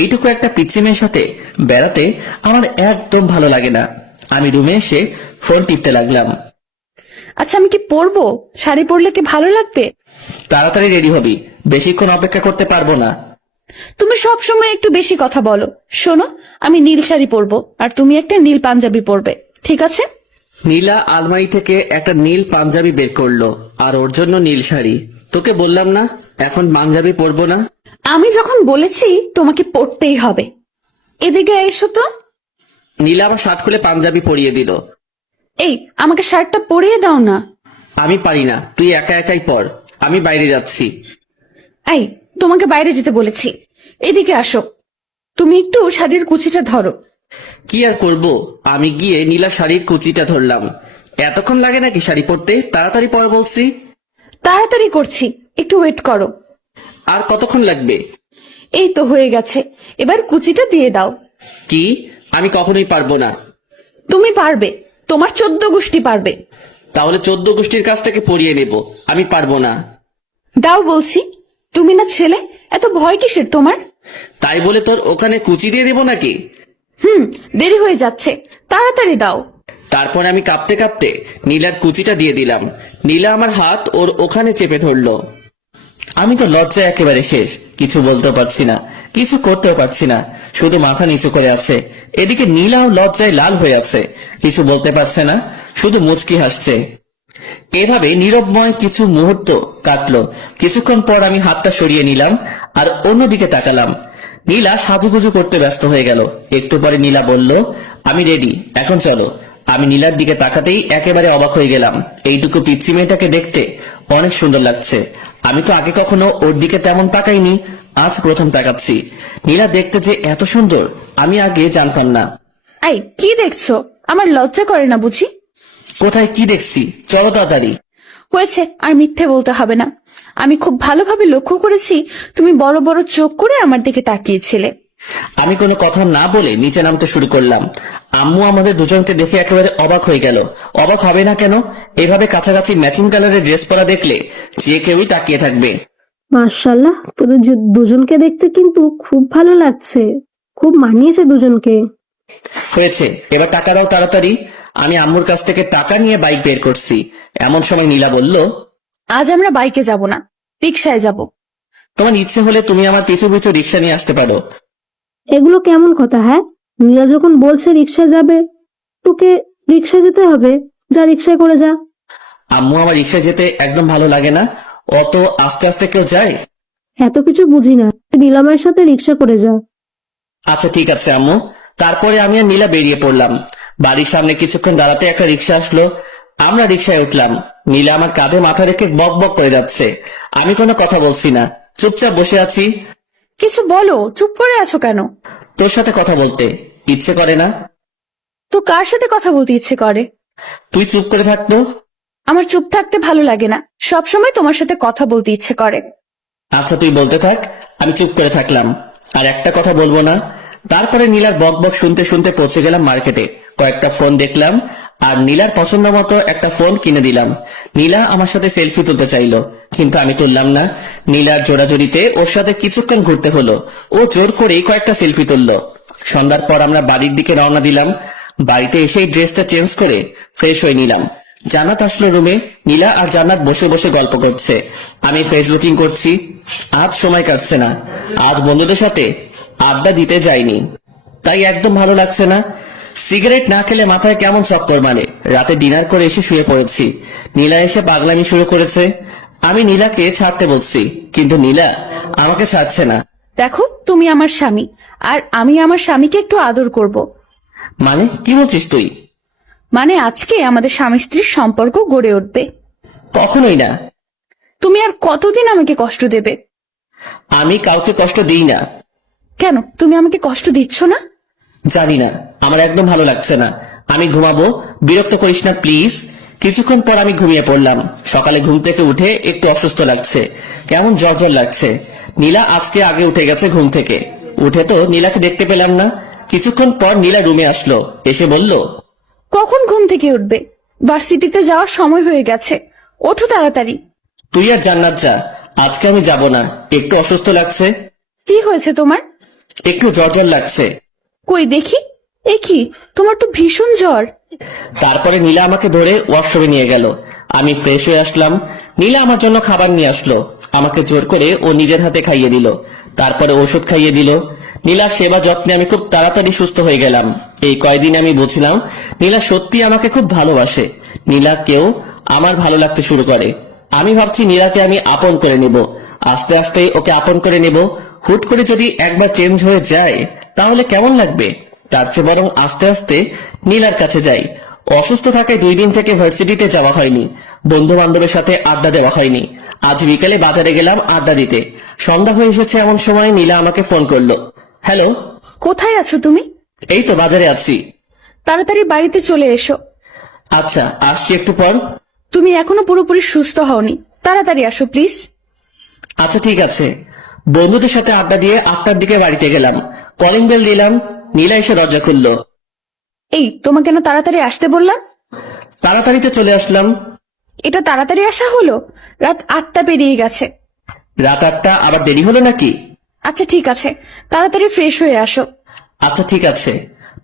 এইটুকু একটা পিচ্ছি মেয়ের সাথে বেড়াতে আমার একদম ভালো লাগে না। আমি রুমে এসে ফোন টিপতে লাগলাম। আচ্ছা, আমি কি পরবো? শাড়ি পরলে কি ভালো লাগবে? তাড়াতাড়ি রেডি হবি, বেশিক্ষণ অপেক্ষা করতে পারবো না। তুমি সব সময় একটু বেশি কথা বলো। শোনো, আমি নীল শাড়ি পরবো আর তুমি একটা নীল পাঞ্জাবি পরবে, ঠিক আছে? নীলা আলমারি থেকে একটা নীল পাঞ্জাবি বের করলো, আর ওর জন্য নীল শাড়ি। তোকে বললাম না এখন পাঞ্জাবি পরবো না? আমি যখন বলেছি তোমাকে পরতেই হবে। এদিকে এসো তো। নীলা আবার শার্ট খুলে পাঞ্জাবি পরিয়ে দিল। এই, আমাকে শার্টটা পরিয়ে দাও না। আমি পারি না, তুই একা একাই পর। আমি বাইরে যাচ্ছি। এই, তোমাকে বাইরে যেতে বলেছি। এদিকে আসো। তুমি একটু শাড়ির কুচিটা ধরো। কি আর করব, আমি গিয়ে নীলা শাড়ির কুচিটা ধরলাম। এতক্ষণ লাগে নাকি শাড়ি পরতে? তাড়াতাড়ি পর বলছি। তাড়াতাড়ি করছি, একটু ওয়েট করো। আর কতক্ষণ লাগবে? এই তো হয়ে গেছে, এবার কুচিটা দিয়ে দাও। কি? আমি কখনোই পারবো না। তুমি পারবে, তোমার 14 গোষ্ঠী পারবে। তাহলে 14 গোষ্ঠীর কাছ থেকে পরিয়ে নেব। আমি পারবো না। দাও বলছি। তুমি না ছেলে, এত ভয় কিসের তোমার? তাই বলে তোর ওখানে কুচি দিয়ে দেবো নাকি? দেরি হয়ে যাচ্ছে, তাড়াতাড়ি দাও। তারপর আমি কাঁপতে কাঁপতে নীলার কুচিটা দিয়ে দিলাম। নীলা আমার হাত ওর ওখানে চেপে ধরলো। আমি তো লজ্জায় একেবারে শেষ। কিছু বলতেও পারছি না, কিছু করতেও পারছি না, শুধু মাথা নিচু করে আছে। এদিকে নীলাও লজ্জায় লাল হয়ে আছে, কিছু বলতে পারছে না, শুধু মুচকি হাসছে। এভাবে নীরবময় কিছু মুহূর্ত কাটলো। কিছুক্ষণ পর আমি হাতটা সরিয়ে নিলাম আর অন্যদিকে তাকালাম। নীলা সাজুগুজু করতে ব্যস্ত হয়ে গেল। একটু পরে নীলা বলল, আমি রেডি, এখন চলো। আমি নীলার দিকে তাকাতেই একেবারে অবাক হয়ে গেলাম। এইটুকু পিচ্ছি মেয়েটাকে দেখতে অনেক সুন্দর লাগছে। আমি তো আগে কখনো ওর দিকে তেমন তাকাইনি, আজ প্রথম তাকাচ্ছি। নীলা দেখতে যে এত সুন্দর আমি আগে জানতাম না। এই, কি দেখছো? আমার লজ্জা করে না বুঝি? কোথায় কি দেখছি? চলো তাড়াতাড়ি। হয়েছে, আর মিথ্যে বলতে হবে না। আমি খুব ভালোভাবে লক্ষ্য করেছি তুমি বড় বড় চোখ করে আমার দিকে তাকিয়েছিলে। আমি কোনো কথা না বলে নিচে নামতে শুরু করলাম। আম্মু আমাদের দুজনকে দেখে একেবারে অবাক হয়ে গেল। অবাক হবে না কেন? এভাবে কাছাকাছি ম্যাচিং কালারের ড্রেস পরা দেখলে যে কেউই তাকিয়ে থাকবে। মাশাআল্লাহ, তোদের দুজনকে দেখতে কিন্তু খুব ভালো লাগছে। খুব মানিয়েছে দুজনকে। হয়েছে, এবার টাকা দাও তাড়াতাড়ি। আমি আম্মুর কাছ থেকে টাকা নিয়ে বাইক বের করছি। এমন সময় নীলা বলল, আজ আমরা বাইকে যাব না, রিকশায় যাব। তোমার ইচ্ছে হলে তুমি আমার পিছু পিছু রিক্সা নিয়ে আসতে পারো। এগুলো কেমন কথা? হ্যাঁ, নীলা যখন বলছে রিক্সায় যাবে, তোকে রিক্সায় যেতে হবে। যা, রিক্সায় করে যা। আম্মু, আমার রিক্সায় যেতে একদম ভালো লাগে না। অত আস্তে আস্তে কেউ যায়? এত কিছু বুঝি না, নীলামায়ের সাথে রিক্সা করে যা। আচ্ছা ঠিক আছে আম্মু। তারপরে আমি আর নীলা বেরিয়ে পড়লাম। বাড়ির সামনে কিছুক্ষণ দাঁড়াতে একটা রিক্সা আসলো। আমরা রিক্সায় উঠলাম। নীলা আমার কাঁধে মাথা রেখে বক বক করে যাচ্ছে। আমি কোনো কথা বলছি না, চুপচাপ বসে আছি। কিছু বলো, চুপ করে আছো কেন? তোর সাথে কথা বলতে ইচ্ছে করে না? তো কার সাথে কথা বলতে ইচ্ছে করে? তুই চুপ করে থাকতো। আমার চুপ থাকতে ভালো লাগে না, সবসময় তোমার সাথে কথা বলতে ইচ্ছে করে। আচ্ছা তুই বলতে থাক, আমি চুপ করে থাকলাম। আর একটা কথা বলবো না। তারপরে নীলার বক বক শুনতে শুনতে পৌঁছে গেলাম মার্কেটে। কয়েকটা ফোন দেখলাম আর নীলার পছন্দ মতো একটা ফোন কিনে দিলাম। নীলা আমার সাথে সেলফি তুলতে চাইলো, কিন্তু আমি তুললাম না। নীলার জোড়াজোড়িতে ওর সাথে কিছুক্ষণ ঘুরতে হলো। ও জোর করেই কয়েকটা সেলফি তুললো। সন্ধ্যার পর আমরা বাড়ির দিকে রওনা দিলাম। বাড়িতে এসেই ড্রেসটা চেঞ্জ করে ফ্রেশ হয়ে নিলাম। জান্নাত আসলো রুমে। নীলা আর জান্নাত বসে বসে গল্প করছে, আমি ফেসবুকিং করছি। আজ সময় কাটছে না, আজ বন্ধুদের সাথে আড্ডা দিতে যাইনি, তাই একদম ভালো লাগছে না। সিগারেট না খেলে মাথায় কেমন চক্কর মানে। রাতে ডিনার করে এসে শুয়ে পড়েছি, নীলা এসে পাগলামি শুরু করেছে। আমি নীলাকে ছাড়তে বলছি, কিন্তু নীলা আমাকে ছাড়ছে না। দেখো, তুমি আমার স্বামী, আর আমি আমার স্বামীকে একটু আদর করব। মানে কি বলছিস তুই? মানে আজকে আমাদের স্বামী স্ত্রীর সম্পর্ক গড়ে উঠবে। কখনোই না। তুমি আর কতদিন আমাকে কষ্ট দেবে? আমি কাউকে কষ্ট দিই না। কেন তুমি আমাকে কষ্ট দিচ্ছ না? জানি না, আমার একদম ভালো লাগছে না। আমি ঘুমাবো, বিরক্ত করিস না প্লিজ। কিছুক্ষণ পর আমি ঘুমিয়ে পড়লাম। সকালে ঘুম থেকে উঠে একটু অসুস্থ লাগছে, কেমন জ্বর জ্বর লাগছে। নীলা আজকে আগে উঠে গেছে ঘুম থেকে। উঠে তো নীলাকে দেখতে পেলাম না। কিছুক্ষণ পর নীলা রুমে আসলো, এসে বলল, কখন ঘুম থেকে উঠবে? ভার্সিটিতে যাওয়ার সময় হয়ে গেছে, ওঠো তাড়াতাড়ি। তুই আর জান্নাত যা, আজকে আমি যাব না, একটু অসুস্থ লাগছে। কি হয়েছে তোমার? একটু জ্বর জ্বর লাগছে। কই দেখি। এ কি, তোমার তো ভীষণ জ্বর। তারপরে নীলা আমাকে ধরে ওয়াশরুমে নিয়ে গেল। আমি ফ্রেশ হয়ে আসলাম। নীলা আমার জন্য খাবার নিয়ে আসলো, আমাকে জোর করে ও নিজের হাতে খাইয়ে দিল, তারপরে ওষুধ খাইয়ে দিল। নীলার সেবা যত্নে আমি খুব তাড়াতাড়ি সুস্থ হয়ে গেলাম। এই কয়দিন আমি বুঝলাম নীলা সত্যি আমাকে খুব ভালোবাসে। নীলাকেও আমার ভালো লাগতে শুরু করে। আমি ভাবছি নীলাকে আমি আপন করে নেব, আস্তে আস্তে ওকে আপন করে নেব। হুট করে যদি একবার চেঞ্জ হয়ে যায় তাহলে কেমন লাগবে? তার চেয়ে বরং আস্তে আস্তে নীলার কাছে যাই। অসুস্থ থাকায় 2 দিন থেকে ভার্সিটিতে যাওয়া হয়নি, বন্ধু বান্ধবের সাথে আড্ডা দেওয়া হয়নি। আজ বিকেলে বাজারে গেলাম আড্ডা দিতে। সন্ধ্যা হয়ে এসেছে, এমন সময় নীলা আমাকে ফোন করলো। হ্যালো, কোথায় আছো তুমি? এই তো বাজারে আছি। তাড়াতাড়ি বাড়িতে চলে এসো। আচ্ছা, আসছি একটু পর। তুমি এখনো পুরোপুরি সুস্থ হওনি, তাড়াতাড়ি আসো প্লিজ। আচ্ছা ঠিক আছে। বন্ধুদের সাথে আড্ডা দিয়ে 8টার দিকে বাড়িতে গেলাম। কলিং বেল দিলাম, নীলা এসে দরজা খুললো। এই, তোমাকে না তাড়াতাড়ি আসতে বললাম? তাড়াতাড়িতে চলে আসলাম। এটা তাড়াতাড়ি আসা হলো? রাত 8টা পেরিয়ে গেছে। রাত 8টা আবার দেরি হলো নাকি? আচ্ছা ঠিক আছে, তাড়াতাড়ি ফ্রেশ হয়ে আসো। আচ্ছা ঠিক আছে।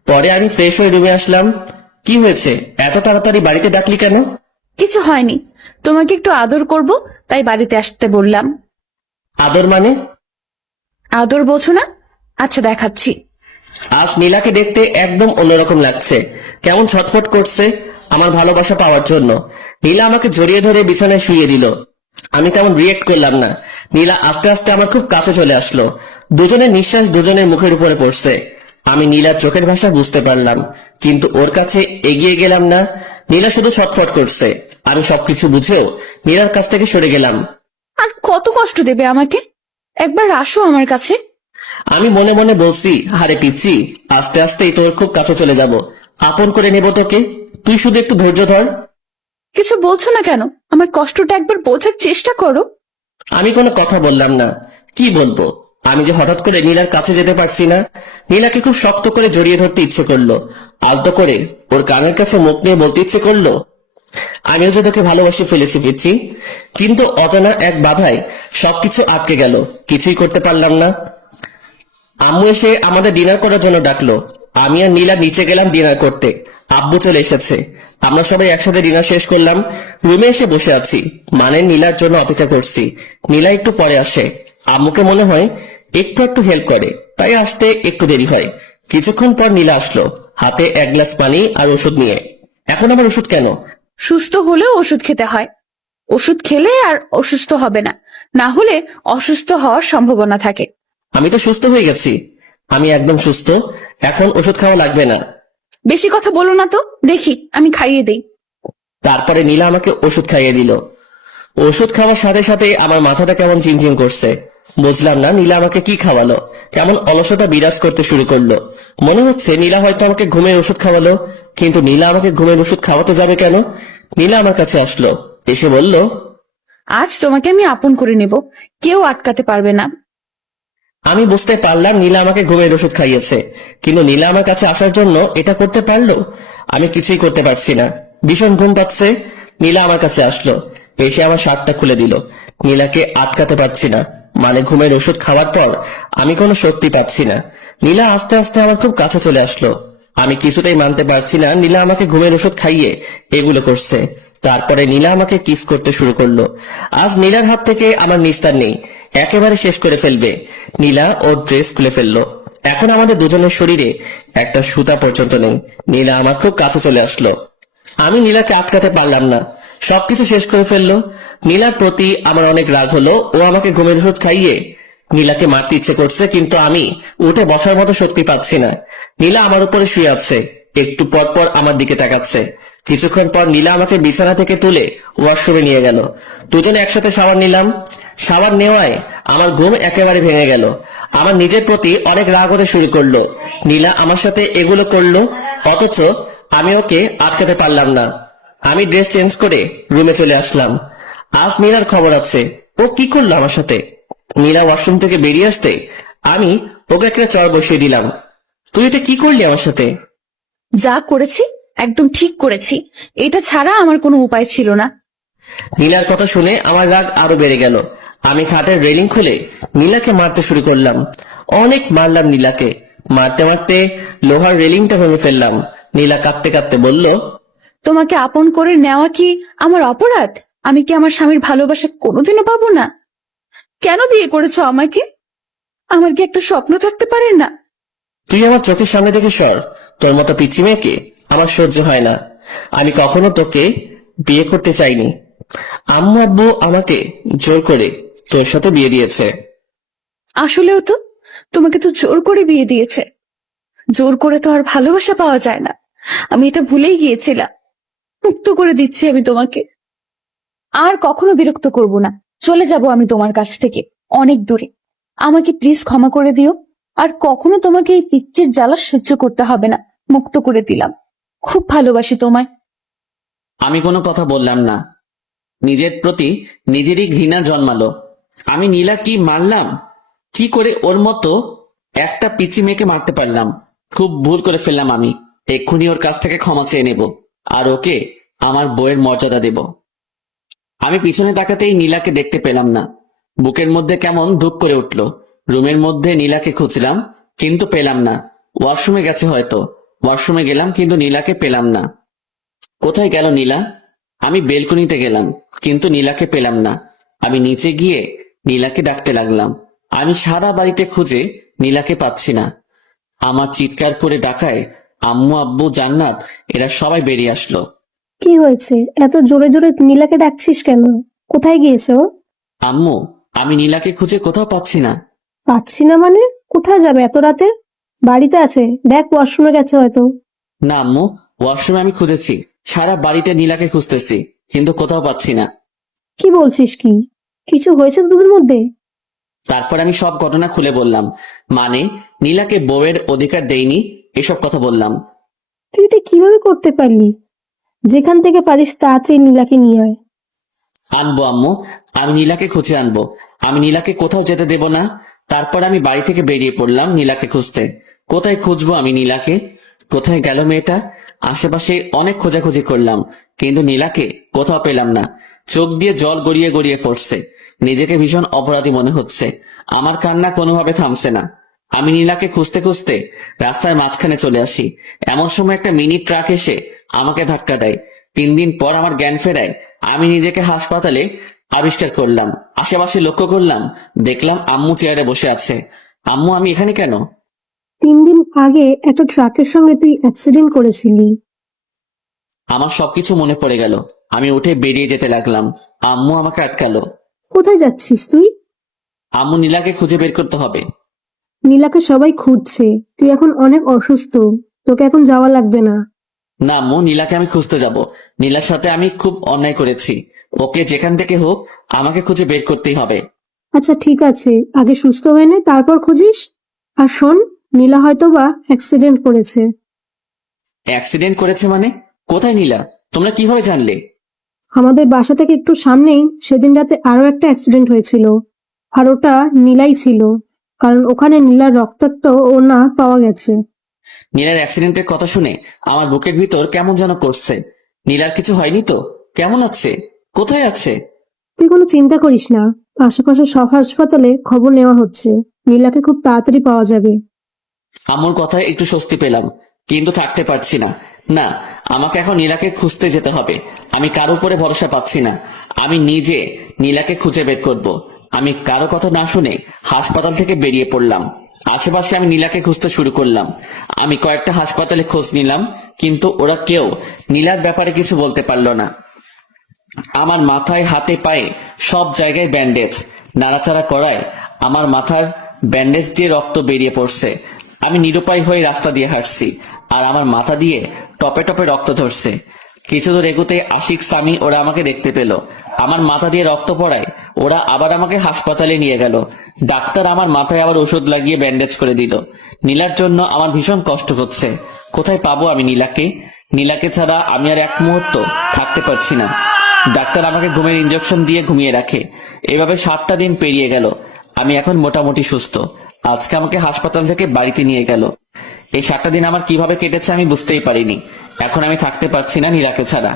পরে আমি ফ্রেশ হয়ে রুমে আসলাম। কি হয়েছে, এত তাড়াতাড়ি বাড়িতে ডাকলি কেন? কিছু হয়নি, তোমাকে একটু আদর করব তাই বাড়িতে আসতে বললাম। আদর মানে? আদর বোঝো না? আচ্ছা দেখাচ্ছি। আজ নীলাকে দেখতে একদম অন্যরকম লাগছে, কেমন ছটফট করছে আমার ভালোবাসা পাওয়ার জন্য। নীলা আমাকে জড়িয়ে ধরে বিছানায় শুইয়ে দিল। আমি তেমন রিয়েক্ট করলাম না। নীলা আস্তে আস্তে আমার খুব কাছে চলে আসলো। দুজনের নিঃশ্বাস দুজনের মুখের উপরে পড়ছে। আমি নীলার চোখের ভাষা বুঝতে পারলাম, কিন্তু ওর কাছে এগিয়ে গেলাম না। নীলা শুধু ছটফট করছে। আমি সবকিছু বুঝেও নীলার কাছ থেকে সরে গেলাম। আর কত কষ্ট দেবে আমাকে? একবার আসো আমার কাছে। আমি মনে মনে বলছি, হারে পিচ্ছি, আস্তে আস্তেই তোর খুব কাছে চলে যাব, আপন করে নেব তোকে। তুই শুধু একটু ধৈর্য ধর। কিছু বলছো না কেন? আমার কষ্টটা একবার বোঝার চেষ্টা করো। আমি কোনো কথা বললাম না। কি বলবো? আমি যে হঠাৎ করে নীলার কাছে যেতে পারছি না। নীলাকে খুব শক্ত করে জড়িয়ে ধরতে ইচ্ছে করলো, আলতো করে ওর কানের কাছে মুখ নিয়ে বলতে ইচ্ছে করলো, আমিও যে তোকে ভালোবাসে ফেলেছি পিচ্ছি। কিন্তু অজানা এক বাধায় সবকিছু আটকে গেল, কিছুই করতে পারলাম না। আম্মু এসে আমাদের ডিনার করার জন্য ডাকলো। আমি আর নীলা নিচে গেলাম ডিনার করতে। আব্বু চলে এসেছে, আমরা সবাই একসাথে ডিনার শেষ করলাম। রুমে এসে বসে আছি, মানে নীলার জন্য অপেক্ষা করছি। নীলা একটু পরে আসে। আম্মুকে মনে হয় একটু একটু হেল্প করে, তাই আসতে একটু দেরি হয়। কিছুক্ষণ পর নীলা আসলো, হাতে 1 গ্লাস পানি আর ওষুধ নিয়ে। এখন আবার ওষুধ কেন? সুস্থ হলেও ওষুধ খেতে হয়। ওষুধ খেলে আর অসুস্থ হবে না, না হলে অসুস্থ হওয়ার সম্ভাবনা থাকে। আমি তো সুস্থ হয়ে গেছি, আমি একদম সুস্থ, এখন ওষুধ খাওয়া লাগবে না। বেশি কথা বলো না তো, দেখি আমি খাইয়ে দেই। তারপরে নীলা আমাকে ওষুধ খাইয়ে দিল। ওষুধ খাওয়ার সাথে সাথে আমার মাথাটা কেমন চিনচিন করছে। বুঝলাম না নীলা আমাকে কি খাওয়ালো, কেমন অলসতা বিরাজ করতে শুরু করলো। মনে হচ্ছে নীলা হয়তো আমাকে ঘুমের ওষুধ খাওয়ালো, কিন্তু নীলা আমাকে ঘুমের ওষুধ খাওয়াতে যাবে কেন? নীলা আমার কাছে আসলো, এসে বলল, আজ তোমাকে আমি আপন করে নেব, কেউ আটকাতে পারবে না। আমি বুঝতে পারলাম নীলা আমাকে ঘুমের ওষুধ খাইয়েছে, কিন্তু নীলা আমার কাছে আসার জন্য এটা করতে পারলো? আমি কিছুই করতে পারছি না, ভীষণ ঘুম পাচ্ছে। নীলা আমার কাছে আসলো, এসে আমার শার্টটা খুলে দিল। নীলাকে আটকাতে পারছি না, মানে ঘুমের ওষুধ খাওয়ার পর আমি কোনো শক্তি পাচ্ছি না। নীলা আস্তে আস্তে আমার খুব কাছে চলে আসলো। আমি কিছুতেই মানতে পারছি না নীলা আমাকে ঘুমের ওষুধ খাইয়ে এগুলো করছে। তারপরে নীলা আমাকে কিস করতে শুরু করলো। আজ নীলার হাত থেকে আমার নিস্তার নেই, একেবারে শেষ করে ফেলবে। নীলা ওর ড্রেস খুলে ফেললো। এখন আমাদের দুজনের শরীরে একটা সুতা পর্যন্ত নেই। নীলা আমার খুব কাছে চলে আসলো। আমি নীলাকে আটকাতে পারলাম না, সবকিছু শেষ করে ফেললো। নীলার প্রতি আমার অনেক রাগ হলো। ও আমাকে ঘুমের ওষুধ খাইয়ে নীলাকে মারতে ইচ্ছে করছে, কিন্তু আমি উঠে বসার মতো শক্তি পাচ্ছি না। নীলা আমার উপরে শুয়ে আছে, একটু পর পর আমার দিকে তাকাচ্ছে। কিছুক্ষণ পর নীলা আমাকে বিছানা থেকে তুলে ওয়াশরুমে নিয়ে গেল। দুজনে একসাথে শাওয়ার নিলাম। শাওয়ার নেওয়ায় আমার ঘুম একেবারে ভেঙে গেল। আমার নিজের প্রতি অনেক রাগ হতে শুরু করলো। নীলা আমার সাথে এগুলো করলো, অথচ আমি ওকে আটকাতে পারলাম না। আমি ড্রেস চেঞ্জ করে রুমে চলে আসলাম। আজ নীলার খবর আছে। ও কি করলো আমার সাথে? নীলা ওয়াশরুম থেকে বেরিয়ে আসতে আমি ওকে একটা চড় বসিয়ে দিলাম। তুই এটা কি করলি আমার সাথে? যা করেছি একদম ঠিক করেছি, এটা ছাড়া আমার কোনো উপায় ছিল না। নীলার কথা শুনে আমার রাগ আরো বেড়ে গেল। আমি খাটের রেলিং খুলে নীলাকে মারতে শুরু করলাম। অনেক মারলাম নীলাকে। মারতে মারতে লোহার রেলিংটা ভেঙে ফেললাম। নীলা কাঁদতে কাঁদতে বলল, তোমাকে আপন করে নেওয়া কি আমার অপরাধ? আমি কি আমার স্বামীর ভালোবাসা কোনোদিনও পাবো না? কেন বিয়ে করেছো আমাকে? আমার কি একটা স্বপ্ন থাকতে পারে না? তুই আমার চোখের সামনে থেকে সর। তোর মতো পিচ্চি মেয়েকে আমার সহ্য হয় না। আমি কখনো তোকে বিয়ে করতে চাইনি। আম্মু আব্বু আমাকে জোর করে তোর সাথে বিয়ে দিয়েছে। আসলেও তো তোমাকে তো জোর করে বিয়ে দিয়েছে। জোর করে তো আর ভালোবাসা পাওয়া যায় না। আমি এটা ভুলেই গিয়েছিলাম। মুক্ত করে দিচ্ছি আমি তোমাকে। আর কখনো বিরক্ত করব না। চলে যাব আমি তোমার কাছ থেকে অনেক দূরে। আমাকে প্লিজ ক্ষমা করে দিও। আর কখনো তোমাকে এই পিচ্চির জ্বালা সহ্য করতে হবে না। মুক্ত করে দিলাম। খুব ভালোবাসি তোমায়। আমি কোনো কথা বললাম না। নিজের প্রতি নিজেরই ঘৃণা জন্মালো। আমি নীলা কি মারলাম? কি করে ওর মতো একটা পিচ্চি মেয়েকে মারতে পারলাম? খুব ভুল করে ফেললাম আমি। এক্ষুনি ওর কাছ থেকে ক্ষমা চেয়ে নেব, আর ওকে আমার বউয়ের মর্যাদা দেব। আমি পিছনে তাকাতেই নীলাকে দেখতে পেলাম না। বুকের মধ্যে কেমন ধুপ করে উঠল। রুমের মধ্যে নীলাকে খুঁজলাম, কিন্তু পেলাম না। ওয়াশরুমে গেছে হয়তো। ওয়াশরুমে গেলাম, কিন্তু নীলাকে পেলাম না। কোথায় গেল নীলা? আমি বেলকনিতে গেলাম, কিন্তু নীলাকে পেলাম না। আমি নিচে গিয়ে নীলাকে ডাকতে লাগলাম। আমি সারা বাড়িতে খুঁজে নীলাকে পাচ্ছি না। আমার চিৎকার করে ডাকায় আম্মু আব্বু জান্নাত এরা সবাই বেরিয়ে আসলো। কি হয়েছে? এত জোরে জোরে নীলাকে ডাকছিস কেন? কোথায় গিয়েছে ও? আম্মু, আমি নীলাকে খুঁজে কোথাও পাচ্ছি না। পাচ্ছি না মানে? কোথায় যাবে এত রাতে? বাড়িতে আছে, দেখ ওয়াশরুমে গেছে হয়তো। না আম্মু, ওয়াশরুমে আমি খুঁজেছি, সারা বাড়িতে নীলাকে খুঁজতেছি, কিন্তু কোথাও পাচ্ছি না। কি বলছিস? কি কিছু হয়েছে তোদের মধ্যে? তারপর আমি সব ঘটনা খুলে বললাম। মানে নীলাকে বউয়ের অধিকার দেইনি, এসব কথা বললাম। তুই এটা কিভাবে করতে পারলি? যেখান থেকে পারিস তাড়াতাড়ি নীলাকে নিয়ে আয়। আনবো আম্মু, আমি নীলাকে খুঁজে আনবো। আমি নীলাকে কোথাও যেতে দেব না। তারপর আমি বাড়ি থেকে বেরিয়ে পড়লাম নীলাকে খুঁজতে। কোথায় খুঁজবো আমি নীলাকে? কোথায় গেল মেয়েটা? আশেপাশে অনেক খোঁজাখুঁজি করলাম, কিন্তু নীলাকে কোথাও পেলাম না। চোখ দিয়ে জল গড়িয়ে গড়িয়ে পড়ছে। নিজেকে ভীষণ অপরাধী মনে হচ্ছে। আমার কান্না কোনোভাবে থামছে না। আমি নীলাকে খুঁজতে খুঁজতে রাস্তার মাঝখানে চলে আসি। এমন সময় একটা মিনি ট্রাক এসে আমাকে ধাক্কা দেয়। 3 দিন পর আমার জ্ঞান ফেরায়। আমি নিজেকে হাসপাতালে আবিষ্কার করলাম। আশেপাশে লক্ষ্য করলাম, দেখলাম আম্মু চেয়ারে বসে আছে। আম্মু, আমি এখানে কেন? 3 দিন আগে একটা ট্রাকের সঙ্গে তুই অ্যাক্সিডেন্ট করেছিলি। আমার সবকিছু মনে পড়ে গেল। আমি উঠে বেরিয়ে যেতে লাগলাম। আম্মু আমাকে আটকালো। কোথায় যাচ্ছিস তুই? আম্মু, নীলাকে খুঁজে বের করতে হবে। নীলাকে সবাই খুঁজছে, তুই এখন অনেক অসুস্থ, তোকে এখন যাওয়া লাগবে না। না আম্মু, নীলাকে আমি খুঁজতে যাব। নীলার সাথে আমি খুব অন্যায় করেছি। ওকে যেখান থেকে হোক আমাকে খুঁজে বের করতেই হবে। আচ্ছা ঠিক আছে, আগে সুস্থ হয়ে নে, তারপর খুঁজিস। আর শোন, নীলা হয়তো বা অ্যাক্সিডেন্ট করেছে। অ্যাক্সিডেন্ট করেছে মানে? কোথায় নীলা? তোমরা কিভাবে জানলে? আমাদের বাসা থেকে একটু সামনেই সেদিন রাতে আরো একটা অ্যাক্সিডেন্ট হয়েছিল, আর ওটা নীলাই ছিল, কারণ ওখানে নীলার রক্তাক্ত ওড়না পাওয়া গেছে। নীলার অ্যাক্সিডেন্টের কথা শুনে আমার বুকের ভিতর কেমন যেন করছে। নীলার কিছু হয়নি তো? কেমন আছে? কোথায় আছে? তুই কোনো চিন্তা করিস না, আশেপাশে সব হাসপাতালে খবর নেওয়া হচ্ছে, নীলাকে খুব তাড়াতাড়ি পাওয়া যাবে। আম্মুর কথায় একটু স্বস্তি পেলাম, কিন্তু থাকতে পারছি না। না, আমাকে এখন নীলাকে খুঁজতে যেতে হবে। আমি কারো উপরে ভরসা পাচ্ছি না। আমি নিজে নীলাকে খুঁজে বের করব। আমি কারো কথা না শুনে হাসপাতাল থেকে বেরিয়ে পড়লাম। আশেপাশে আমি নীলাকে খুঁজতে শুরু করলাম। আমি কয়েকটা হাসপাতালে খোঁজ নিলাম, কিন্তু ওরা কেউ নীলার ব্যাপারে কিছু বলতে পারলো না। আমার মাথায়, হাতে, পায়ে সব জায়গায় ব্যান্ডেজ। নাড়াচাড়া করায় আমার মাথার ব্যান্ডেজ দিয়ে রক্ত বেরিয়ে পড়ছে। আমি নিরুপায় হয়ে রাস্তা দিয়ে হাঁটছি, আর আমার মাথা দিয়ে টপে টপে রক্ত ঝরছে। কিছু দূর এগোতে আশিক, সামি ওরা আমাকে দেখতে পেল। আমার মাথা দিয়ে রক্ত পড়ায় ওরা আবার আমাকে হাসপাতালে নিয়ে গেল। ডাক্তার আমার মাথায় আবার ওষুধ লাগিয়ে ব্যান্ডেজ করে দিল। নীলার জন্য আমার ভীষণ কষ্ট হচ্ছে। কোথায় পাবো আমি নীলাকে? নীলাকে ছাড়া আমি আর এক মুহূর্ত থাকতে পারছি না। ডাক্তার আমাকে ঘুমের ইঞ্জেকশন দিয়ে ঘুমিয়ে রাখে। এভাবে 7টা দিন পেরিয়ে গেল। আমি এখন মোটামুটি সুস্থ। আজকে আমাকে হাসপাতাল থেকে বাড়িতে নিয়ে গেল। এই 7টা দিন আমার কিভাবে কেটেছে আমি বুঝতেই পারিনি। এখন আমি থাকতে পারছি না নীলাকে ছাড়া।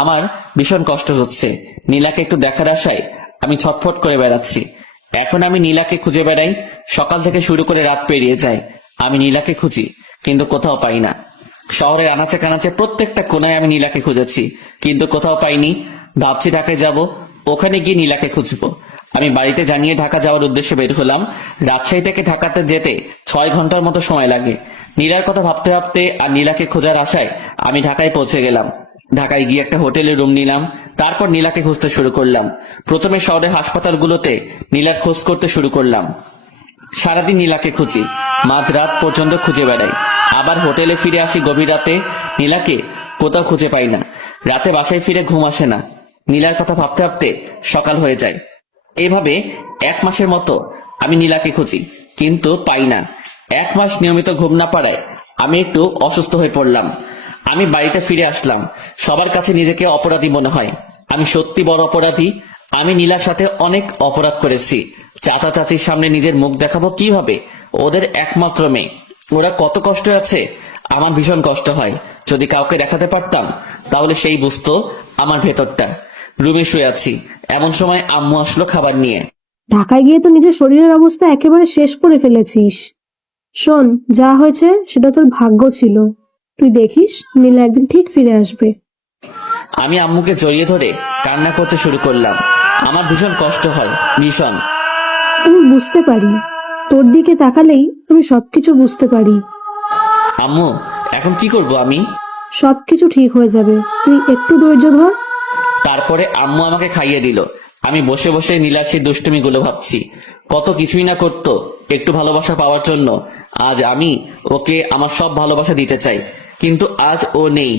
আমার ভীষণ কষ্ট হচ্ছে। নীলাকে একটু দেখার আশায় আমি ছটফট করে বেড়াচ্ছি। এখন আমি নীলাকে খুঁজে বেড়াই। সকাল থেকে শুরু করে রাত পেরিয়ে যায়। আমি নীলাকে খুঁজি, কিন্তু কোথাও পাই না। শহরের আনাচে কানাচে প্রত্যেকটা কোনায় আমি নীলাকে খুঁজেছি, কিন্তু কোথাও পাইনি। ভাবছি ঢাকায় যাব, ওখানে গিয়ে নীলাকে খুঁজবো। আমি বাড়িতে জানিয়ে ঢাকা যাওয়ার উদ্দেশ্যে বের হলাম। রাজশাহী থেকে ঢাকাতে যেতে 6 ঘন্টার মতো সময় লাগে। নীলার কথা ভাবতে ভাবতে আর নীলাকে খোঁজার আশায় আমি ঢাকায় পৌঁছে গেলাম। ঢাকায় গিয়ে একটা হোটেলে রুম নিলাম। তারপর নীলাকে খুঁজতে শুরু করলাম। প্রথমে শহরের হাসপাতালগুলোতে নীলার খোঁজ করতে শুরু করলাম। সারাদিন নীলাকে খুঁজি, মাঝরাত পর্যন্ত খুঁজে বেড়াই। আবার হোটেলে ফিরে আসি গভীর রাতে। নীলাকে কোথাও খুঁজে পাই না। রাতে বাসায় ফিরে ঘুম আসে না। নীলার কথা ভাবতে ভাবতে সকাল হয়ে যায়। এভাবে 1 মাসের মতো আমি নীলাকে খুঁজি, কিন্তু পাই না। 1 মাস নিয়মিত ঘুম না পাড়ায় আমি একটু অসুস্থ হয়ে পড়লাম। আমি বাড়িতে ফিরে আসলাম। সবার কাছে নিজেকে অপরাধী মনে হয়। আমি সত্যি বড় অপরাধী। আমি নীলার সাথে অনেক অপরাধ করেছি। চাচা চাচির সামনে নিজের মুখ দেখাবো কিভাবে? ওদের একমাত্র মেয়ে, ওরা কত কষ্ট আছে। আমার ভীষণ কষ্ট হয়। যদি কাউকে দেখাতে পারতাম তাহলে সেই বুঝতো আমার ভেতরটা। রুমে শুয়ে আছি, এমন সময় আম্মু আসলো খাবার নিয়ে। ঢাকায় গিয়ে তো নিজের শরীরের অবস্থা একেবারে শেষ করে ফেলেছিস। শোন, যা হয়েছে সেটা তোর ভাগ্য ছিল। তুই দেখিস নীলা একদিন ঠিক ফিরে আসবে। আমি আম্মুকে জড়িয়ে ধরে কান্না করতে শুরু করলাম। আমার ভীষণ কষ্ট হয়, ভীষণ। আমি বুঝতে পারি, তোর দিকে তাকালেই আমি সবকিছু বুঝতে পারি। আম্মু, এখন কি করব আমি? সবকিছু ঠিক হয়ে যাবে, তুই একটু ধৈর্য ধর। তারপরে আম্মু আমাকে খাইয়ে দিল। আমি বসে বসে নীলার সেই দুষ্টুমিগুলো ভাবছি। কত কিছুই না করতো একটু ভালোবাসা পাওয়ার জন্য। আজ আমি ওকে আমার সব ভালোবাসা দিতে চাই, কিন্তু আজ ও নেই।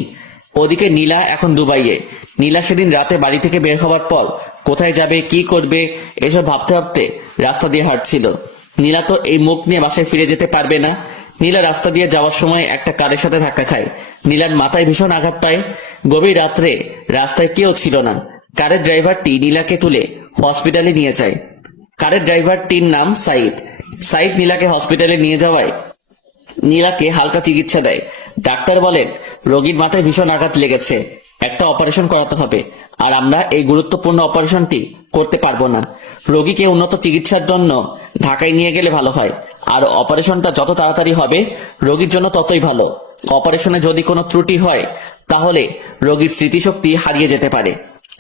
ওদিকে নীলা এখন দুবাইয়ে। নীলা সেদিন রাতে বাড়ি থেকে বের হওয়ার পর কোথায় যাবে, কি করবে, এসব ভাবতে ভাবতে রাস্তা দিয়ে হাঁটছিল। নীলা তো এই মুখ নিয়ে বাসায় ফিরে যেতে পারবে না। নীলা রাস্তা দিয়ে যাওয়ার সময় একটা কারের সাথে ধাক্কা খায়। নীলার মাথায় ভীষণ আঘাত পায়। গভীর রাত্রে রাস্তায় কেউ ছিল না। কারের ড্রাইভারটি নীলাকে তুলে হসপিটালে নিয়ে যায়। কারের ড্রাইভারটির নাম সাইদ। সাইদ নীলাকে হসপিটালে নিয়ে যাওয়ায় নীলাকে হালকা চিকিৎসা দেয়। ডাক্তার বলেন রোগীর মাথায় ভীষণ আঘাত লেগেছে, একটা অপারেশন করাতে হবে। আর আমরা এই গুরুত্বপূর্ণ অপারেশনটি করতে পারবো না। রোগীকে উন্নত চিকিৎসার জন্য ঢাকায় নিয়ে গেলে ভালো হয়। আর অপারেশনটা যত তাড়াতাড়ি হবে রোগীর জন্য ততই ভালো। অপারেশনে যদি কোনো ত্রুটি হয় তাহলে রোগীর স্মৃতিশক্তি হারিয়ে যেতে পারে।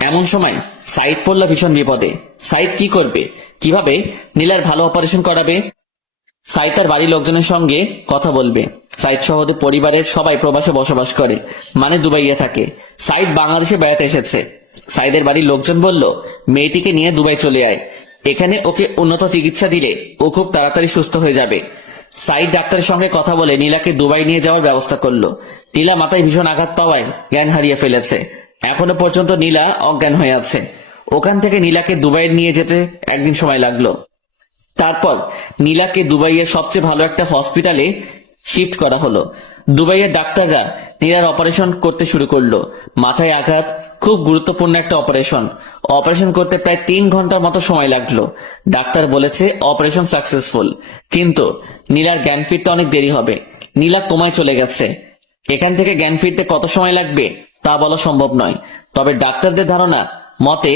এমন সময় সাইদ পড়ল ভীষণ বিপদে। সাইদ কি করবে, কিভাবে নীলার ভালো অপারেশন করাবে? সাইদ তার বাড়ির লোকজনের সঙ্গে কথা বলবে। সাইদ সহ পরিবারের সবাই প্রবাসে বসবাস করে, মানে দুবাইয়ে থাকে। সাইদ বাংলাদেশে বেড়াতে এসেছে। সাইদের বাড়ির লোকজন বলল মেয়েটিকে নিয়ে দুবাই চলে আয়, এখানে ওকে উন্নত চিকিৎসা দিলে ও খুব তাড়াতাড়ি সুস্থ হয়ে যাবে। সাইদ ডাক্তারের সঙ্গে কথা বলে নীলাকে দুবাই নিয়ে যাওয়ার ব্যবস্থা করলো। নীলা মাথায় ভীষণ আঘাত পাওয়ায় জ্ঞান হারিয়ে ফেলেছে। এখনো পর্যন্ত নীলা অজ্ঞান হয়ে আছে। ওখান থেকে নীলাকে দুবাই নিয়ে যেতে একদিন সময় লাগলো। তারপর নীলাকে দুবাইয়ের সবচেয়ে ভালো একটা হসপিটালে শিফট করা হলো। দুবাইয়ের ডাক্তাররা নীলার অপারেশন করতে শুরু করলো। মাথায় আঘাত, খুব গুরুত্বপূর্ণ একটা অপারেশন। অপারেশন করতে প্রায় 3 ঘন্টার মতো সময় লাগলো। ডাক্তার বলেছে অপারেশন সাকসেসফুল, কিন্তু নীলার জ্ঞান ফিরতে অনেক দেরি হবে। নীলা কোমায় চলে গেছে। এখান থেকে জ্ঞান ফিরতে কত সময় লাগবে তা বলা সম্ভব নয়, তবে ডাক্তারদের ধারণা মতে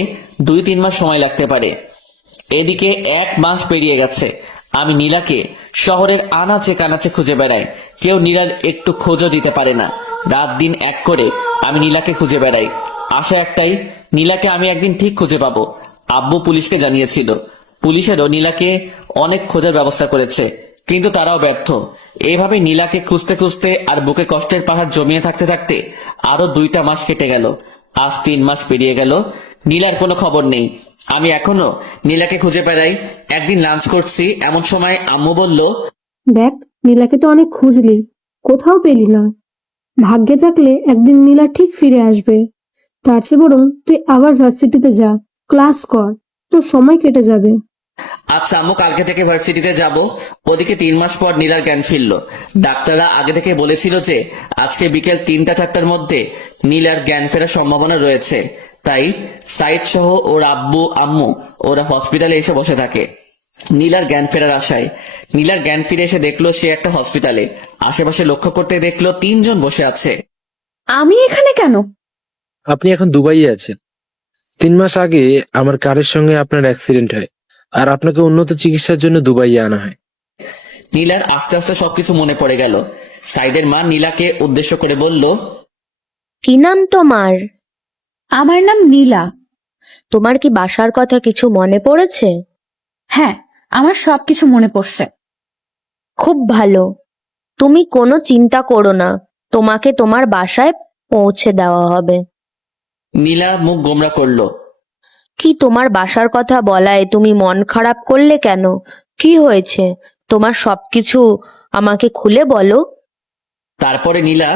2-3 মাস সময় লাগতে পারে। এদিকে 1 মাস পেরিয়ে গেছে। আমি নীলাকে শহরের আনাচে কানাচে খুঁজে বেড়াই, কেউ নীলার একটু খোঁজও দিতে পারে না। রাত দিন এক করে আমি নীলাকে খুঁজে বেড়াই। আশা একটাই, নীলাকে আমি একদিন ঠিক খুঁজে পাবো। আব্বু পুলিশকে জানিয়েছিল, পুলিশেরও নীলাকে অনেক খোঁজার ব্যবস্থা করেছে, কিন্তু তারাও ব্যর্থ। এইভাবে নীলাকে খুঁজতে খুঁজতে আর বুকে কষ্টের পাহাড় জমিয়ে থাকতে থাকতে আরো 2টা মাস কেটে গেল। আজ 3 মাস পেরিয়ে গেল, নীলার কোনো খবর নেই। আমি এখনো নীলাকে খুঁজে বেড়াই। একদিন লাঞ্চ করছি, এমন সময় আম্মু বলল, দেখ, নীলাকে তো অনেক খুঁজলি, কোথাও পেলি না। ভাগ্যে থাকলে একদিন নীলা ঠিক ফিরে আসবে। তার চেয়ে বরং তুই আবার ভার্সিটিতে যা, ক্লাস কর, তোর সময় কেটে যাবে। আচ্ছা আম্মু, কালকে থেকে ভার্সিটিতে যাব। ওদিকে 3 মাস পর নীলার জ্ঞান ফিরল। ডাক্তাররা আগে থেকে বলেছিল যে আজকে বিকেল 3টা-4টার মধ্যে নীলার জ্ঞান ফেরার সম্ভাবনা রয়েছে। তাই সাইদ সহ ওর আব্বু আম্মু ওরা হসপিটালে এসে বসে থাকে নীলার জ্ঞান ফেরার আশায়। নীলার জ্ঞান ফিরে এসে দেখলো সে একটা হসপিটালে। আশেপাশে লক্ষ্য করতে দেখলো 3 জন বসে আছে। আমি এখানে কেন? আপনি এখন দুবাইয়ে আছেন। 3 মাস আগে আমার কারের সঙ্গে আপনার অ্যাক্সিডেন্ট হয়, আর আপনাকে উন্নত চিকিৎসার জন্য দুবাইয়ে আনা হয়। নীলার আস্তে আস্তে সবকিছু মনে পড়ে গেল। সাইদের মা নীলাকে উদ্দেশ্য করে বলল, কি নাম তোমার? আমার নাম নীলা। তোমার কি বাসার কথা কিছু মনে পড়েছে? হ্যাঁ, আমার সবকিছু মনে পড়ছে। খুব ভালো, তুমি কোনো চিন্তা করো না, তোমাকে তোমার বাসায় পৌঁছে দেওয়া হবে। নীলা মুখ গোমরা করলো। কি তোমার বাসার কথা বলায় তুমি মন খারাপ করলে কেন? কি হয়েছে? তোমার সবকিছু আমাকে খুলে বলো। তারপরে নীলা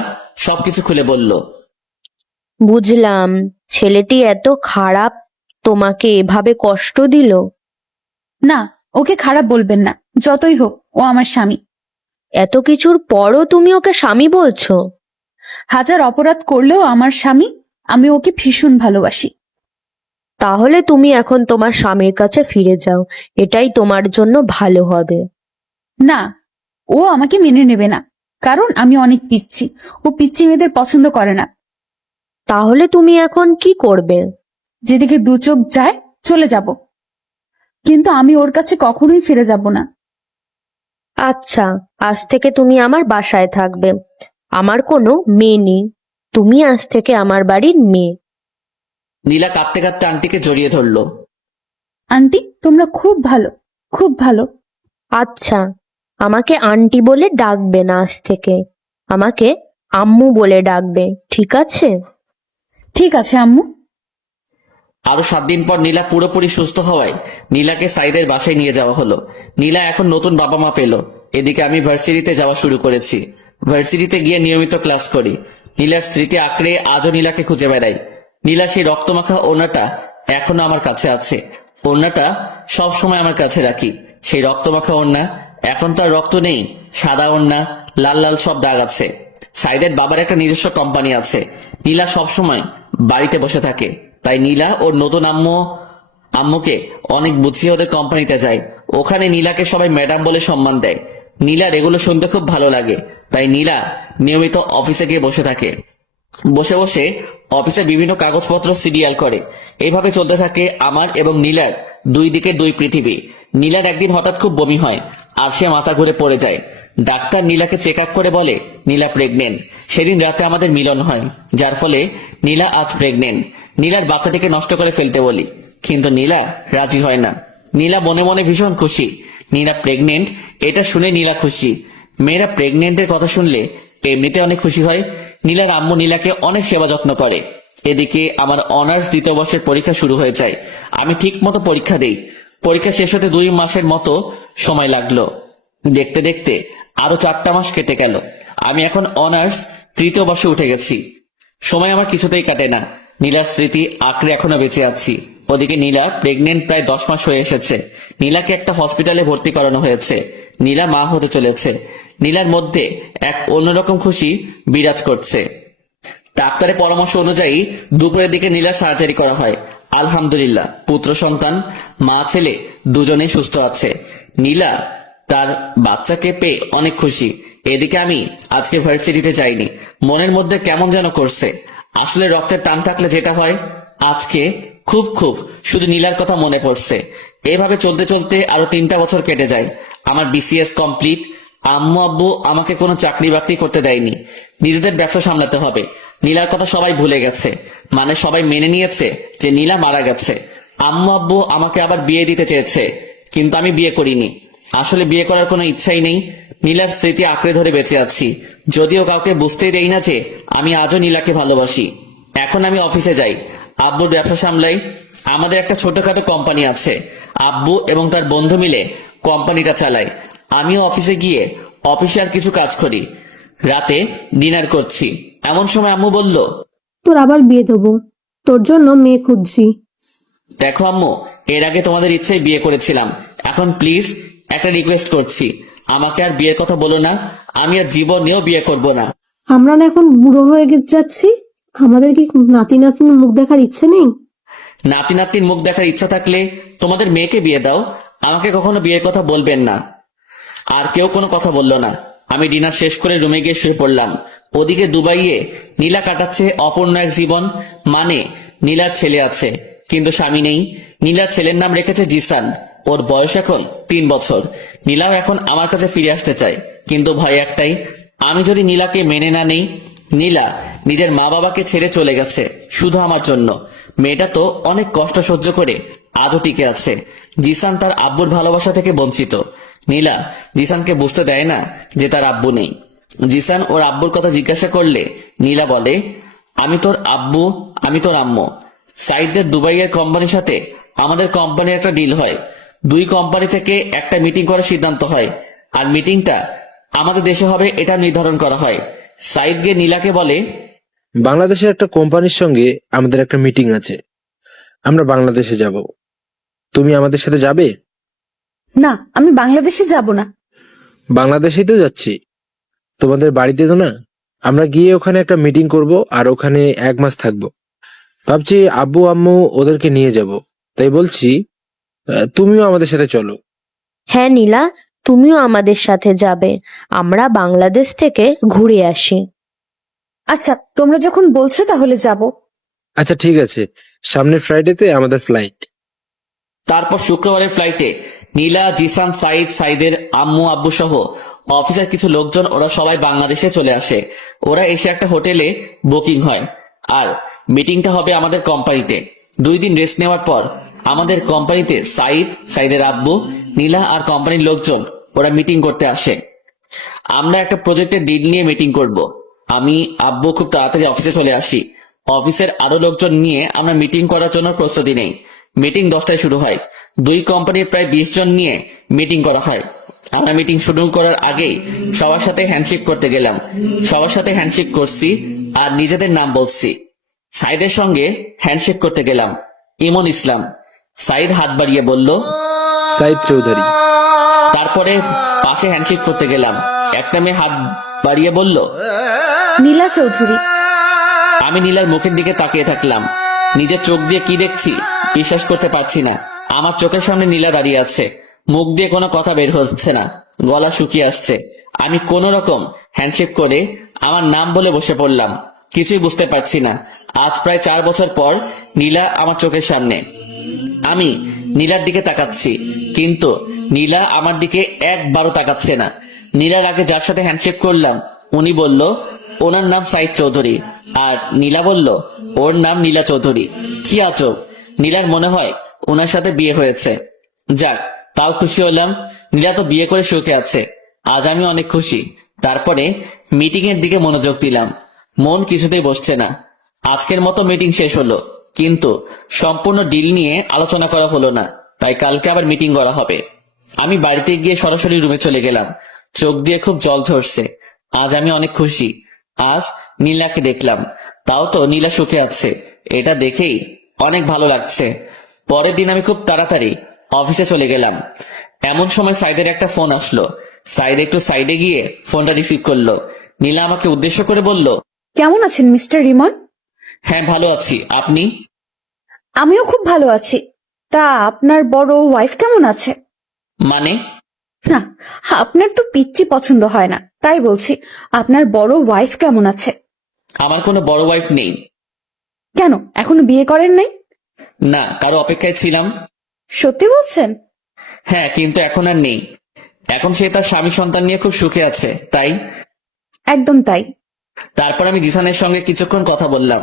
সবকিছু খুলে বলল। বুঝলাম, ছেলেটি এত খারাপ, তোমাকে এভাবে কষ্ট দিল। না, ওকে খারাপ বলবেন না, যতই হোক ও আমার স্বামী। এত কিছুর পরও তুমি ওকে স্বামী বলছো? হাজার অপরাধ করলেও আমার স্বামী। আমি ওকে ভীষণ ভালোবাসি। তাহলে তুমি এখন তোমার স্বামীর কাছে ফিরে যাও, এটাই তোমার জন্য ভালো হবে। না, ও আমাকে মেনে নেবে না, কারণ আমি অনেক পিচ্ছি। ও পিচ্ছি মেয়েদের পছন্দ করে না। তাহলে তুমি এখন কি করবে? যেদিকে দু চোখ যায় চলে যাব, কিন্তু আমি ওর কাছে কখনোই ফিরে যাব না। আচ্ছা, আজ থেকে তুমি আমার বাসায় থাকবে। আমার কোনো মেয়ে নেই, তুমি আজ থেকে আমার বাড়ির মেয়ে। নীলা কাঁদতে কাঁদতে আন্টিকে জড়িয়ে ধরলো। আন্টি, তোমরা খুব ভালো, খুব ভালো। আচ্ছা, আমাকে আন্টি বলে ডাকবে না, আজ থেকে আমাকে আম্মু বলে ডাকবে, ঠিক আছে? ঠিক আছে আম্মু। আরো 7 দিন পর নীলা পুরোপুরি সুস্থ হওয়ায় নীলাকে সাইদের বাসায় নিয়ে যাওয়া হলো। নীলা এখন নতুন বাবা মা পেল। এদিকে আমি ভার্সিটিতে যাওয়া শুরু করেছি। ভার্সিটিতে গিয়ে নিয়মিত ক্লাস করি। নীলার স্মৃতি আঁকড়ে আজও নীলাকে খুঁজে বেড়াই। নীলা সেই রক্তমাখা ওড়নাটা এখনো আমার কাছে আছে। ওড়নাটা সব সময় আমার কাছে রাখি। সেই রক্তমাখা ওড়না, এখন তার রক্ত নেই, সাদা ওড়না, লাল লাল সব দাগ আছে। সাইদের বাবার একটা নিজস্ব কোম্পানি আছে। নীলা সবসময় বাড়িতে বসে থাকে, তাই নীলা ওর নতুন আম্মুকে অনেক বুঝিয়ে ওদের কোম্পানিতে যায়। ওখানে নীলাকে সবাই ম্যাডাম বলে সম্মান দেয়। নীলার এগুলো শুনতে খুব ভালো লাগে, তাই নীলা নিয়মিত অফিসে গিয়ে বসে থাকে। বসে বসে অফিসে বিভিন্ন কাগজপত্র সিরিয়াল করে। এইভাবে চলতে থাকে আমার এবং নীলার 2 দিকের 2 পৃথিবী। নীলার একদিন হঠাৎ খুব বমি হয় আর সে মাথা ঘুরে পড়ে যায়। ডাক্তার নীলাকে চেক আপ করে বলে নীলা প্রেগনেন্ট। সেদিন রাতে আমাদের মিলন হয়, যার ফলে নীলা আজ প্রেগনেন্ট। নীলার বাচ্চাটিকে নষ্ট করে ফেলতে বলি, কিন্তু নীলা রাজি হয় না। নীলা মনে মনে ভীষণ খুশি। নীলা প্রেগনেন্ট এটা শুনে নীলা খুশি। মেয়েরা প্রেগনেন্টের কথা শুনলে এমনিতে অনেক খুশি হয়। নীলার আম্মু নীলাকে অনেক সেবা যত্ন করে। এদিকে আমার অনার্স 2য় বর্ষের পরীক্ষা শুরু হয়ে যায়। আমি ঠিক মতো পরীক্ষা দেই। পরীক্ষা শেষ হতে 2 মাসের মতো সময় লাগলো। দেখতে দেখতে আরো 4টা মাস কেটে গেল। আমি এখন অনার্স 3য় বর্ষে উঠে গেছি। সময় আমার কিছুতেই কাটে না। নীলার স্মৃতি আঁকড়ে এখনো বেঁচে আছি। ওদিকে নীলা প্রেগনেন্ট প্রায় 10 মাস হয়ে এসেছে। নীলাকে একটা হসপিটালে ভর্তি করানো হয়েছে। নীলা মা হতে চলেছে। নীলার মধ্যে এক অন্যরকম খুশি বিরাজ করছে। ডাক্তারের পরামর্শ অনুযায়ী দুপুরের দিকে নীলার সার্জারি করা হয়। আলহামদুলিল্লাহ, পুত্র সন্তান, মা ছেলে দুজনেই সুস্থ আছে। নীলা তার বাচ্চাকে পেয়ে অনেক খুশি। এদিকে আমি আজকে ভার্সিটিতে যাইনি। মনের মধ্যে কেমন যেন করছে। আসলে রক্তের টান থাকলে যেটা হয়, আজকে খুব শুধু নীলার কথা মনে পড়ছে। এভাবে চলতে চলতে আরো 3টা বছর কেটে যায়। আমার বিসিএস কমপ্লিট। আম্মু আব্বু আমাকে কোনো চাকরি বাকরি করতে দেয়নি, নিজেদের ব্যবসা সামলাতে হবে। নীলার কথা সবাই ভুলে গেছে, মানে সবাই মেনে নিয়েছে যে নীলা মারা গেছে। আম্মু আব্বু আমাকে আবার বিয়ে দিতে চেয়েছে, কিন্তু আমি বিয়ে করিনি। আসলে বিয়ে করার কোনো ইচ্ছাই নেই। নীলার স্মৃতি আঁকড়ে ধরে বেঁচে আছি, যদিও কাউকে বুঝতেই দেই না যে আমি আজও নীলাকে ভালোবাসি। এখন আমি অফিসে যাই, আব্বুর ব্যবসা সামলাই। আমাদের একটা ছোটখাটো কোম্পানি আছে, আব্বু এবং তার বন্ধু মিলে কোম্পানিটা চালায়। আমিও অফিসে গিয়ে অফিসে আর কিছু কাজ করি। রাতে ডিনার করছি, এমন সময় আম্মু বলল, তোর আবার বিয়ে দেবো, তোর জন্য মেয়ে খুঁজছি। দেখো আম্মু, এর আগে তোমাদের ইচ্ছায় বিয়ে করেছিলাম, এখন প্লিজ একটা রিকোয়েস্ট করছি, আমাকে আর বিয়ের কথা বলো না। আমি আর জীবনেও বিয়ে করব না। আমরা না এখন বুড়ো হয়ে যাচ্ছি, আমাদের কি নাতি নাতনির মুখ দেখার ইচ্ছে নেই? নাতি নাতনির মুখ দেখার ইচ্ছা থাকলে তোমাদের মেয়েকে বিয়ে দাও, আমাকে কখনো বিয়ের কথা বলবেন না। আর কেউ কোনো কথা বলল না। আমি ডিনার শেষ করে রুমে গিয়ে শুয়ে পড়লাম। ওদিকে দুবাইয়ে নীলা কাটাচ্ছে অপূর্ণ এক জীবন। মানে নীলার ছেলে আছে কিন্তু স্বামী নেই। নীলার ছেলের নাম রেখেছে জিসান, ওর বয়স এখন 3 বছর। নীলাও এখন আমার কাছে ফিরে আসতে চায়, কিন্তু ভয় একটাই, আমি যদি নীলাকে মেনে না নেই। নীলা নিজের মা বাবাকে ছেড়ে চলে গেছে শুধু আমার জন্য। মেয়েটা তো অনেক কষ্ট সহ্য করে আজও টিকে আছে। জিসান তার আব্বুর ভালোবাসা থেকে বঞ্চিত। নীলা জিসানকে বুঝতে দেয় না যে তার আব্বু নেই। জিসান ওর আব্বুর কথা জিজ্ঞাসা করলে নীলা বলে, আমি তোর আব্বু, আমি তোর আম্মু। সাইদদের দুবাইয়ের কোম্পানির সাথে আমাদের কোম্পানির একটা ডিল হয়, 2 কোম্পানি থেকে একটা মিটিং করার সিদ্ধান্ত হয়, আর মিটিংটা আমাদের দেশে হবে এটা নির্ধারণ করা হয়। সাইদ গিয়ে নীলাকে বলে, বাংলাদেশের একটা কোম্পানির সঙ্গে আমাদের একটা মিটিং আছে, আমরা বাংলাদেশে যাব, তুমি আমাদের সাথে যাবে? না, আমি বাংলাদেশে যাব না। বাংলাদেশেই তো যাচ্ছি, তোমাদের বাড়িতে তো না। আমরা গিয়ে ওখানে একটা মিটিং করব আর ওখানে 1 মাস থাকবো। ভাবছি আব্বু আম্মু ওদেরকে নিয়ে যাব, তাই বলছি তুমিও আমাদের সাথে চলো। হ্যাঁ নীলা, তুমিও আমাদের সাথে যাবে, আমরা বাংলাদেশ থেকে ঘুরে আসি। আচ্ছা, তোমরা যখন বলছো তাহলে যাব। আচ্ছা ঠিক আছে, সামনের ফ্রাইডেতে আমাদের ফ্লাইট। তারপর শুক্রবারের ফ্লাইটে নীলা, জিসান, সাইদ, সাইদের আম্মু আব্বু সহ অফিসের কিছু লোকজন, ওরা সবাই বাংলাদেশে চলে আসে। ওরা এসে একটা হোটেলে বুকিং হয়, আর মিটিংটা হবে আমাদের কোম্পানিতে। 2 দিন রেস্ট নেওয়ার পর আমাদের কোম্পানিতে সাইদ, সাইদের আব্বু, নীলা আর কোম্পানির লোকজন ওরা মিটিং করতে আসে। আমরা একটা প্রজেক্টের ডিল নিয়ে মিটিং করব। আমি আব্বু খুব তাড়াতাড়ি অফিসে চলে আসি। অফিসের আরো লোকজন নিয়ে আমরা মিটিং করার জন্য প্রস্তুতি নেই। মিটিং 10টায় শুরু হয়। 2 কোম্পানির প্রায় 20 জন নিয়ে মিটিং করা হয়। আমরা মিটিং শুরু করার আগেই সবার সাথে হ্যান্ডশেক করতে গেলাম। সবার সাথে হ্যান্ডশেক করছি আর নিজেদের নাম বলছি। সাইদের সঙ্গে হ্যান্ডশেক করতে গেলাম, ইমন ইসলাম। সাইদ হাত বাড়িয়ে বলল, সাইদ চৌধুরী। তারপরে পাশে হ্যান্ডশেক করতে গেলাম, একটা মেয়ে হাত বাড়িয়ে বলল, নীলা চৌধুরী। আমি নীলার মুখের দিকে তাকিয়ে থাকলাম। নিজের চোখ দিয়ে কি দেখছি বিশ্বাস করতে পারছি না। আমার চোখের সামনে নীলা দাঁড়িয়ে আছে, মুখ দিয়ে কোনো কথা বের হচ্ছে না, গলা শুকিয়ে আসছে। আমি কোন রকম হ্যান্ডশেক করে আমার নাম বলে বসে পড়লাম। কিছুই বুঝতে পারছি না। আজ প্রায় 4 বছর পর নীলা আমার চোখের সামনে। আমি নীলার দিকে তাকাচ্ছি, কিন্তু নীলা আমার দিকে একবারও তাকাচ্ছে না। নীলার আগে যার সাথে হ্যান্ডশেক করলাম উনি বলল ওনার নাম সাইদ চৌধুরী, আর নীলা বলল ওর নাম নীলা চৌধুরী। কি আজব, নীলার মনে হয় ওনার সাথে বিয়ে হয়েছে। যাক, তাও খুশি হলাম। নীলা তো বিয়ে করে সুখে আছে, আজ আমি অনেক খুশি। তারপরে মিটিং এর দিকে মনোযোগ দিলাম, মন কিছুতেই বসছে না। আজকের মতো মিটিং শেষ হলো, কিন্তু সম্পূর্ণ ডিল নিয়ে আলোচনা করা হলো না, তাই কালকে আবার মিটিং করা হবে। আমি বাড়িতে গিয়ে সরাসরি রুমে চলে গেলাম, চোখ দিয়ে খুব জল ঝরছে। আজ আমি অনেক খুশি। আজ নীলাকে দেখলাম, তাও তো নীলা সুখে আছে, এটা দেখেই অনেক ভালো লাগছে। পরের দিন আমি খুব তাড়াতাড়ি অফিসে চলে গেলাম। এমন সময় সাইদের একটা ফোন আসলো। সাইদ একটু সাইডে গিয়ে ফোনটা রিসিভ করলো। নীলা আমাকে উদ্দেশ্য করে বলল, কেমন আছেন মিস্টার রিমন? হ্যাঁ ভালো আছি, আপনি? আমিও খুব ভালো আছি। তা আপনার বড় ওয়াইফ কেমন আছে? মানে? না, আপনার তো পিচ্চি পছন্দ হয় না, তাই বলছি আপনার বড় ওয়াইফ কেমন আছে? আমার কোনো বড় ওয়াইফ নেই। কেন, এখনো বিয়ে করেন নাই? না, কারো অপেক্ষায় ছিলাম। সত্যি বলছেন? হ্যাঁ, কিন্তু এখন আর নেই। এখন সে তার স্বামী সন্তান নিয়ে খুব সুখে আছে, তাই? একদম তাই। তারপর আমি জিসানের সঙ্গে কিছুক্ষণ কথা বললাম।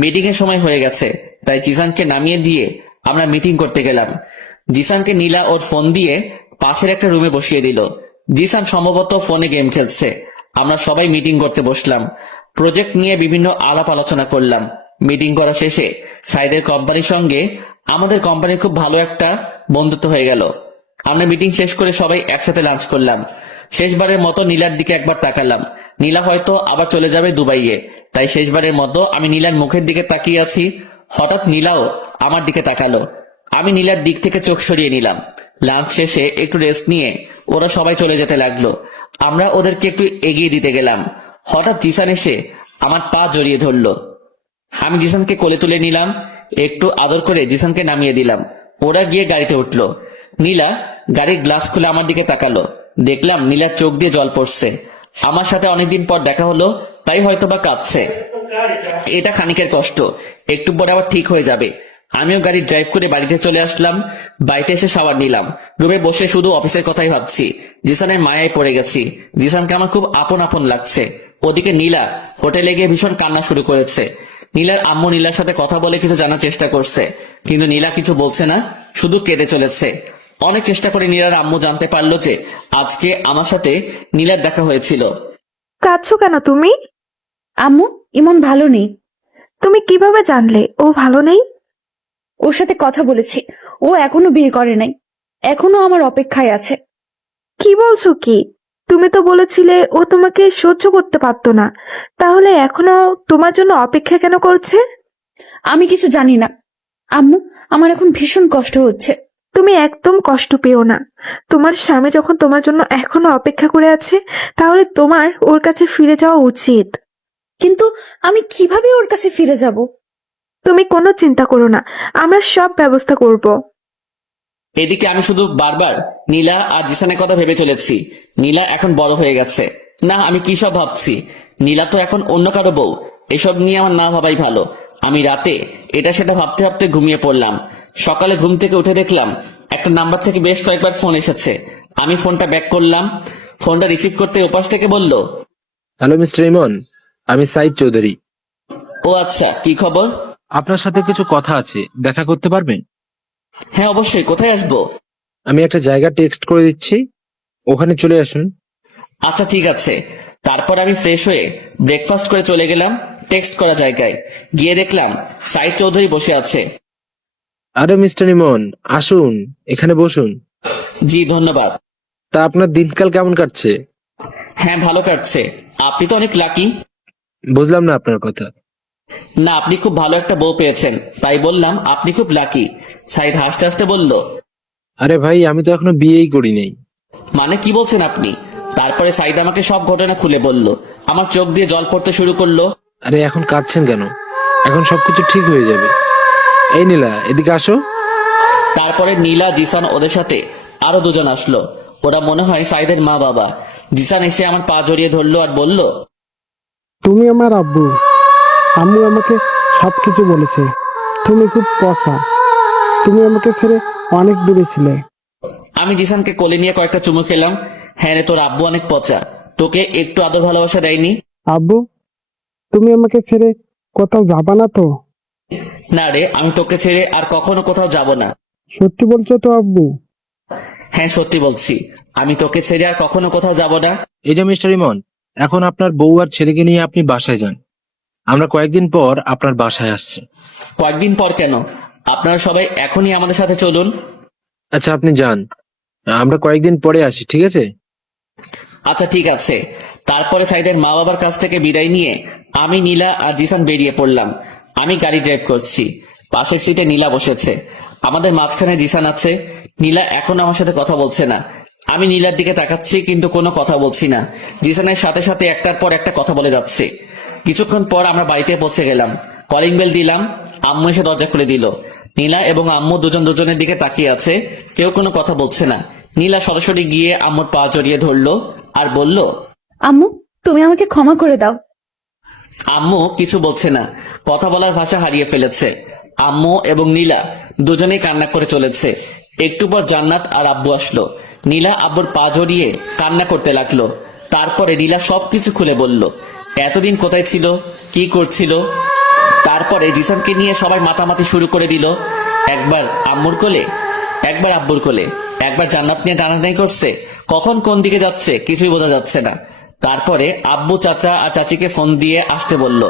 মিটিং এর সময় হয়ে গেছে, তাই জিসানকে নামিয়ে দিয়ে আমরা মিটিং করতে গেলাম। জিসানকে নীলা ওর ফোন দিয়ে পাশের একটা রুমে বসিয়ে দিল। জিসান সম্ভবত ফোনে গেম খেলছে। আমরা সবাই মিটিং করতে বসলাম। প্রজেক্ট নিয়ে বিভিন্ন আলাপ আলোচনা করলাম। মিটিং করা শেষে সাইদের কোম্পানির সঙ্গে আমাদের কোম্পানির খুব ভালো একটা বন্ধুত্ব হয়ে গেল। আমরা মিটিং শেষ করে সবাই একসাথে লাঞ্চ করলাম। শেষবারের মতো নীলার দিকে একবার তাকালাম। নীলা হয়তো আবার চলে যাবে দুবাইয়ে, তাই শেষবারের মতো আমি নীলার মুখের দিকে তাকিয়ে আছি। হঠাৎ নীলাও আমার দিকে তাকালো। আমি নীলার দিক থেকে চোখ সরিয়ে নিলাম। লাঞ্চ শেষে একটু রেস্ট নিয়ে ওরা সবাই চলে যেতে লাগলো। আমরা ওদেরকে একটু এগিয়ে দিতে গেলাম। হঠাৎ জিসান এসে আমার পা জড়িয়ে ধরলো। আমি জিসানকে কোলে তুলে নিলাম। একটু আদর করে জিসানকে নামিয়ে দিলাম। ওরা গিয়ে গাড়িতে উঠলো। নীলা গাড়ির গ্লাস খুলে আমার দিকে তাকালো। দেখলাম নীলার চোখ দিয়ে জল পড়ছে। আমার সাথে অনেকদিন পর দেখা হলো, তাই হয়তোবা কাঁদছে। এটা খানিকের কষ্ট, একটু পর আবার ঠিক হয়ে যাবে। আমিও গাড়ি ড্রাইভ করে বাড়িতে চলে আসলাম। বাড়িতে এসে শাওয়ার নিলাম। রুমে বসে শুধু অফিসের কথাই ভাবছি। জিসানের মায়ায় পড়ে গেছি। জিসানকে আমার খুব আপন আপন লাগছে। ওদিকে নীলা হোটেলে গিয়ে ভীষণ কান্না শুরু করেছে। নীলার আম্মু নীলার সাথে কথা বলে কিছু জানার চেষ্টা করছে, কিন্তু নীলা কিছু বলছে না, শুধু কেঁদে চলেছে। অনেক চেষ্টা করে নীলার আম্মু জানতে পারলো যে আজকে আমার সাথে নীলার দেখা হয়েছিল। কাঁদছো কেন তুমি? আম্মু, ইমন ভালো নেই। তুমি কিভাবে জানলে ও ভালো নেই? ওর সাথে কথা বলেছি, ও এখনো বিয়ে করে নাই, এখনো আমার অপেক্ষায় আছে। কি বলছো কি? তুমি তো বলেছিলে ও তোমাকে সহ্য করতে পারতো না, তাহলে এখনো তোমার জন্য অপেক্ষা কেন করছে? আমি কিছু জানি না আম্মু, আমার এখন ভীষণ কষ্ট হচ্ছে। তুমি একদম কষ্ট পেও না। তোমার স্বামী যখন তোমার জন্য এখনো অপেক্ষা করে আছে, তাহলে তোমার ওর কাছে ফিরে যাওয়া উচিত। কিন্তু আমি কিভাবে ওর কাছে ফিরে যাব? তুমি কোনো চিন্তা করো না, আমরা সব ব্যবস্থা করব। এদিকে আমি শুধু বারবার নীলা আর জিসানের কথা ভেবে চলেছি। নীলা এখন বড় হয়ে গেছে। না, আমি কি সব ভাবছি। নীলা তো এখন অন্য কারো বউ। এসব নিয়ে আমার না ভাবাই ভালো। আমি রাতে এটা সেটা ভাবতে ভাবতে ঘুমিয়ে পড়লাম। সকালে ঘুম থেকে উঠে দেখলাম একটা নাম্বার থেকে বেশ কয়েকবার ফোন এসেছে। আমি ফোনটা ব্যাক করলাম। ফোনটা রিসিভ করতে ওপাশ থেকে বলল, হ্যালো মিস্টার ইমন, আমি সাইদ চৌধুরী। ও আচ্ছা, কি খবর? আপনার সাথে কিছু কথা আছে, দেখা করতে পারবেন? হ্যাঁ অবশ্যই, কোথায় আসবো? আমি একটা জায়গা টেক্সট করে দিচ্ছি, ওখানে চলে আসুন। আচ্ছা ঠিক আছে। তারপর আমি ফ্রেশ হয়ে ব্রেকফাস্ট করে চলে গেলাম টেক্সট করা জায়গায়। গিয়ে দেখলাম সাইদ চৌধুরী বসে আছে। আরে মিস্টার ইমন, আসুন, এখানে বসুন। জি ধন্যবাদ। তা আপনার দিনকাল কেমন কাটছে? হ্যাঁ ভালো কাটছে। আপনি তো অনেক লাকি। বুঝলাম না আপনার কথা। না, আপনি খুব ভালো একটা বউ পেয়েছেন, তাই বললাম আপনি খুব লাকি। সাইদ হাসতে হাসতে বলল, আরে ভাই, আমি তো এখনো বিয়েই করি নাই। মানে কি বলছেন আপনি? তারপরে সাইদ আমাকে সব ঘটনা খুলে বলল। আমার চোখ দিয়ে জল পড়তে শুরু করলো। আরে এখন কাঁদছেন কেন? এখন সবকিছু ঠিক হয়ে যাবে। এই নীলা, এদিকে আসো। তারপরে নীলা, জিসান ওদের সাথে আরো দুজন আসলো। ওরা মনে হয় সাইদের মা বাবা। জিসান এসে আমার পা জড়িয়ে ধরলো আর বলল, তুমি আমার আব্বু। আম্মু আমাকে সবকিছু বলেছে। তুমি খুব পচা, তুমি আমাকে ছেড়ে অনেক দূরে ছিলে। আমি জিসানকে কোলে নিয়ে কয়েকটা চুমু খেলাম। হ্যাঁ রে, তোর আব্বু অনেক পচা, তোকে একটু আদর ভালোবাসা দেয়নি? আব্বু, তুমি আমাকে ছেড়ে কোথাও যাবা না তো? না রে, আমি তোকে ছেড়ে আর কখনো কোথাও যাব না। সত্যি বলছো তো আব্বু? হ্যাঁ সত্যি বলছি, আমি তোকে ছেড়ে আর কখনো কোথাও যাব না। এই যে মিস্টার ইমন, এখন আপনার বউ আর ছেলেকে নিয়ে আপনি বাসায় যান। আমরা কয়েকদিন পর আপনার বাসায় আসছি। কয়েকদিন পর কেন? আপনারা সবাই এখনই আমাদের সাথে চলুন। আচ্ছা আপনি যান, আমরা কয়েকদিন পরে আসি, ঠিক আছে? আচ্ছা ঠিক আছে। তারপরে সাইদের মা বাবার কাছ থেকে বিদায় নিয়ে আমি, নীলা আর জিসান বেরিয়ে পড়লাম। আমি গাড়ি ড্রাইভ করছি। পাশের সিটে নীলা বসেছে। আমাদের মাঝখানে জিসান আছে। নীলা এখন আমার সাথে কথা বলছে না। আমি নীলার দিকে তাকাচ্ছি, কিন্তু কোনো কথা বলছি না। জিসানের সাথে সাথে একটার পর একটা কথা বলে যাচ্ছে। কিছুক্ষণ পর আমরা বাড়িতে পৌঁছে গেলাম। কলিং বেল দিলাম। আম্মু এসে দরজা খুলে দিল। নীলা এবং আম্মু দুজন দুজনের দিকে তাকিয়ে আছে, কেউ কোনো কথা বলছে না। নীলা সরাসরি গিয়ে আম্মুর পা জড়িয়ে ধরলো আর বলল, আম্মু, তুমি আমাকে ক্ষমা করে দাও। আম্মু কিছু বলছে না, কথা বলার ভাষা হারিয়ে ফেলেছে। আম্মু এবং নীলা দুজনেই কান্না করে চলেছে। একটু পর জান্নাত আর আব্বু আসলো। নীলা আব্বুর পা জড়িয়ে কান্না করতে লাগলো। তারপরে নীলা সবকিছু খুলে বলল, এতদিন কোথায় ছিল, কি করছিল। তারপরে জিসানকে নিয়ে সবাই মাতামাতি শুরু করে দিল। একবার আম্মুর কোলে, একবার আব্বুর কোলে, একবার জান্নাত নিয়ে টানাটানি করছে। কখন কোন দিকে যাচ্ছে কিছুই বোঝা যাচ্ছে না। তারপরে আব্বু চাচা আর চাচিকে ফোন দিয়ে আসতে বলল।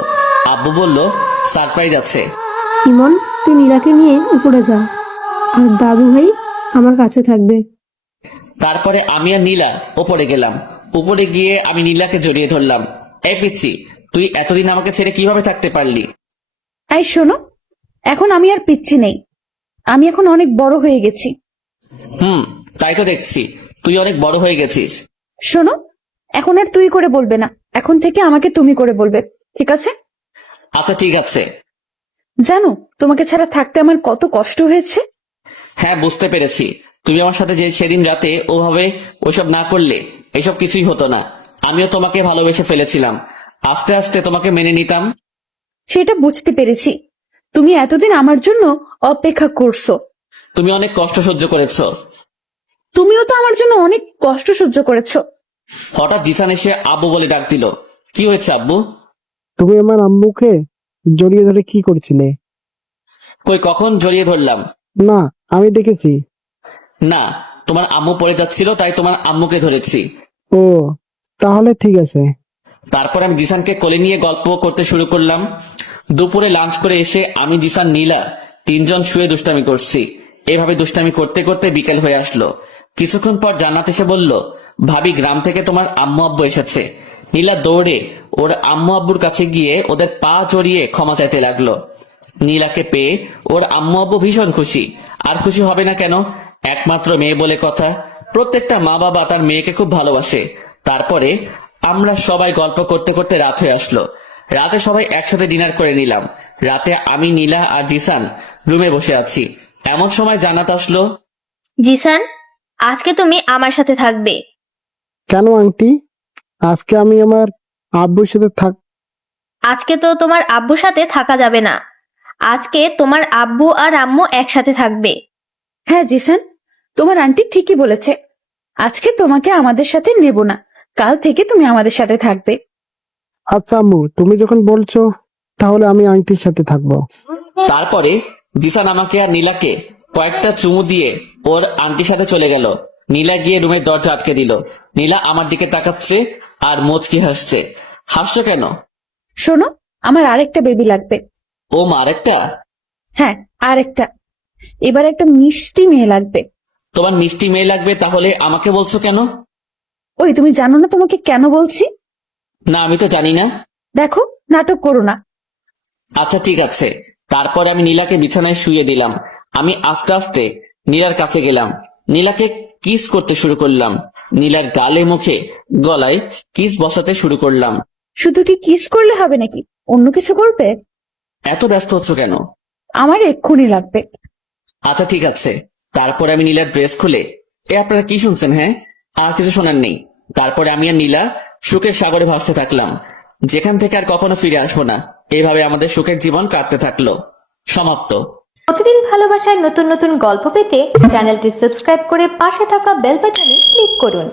আব্বু বলল সারপ্রাইজ আছে। ইমন, তুই নীলাকে নিয়ে উপরে যা, আর দাদু ভাই আমার কাছে থাকবে। তারপরে আমি আর নীলা ওপরে গেলাম। উপরে গিয়ে আমি নীলাকে জড়িয়ে ধরলাম। এই পিচ্ছি, তুই এতদিন আমাকে ছেড়ে কিভাবে থাকতে পারলি? এই শোনো, এখন আমি আর পিচ্ছি নেই, আমি এখন অনেক বড় হয়ে গেছি। তাই তো দেখছি, তুই অনেক বড় হয়ে গেছিস। শোনো, এখন আর তুই করে বলবে না, এখন থেকে আমাকে তুমি করে বলবে, ঠিক আছে? আচ্ছা ঠিক আছে। জানো তোমাকে ছাড়া থাকতে আমার কত কষ্ট হয়েছে। হ্যাঁ বুঝতে পেরেছি। তুমি আমার সাথে যে সেদিন রাতে ওভাবে ওইসব না করলে এসব কিছুই হতো না। আমিও তোমাকে ভালোবেসে ফেলেছিলাম, আস্তে আস্তে তোমাকে মেনে নিতাম। সেটা বুঝতে পেরেছি, তুমি এতদিন আমার জন্য অপেক্ষা করছো। তুমি অনেক কষ্ট সহ্য করেছো। তুমিও তো আমার জন্য অনেক কষ্ট সহ্য করেছো। হঠাৎ জিসান এসে আব্বু বলে ডাক দিল। কি হয়েছে আব্বু? তুমি আমার আম্মুকে জড়িয়ে ধরে কি করছিলে? কই, কখন জড়িয়ে ধরলাম? না, আমি দেখেছি। না, তোমার আম্মু পড়ে যাচ্ছিল তাই তোমার আম্মুকে ধরেছি। ও, তাহলে ঠিক আছে। তারপর আমি জিসানকে কোলে নিয়ে গল্প করতে শুরু করলাম। দুপুরে লাঞ্চ করে এসে আমি, জিসান, নীলা তিনজন শুয়ে দুষ্টামি করছি। এভাবে দুষ্টামি করতে করতে বিকেল হয়ে আসলো। কিছুক্ষণ পর জান্নাত এসে বলল, ভাবি গ্রাম থেকে তোমার আম্মু আব্বু এসেছে। নীলা দৌড়ে ওর আম্মু আব্বুর কাছে গিয়ে ওদের পা জড়িয়ে ক্ষমা চাইতে লাগলো। নীলাকে পেয়ে ওর আম্মু আব্বু ভীষণ খুশি। আর খুশি হবে না কেন, একমাত্র মেয়ে বলে কথা। প্রত্যেকটা মা বাবা তার মেয়েকে খুব ভালোবাসে। তারপরে আমরা সবাই গল্প করতে করতে রাত হয়ে আসলো। রাতে সবাই একসাথে ডিনার করে নিলাম। রাতে আমি, নীলা আর জিসান রুমে বসে আছি। এমন সময় জান্নাত আসলো। জিসান, আজকে তুমি আমার সাথে থাকবে। কেন আন্টি? আজকে আমি আমার আব্বুর সাথে আজকে তো তোমার আব্বুর সাথে থাকা যাবে না, আজকে তোমার আব্বু আর আম্মু একসাথে থাকবে। হ্যাঁ জিসান, তোমার আন্টি ঠিকই বলেছে, আজকে তোমাকে আমাদের সাথে নেব না, কাল থেকে তুমি আমাদের সাথে থাকবে। আচ্ছা আম্মু, তুমি যখন বলছো তাহলে আমি আন্টির সাথে থাকবো। তারপরে জিসান আমাকে আর নীলাকে কয়েকটা চুমু দিয়ে ওর আন্টির সাথে চলে গেল। নীলা গিয়ে রুমের দরজা আটকে দিল। নীলা আমার দিকে তাকাচ্ছে আর মুচকি হাসছে। হাসছো কেন? শোনো, আমার আরেকটা বেবি লাগবে। ও মা, আরেকটা? হ্যাঁ, আরেকটা। এবার একটা মিষ্টি মেয়ে লাগবে। তোমার মিষ্টি মেয়ে লাগবে, তাহলে আমাকে বলছো কেন? ওই তুমি জানো না তোমাকে কেন বলছি? না, আমি তো জানি না। দেখো, নাটক করো না। আচ্ছা ঠিক আছে। তারপর আমি নীলাকে বিছানায় শুয়ে দিলাম। আমি আস্তে আস্তে নীলার কাছে গেলাম। নীলাকে কিস করতে শুরু করলাম। নীলার গালে, মুখে, গলায় কিস বসাতে শুরু করলাম। শুধু কি কিস করলে হবে নাকি, অন্য কিছু করবে? এত ব্যস্ত হচ্ছ কেন? আমার এক্ষুনি লাগবে। আচ্ছা ঠিক আছে। তারপর আমি নীলার ড্রেস খুলে, আপনারা কি শুনছেন? হ্যাঁ, আর কিছু শোনার নেই। তারপরে আমি আর নীলা সুখের সাগরে ভাসতে থাকলাম, যেখান থেকে আর কখনো ফিরে আসবো না। এইভাবে আমাদের সুখের জীবন কাটতে থাকলো। সমাপ্ত। প্রতিদিন ভালোবাসায় নতুন নতুন গল্প পেতে চ্যানেলটি সাবস্ক্রাইব করে পাশে থাকা বেল বাটনে ক্লিক করুন।